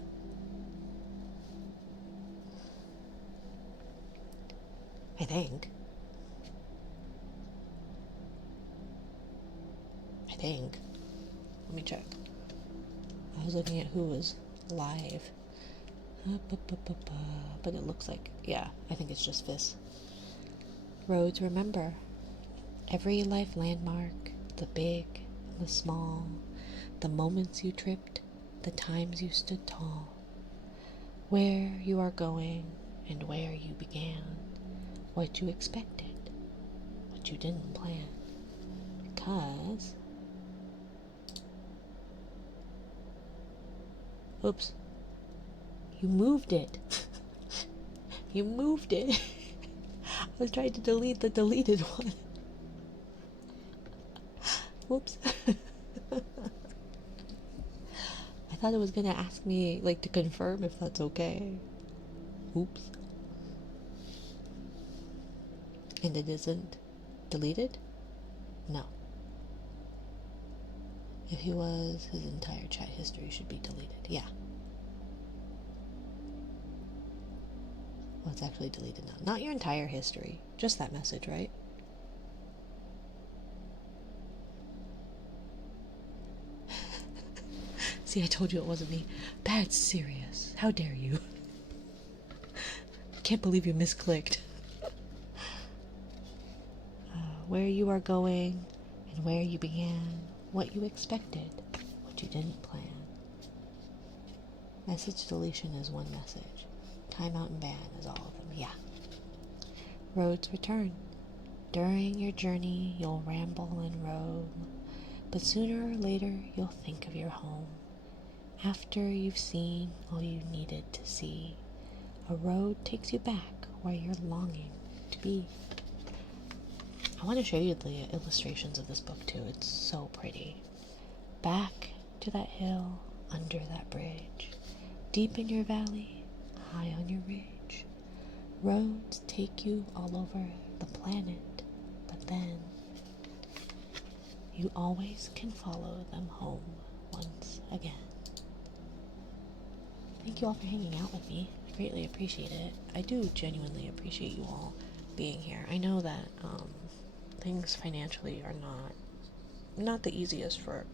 I think. Let me check. I was looking at who was live. But it looks like, yeah, I think it's just Fizz. Roads remember. Every life landmark, the big, the small, the moments you tripped, the times you stood tall. Where you are going and where you began. What you expected, what you didn't plan. Because... Oops. You moved it. You moved it. I was trying to delete the deleted one. Whoops. I thought it was gonna ask me, like, to confirm if that's okay. Oops. And it isn't deleted? No. If he was, his entire chat history should be deleted. Yeah. Well, it's actually deleted now. Not your entire history. Just that message, right? See, I told you it wasn't me. Bad serious. How dare you? Can't believe you misclicked. Where you are going and where you began. What you expected. What you didn't plan. Message deletion is one message. Timeout and ban is all of them. Yeah. Roads return. During your journey, you'll ramble and roam. But sooner or later, you'll think of your home. After you've seen all you needed to see, a road takes you back where you're longing to be. I want to show you the illustrations of this book too. It's so pretty. Back to that hill, under that bridge, deep in your valley, high on your ridge. Roads take you all over the planet, but then you always can follow them home once again. Thank you all for hanging out with me. I greatly appreciate it. I do genuinely appreciate you all being here. I know that things financially are not the easiest for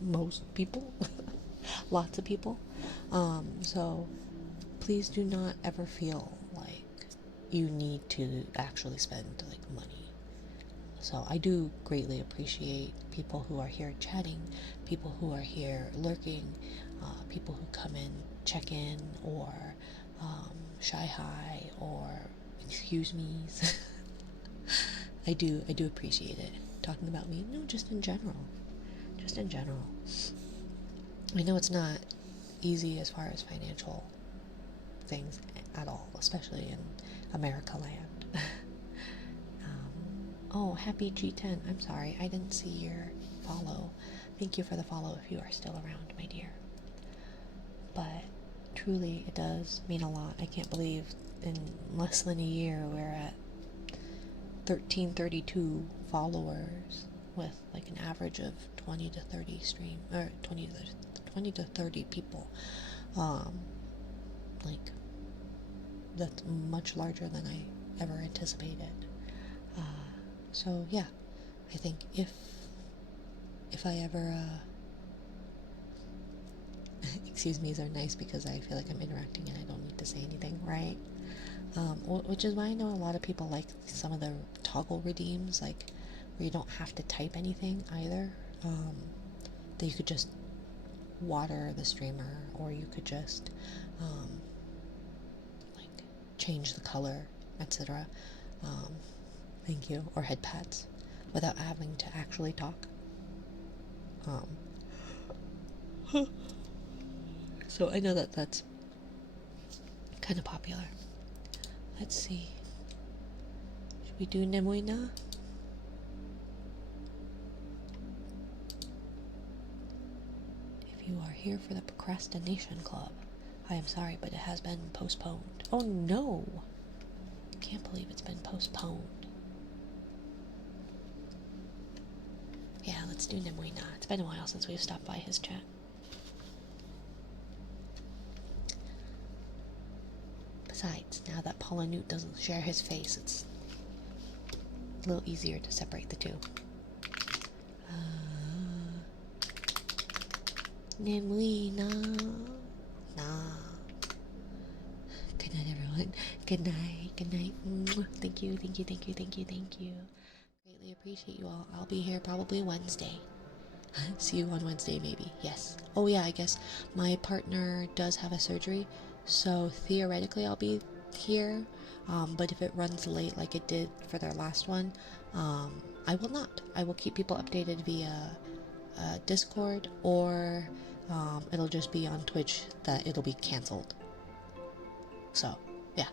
most people, lots of people. So please do not ever feel like you need to actually spend like money. So I do greatly appreciate people who are here chatting, people who are here lurking, people who come in, check in, or shy hi, or excuse me's. I do appreciate it. Talking about me, no, just in general. Just in general. I know it's not easy as far as financial things at all, especially in America land. Oh, happy G10. I'm sorry, I didn't see your follow. Thank you for the follow if you are still around, my dear. But truly, it does mean a lot. I can't believe in less than a year we're at 1332 followers with like an average of 20 to 30 stream, or 20 to 30 people. Like, that's much larger than I ever anticipated. So yeah, I think if I ever excuse me's are nice because I feel like I'm interacting and I don't need to say anything, right? Which is why I know a lot of people like some of the toggle redeems, like where you don't have to type anything either. That you could just water the streamer, or you could just like change the color, etc. Thank you, or head pads, without having to actually talk. So I know that that's kind of popular. Let's see. Should we do Nemuina? If you are here for the Procrastination Club, I am sorry, but it has been postponed. Oh no! Can't believe it's been postponed. Yeah, let's do Nemuina. It's been a while since we've stopped by his chat. Besides, now that Paula Newt doesn't share his face, it's a little easier to separate the two. Nemuina. Nah. Good night, everyone. Good night. Good night. Thank you. Thank you. Thank you. Thank you. Thank you. Greatly appreciate you all. I'll be here probably Wednesday. See you on Wednesday, maybe. Yes. Oh yeah, I guess my partner does have a surgery, so theoretically I'll be here. But if it runs late like it did for their last one, I will not. I will keep people updated via Discord, or it'll just be on Twitch that it'll be canceled. So, yeah.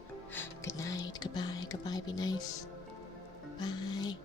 Good night, goodbye, be nice. Bye.